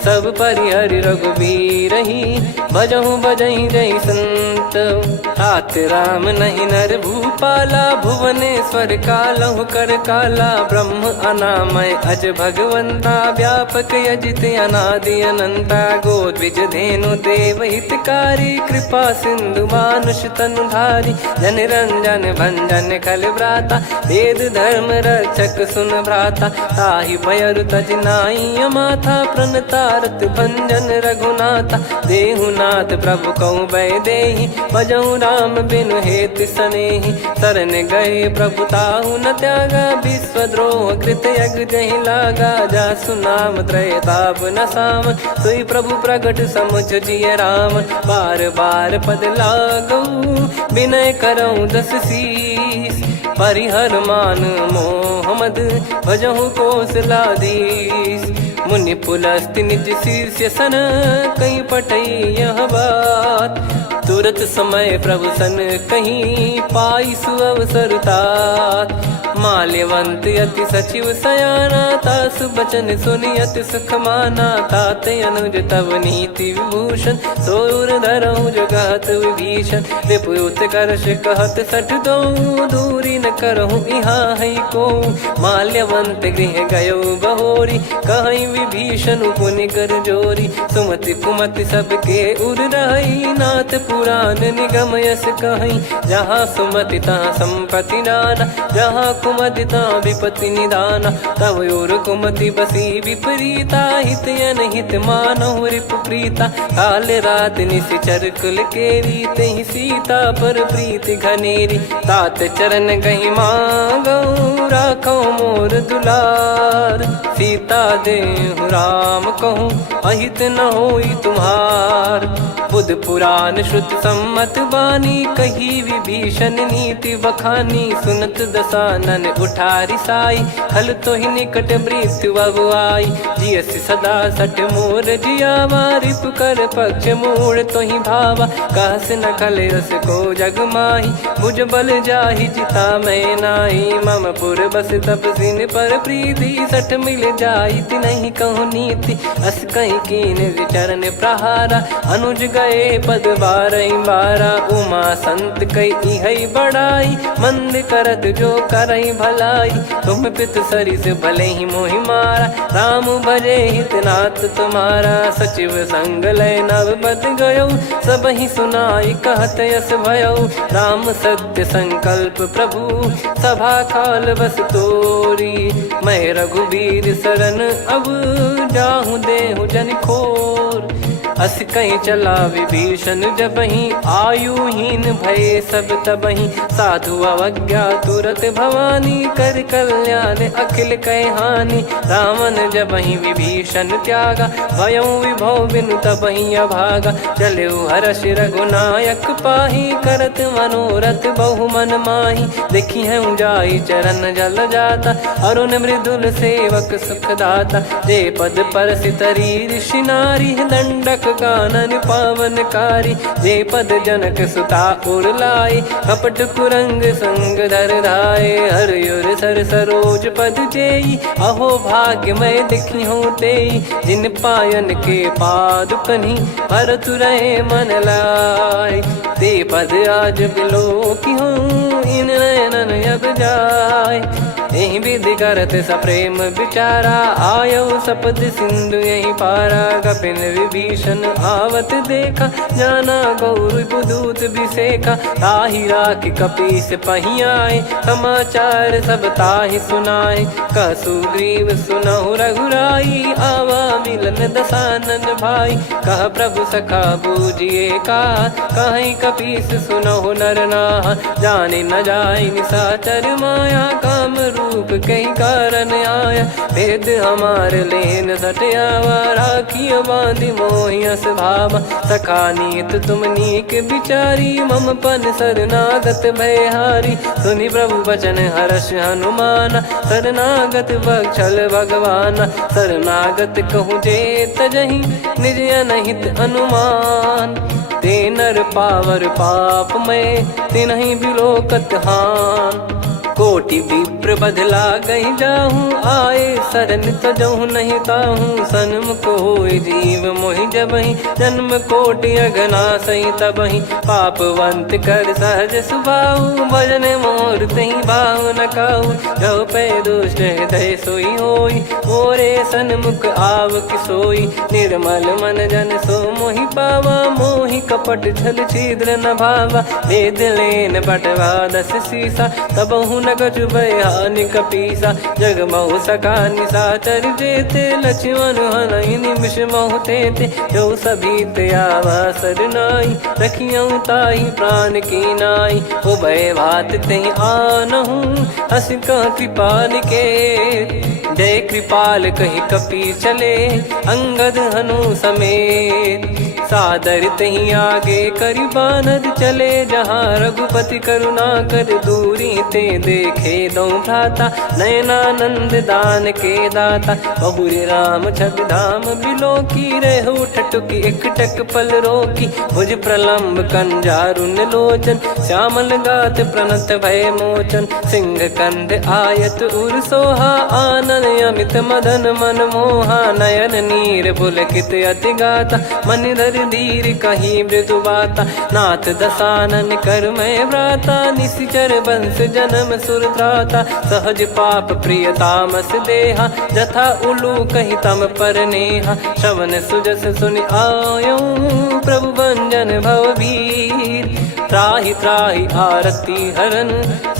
सब परिहरि रघुबीर ही भजहु भजहि जय संत हाथ राम नहीं नर भूपाला भुवनेश्वर कालहु कर काला ब्रह्म अनामय अज भगवंता व्यापक यजित अनादि अनंता गोद्विज धेनु देव हितकारी कृपा सिंधु मानुष तनुधारी जन रंजन भंजन खल भ्राता वेद धर्म रक्षक सुन भ्राता ताहि भयरु तज नाई माथा प्रणतारत भंजन रघुनाथा देहुनाथ प्रभु कहु बै देहि भजहु राम बिनु हेत सनेहि शरण गए प्रभु ताहु न त्यागा विश्वद्रोह कृत यज्ञ जहि लागा जासु नाम त्रयताप न सामन सोई प्रभु प्रगट समुझ जिय रामन बार बार पद लागऊ विनय करऊँ दस शीस परिहर मान मोहम्मद भजहु कौशलाधीश मुनि पुलस्ति निज शीर्ष सन कहीं पटई यह बात तुरत समय प्रभु सन कहीं पाई सुअवसर तात माल्यवंत अति सचिव सयाना तासु बचन सुनियत सुख माना तात अनुज तव नीति विभूषण सोर धरहु जगत विभीषण विपुत करश कहत सठ दो दूरी न करहु यहाँ है को माल्यवंत गृह गयो बहोरी कहीं विभीषण पुनि कर जोरी सुमति कुमति सबके उर रही नाथ पुराण निगम यस कहीं जहाँ सुमति तहाँ संपत्ति नाना जहाँ कुमति तहाँ विपत्ति निदाना तव और कुमति बसी विपरीता हित अनहित मानहु रिपु प्रीता काल रात निशिचर कुल केरी तहि सीता पर प्रीति घनेरी तात चरण गही मांगऊ राखो मोर दुलार सीता देहु राम कहूँ अहित न होई तुम्हार बुध पुराण श्रुत सम्मत बानी कही विभीषण नीति बखानी सुनत दसानन उठारी साई खल तो ही निकट मृत्यु अब आई जियस सदा सठ मोर जियावा रिप कर पक्ष मूड़ तो ही भावा कहस न खल रस को जग माही भुज बल जाहि जिता मैं नाई मम पुर बस तप सिन पर प्रीति सठ मिल जाई नहीं कहूँ नीति अस कहीं कीन विचरण प्रहारा अनुज गए पद बारई बारा उमा संत कई है बड़ाई मंद करत जो करई भलाई तुम पित सरिस भले ही मोहि मारा राम भजे हितनाथ तुम्हारा सचिव संग लय नव बद गयो सब ही सुनाई कहत यस भयो राम सत्य संकल्प प्रभु सभा काल बस तोरी मैं रघुबीर शरण अब जाहु देहु जन खोर अस कहीं चला विभीषण जब ही आयुहीन भय सब तबही साधु अवज्ञा तुरत भवानी कर कल्याण अखिल कह हानि रावण जब ही विभीषण त्यागा भयउ विभव बिनु तबही अभागा चले हर्ष रघुनायक पाही करत मनोरथ बहु मन माही देखी है जाई चरण जल जाता अरुण मृदुल सेवक सुखदाता जे पद पर सितरी ऋषि नारी दंडक कानन पावनकारी जे पद जनक सुता उर लाए कपट कुरंग संग धर धाये हरियुर सर सरोज पद जेई अहो भाग्य मैं दिखी हूँ तेई जिन पायन के पादुकनी भरत रहे मन लाए ते पद आज बिलो की हूँ इन नयनन अब जाय यही विधि करत सप्रेम विचारा आयो सपद सिंधु यही पारा कपिन विभीषण आवत देखा जाना गौर बुदूत विसेखा ताहि राख कपीस पहियाए समाचार सब ताहि सुनाए कसु ग्रीव सुनहु रघुराई आवा मिलन दसानन भाई कह प्रभु सखा बूझिए का कहीं कपीस सुनहु नर नाहा जाने न जाय निशाचर माया काम रूप कई कारण आया, भेद हमार लेन सटयावा, राखिया बांधि मोहियस भावा, सखा नीत तुम नीक बिचारी, मम पन शरणागत भयहारी, सुनि प्रभु वचन हर्ष हनुमाना, शरणागत बक्षल भगवाना, शरणागत कहूँ जे तजहि निज अनहित अनुमान, ते नर पावर पाप में तिन्हि बिलोकत हान, कोटि विप्र बदला गई जाहूँ, आए शरण तजहु नहीं ताहूँ, सन्मुख होय जीव मोहि जबहि, जन्म कोटि अघना सही तबहि, पापवंत कर सहज सुभाऊ, भजन मोर तहि भाव न काहू, जो पै दुष्ट हृदय सोई होई, मोरे सन्मुख आव किसोई, निर्मल मन जन सो मोहि पावा, मोहि कपट छल छिद्र न भावा, भेद लेन बटवा दस सीसा, तबहु न कछु बयानि कपीसा, जग महु सका निशाचर जेते, लक्ष्मण हनहि निमिष महु तेते, जो सभी त्यावा सरनाई, रखियऊ ताहि प्राण की नाई, उभय भात तेहि आनहु, हस कह कृपाल के, जय कृपाल कहि कपी चले, अंगद हनु समेत, सादर तही आगे करि बानर चले, जहाँ रघुपति करुणा कर दूरी ते देखे दो भ्राता, नयनानंद दान के दाता, बहुरी राम छग धाम बिलो की, रेहु ठटुकी एकटक पल रोकी, भुज प्रलम्ब कंजारुन लोचन, श्यामल गात प्रणत भय मोचन, सिंह कंद आयत उर सोहा, आनन अमित मदन मन मोहा, नयन नीर पुलकित अति गाता, मन धर धीर कहीं मृदु बाता, नाथ दसानन कर मैं व्राता, निशिचर वंश जन्म सुरत्राता, सहज पाप प्रिय तामस देहा, जथा उलू कही तम पर नेहा, श्रवण सुजस सुनि आयो, प्रभु भंजन भवबीर, त्राहि त्राहि आरती हरन,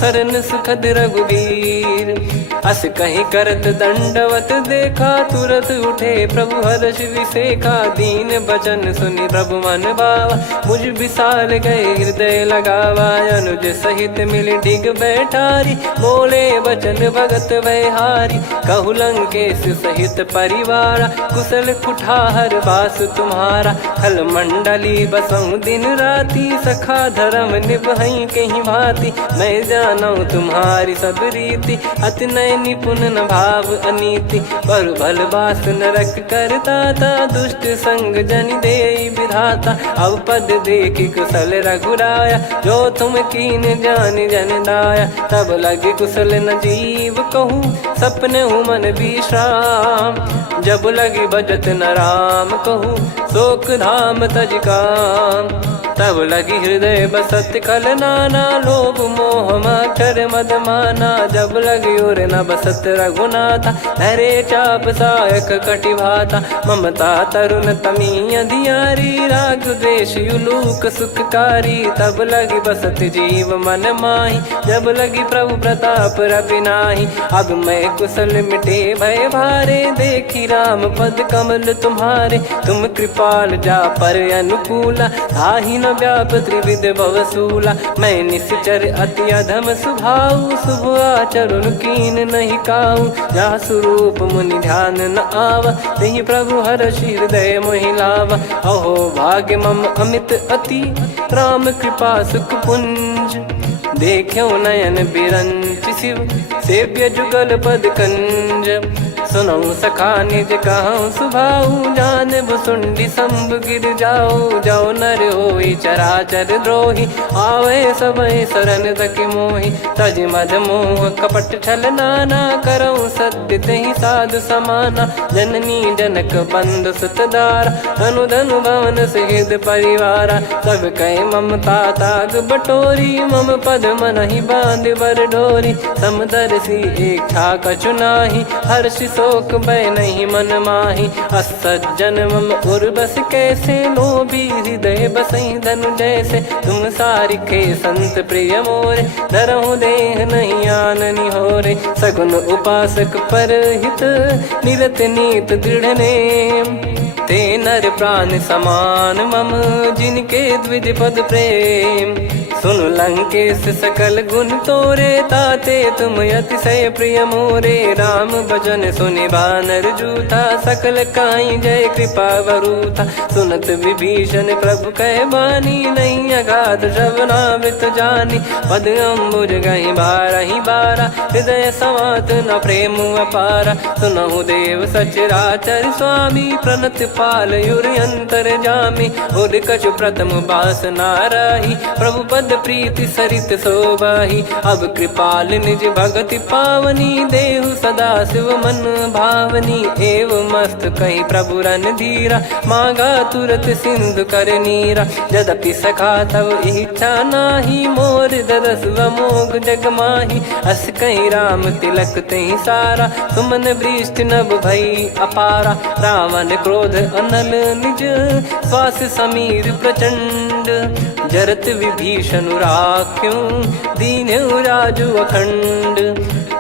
शरण सुखद रघुबीर, अस कहीं करत दंडवत देखा, तुरत उठे प्रभु हर्ष विसेखा, दीन बचन सुनि प्रभु मन भावा, मुझ विसार गए हृदय लगावा, अनुज सहित मिल डिग बैठारी, बोले बचन भगत वैहारी, कहु लंकेश सहित परिवारा, कुशल कुठार बास तुम्हारा, खल मंडली बसऊं दिन राती, सखा धर्म निभई कहीं भांति, मैं जानू तुम्हारी सब रीति, अति नय निपुण न भाव अनीति, पर भल बास नरक करता था, दुष्ट संग जन दे विधाता, अब पद देखि कुशल रघुराया, जो तुम कीन जान जन दाया, तब लगे कुशल न जीव कहूँ, सपने हूँ मन विश्राम, जब लगे भजत न राम कहूँ, शोक धाम तज काम, तब लगी हृदय बसत कल नाना, लोभ मोह मच्छर मद माना, जब लगी उर न बसत रघुनाथा, धरे चाप सायक कटि भाता, ममता तरुण तमी अधियारी, राग द्वेष युलूक सुखकारी, तब लगी बसत जीव मन माही, जब लगी प्रभु प्रताप रवि नाही, अब मैं कुशल मिटे भय भारे, देखी राम पद कमल तुम्हारे, तुम कृपाल जा पर अनुकूला, ताहि न व्याप त्रिविध भवसूला, मैं निश्चर अति अधम सुभाऊ, शुभ आचरण कीन नहीं काऊ, जा स्वरूप मुनि ध्यान न आवा, तहि प्रभु हर्षि हृदय मोहि लावा, अहो भाग्य मम अमित अति, राम कृपा सुख पुंज, देख्यो नयन बिरंच शिव, सेव्य जुगल पद कंज, सुनऊ सखा निज कहूँ सुभाऊ, जान भुसुंडी शंभ गिर जाओ, जाओ नर होई चराचर द्रोही, आवे सबय शरण तक मोहि, तज मद मोह कपट छल नाना, करऊँ सत्य तहि साधु समाना, जननी जनक बंधु सुतदारा, धनु धनु भवन सहित परिवारा, सब कह ममता ताग बटोरी, मम पद मनहि बांध बर डोरी, समदर्शी इच्छा कछु नाही, हर्षि शोक भय नहीं मन माही, असज्जन मम उर्वश कैसे, लोभी हृदय बसई धनु जैसे, तुम सारिखे संत प्रिय मोरे, धरहु देह नहीं आननि होरे, सगुन उपासक पर हित, निरत नीत दृढ़ नेम, ते नर प्राण समान मम, जिनके द्विज पद प्रेम, सुन लंकेश सकल गुण तोरे, ताते तुम अतिशय प्रिय मोरे। राम भजन सुनि बानर जूथा, सकल काई जय कृपा वरूथा। सुनत विभीषण प्रभु कह बानी, नहीं अगाध श्रवणामृत जानी। पद अम्बुज गहि बारहि बारा, हृदय समात न प्रेम अपारा। सुनहु देव सचराचर स्वामी, प्रणत पाल युर अंतर जामी। उर कछु प्रथम बास नाराही, प्रभु पद प्रीति सरित शोभाही। अब कृपाल निज भगति पावनी, देहु सदा शिव मन भावनी। एव मस्त कही प्रभु रन धीरा, मांगा तुरत सिंधु कर नीरा। यद्यपि सखा तब इच्छा नाही, मोर दरस मोग जग माही। अस कही राम तिलक तही सारा, सुमन वृष्टि नभ भई अपारा। रावण क्रोध अनल निज, श्वास समीर प्रचंड। जरत विभीषण राख्यों, दीन्हु राजु अखंड।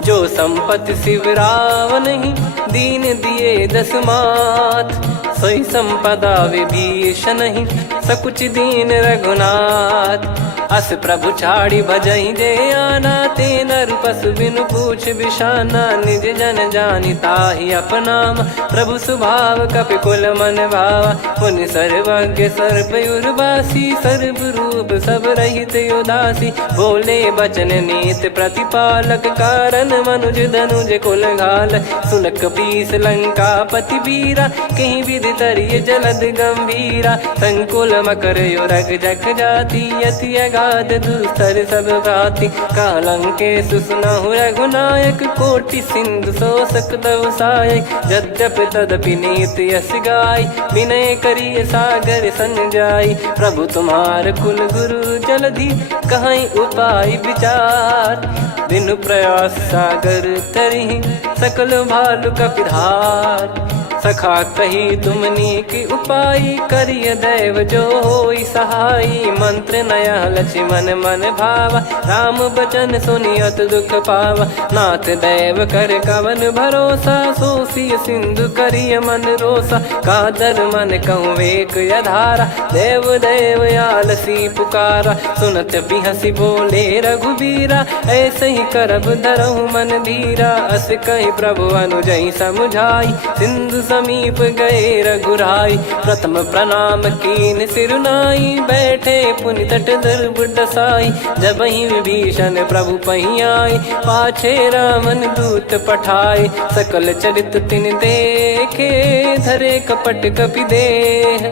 जो संपत्ति शिव रावण ही, दीन दिए दस मात। सोई संपदा विभीषण ही, सकुच दीन रघुनाथ। अस प्रभु छाड़ी भजहि जे आना, ते नर पशु बिनु पूछ बिशाना। निज जन जानि ताहि अपनाम, प्रभु स्वभाव कपि कुल मन भावा। मुनि सर्वज्ञ सर्वयुर्वासी, सर्व रूप सब रहित उदासी। बोले बचन नीत प्रतिपालक, कारण मनुज धनुज कुल घाल। सुन कपीस लंका पति वीरा, कहीं विधि तरिय जलद गंभीरा। संकुल मकर युरग जख जाति, यति अगाध दुस्तर सब भाति। कालंकेश सुनहु रघुनायक, कोटि सिंधु शोषक तव सहायक। यद्यपि तदपि नीति यस गाय, विनय करिय सागर सन जाई। प्रभु तुम्हार कुल गुरु जलधि, कहीं उपाय विचार। बिनु प्रयास सागर तरिहि, सकल भालु कपिधार। सखा कही तुमनी की उपाय, करिय दैव जो होई सहाई। मंत्र नया लक्ष्मण मन भावा, राम बचन सुनियत दुख पावा। नाथ दैव कर कवन भरोसा, सोसिय सिंधु करिय मन रोसा। कादर मन कहूँ एक यधारा, देव देव आलसी पुकारा। सुनत बिहसी बोले रघुबीरा, ऐसे ही करब धरहु मन धीरा। अस कही प्रभु अनुजई समुझाई, सिंधु समीप गए रघुराई। प्रथम प्रणाम कीन सिरुनाई, बैठे पुनि तट दर्भ डसाई। जब ही विभीषण प्रभु पही आए, पाछे रावण दूत पठाए। सकल चरित तिन देखे, धरे कपट कपि देह।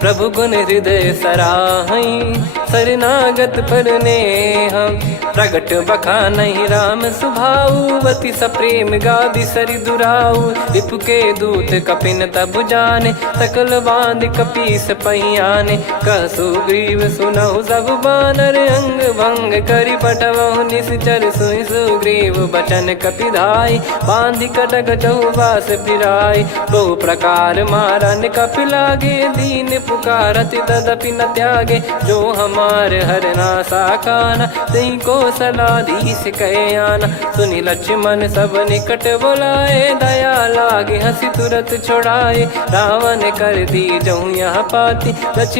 प्रभु गुण हृदय सराहई, शरणागत पर नेह। प्रगट बखानहि राम सुभाऊ, अति सप्रेम गादि सरि दुराऊ। रिपु के दूत कपिन तब जाने, सकल बांध कपीस पहियाने। कह सुग्रीव सुनहु सब बानर, अंग भंग करि पटवहु निश्चर। सुनि सुग्रीव बचन कपिधाई, बांधि कटक चौबास फिराई। बहु प्रकार मारन कपि लागे, दीन पुकारत तदपि न त्यागे। जो हमार हरना साकाना, तही को सलाधीश कहे आना। सुनि लक्ष्मण सब निकट बुलाए, दया लागे हंसी तुरत छुड़ाए। रावण कर दी जहु यह पाती,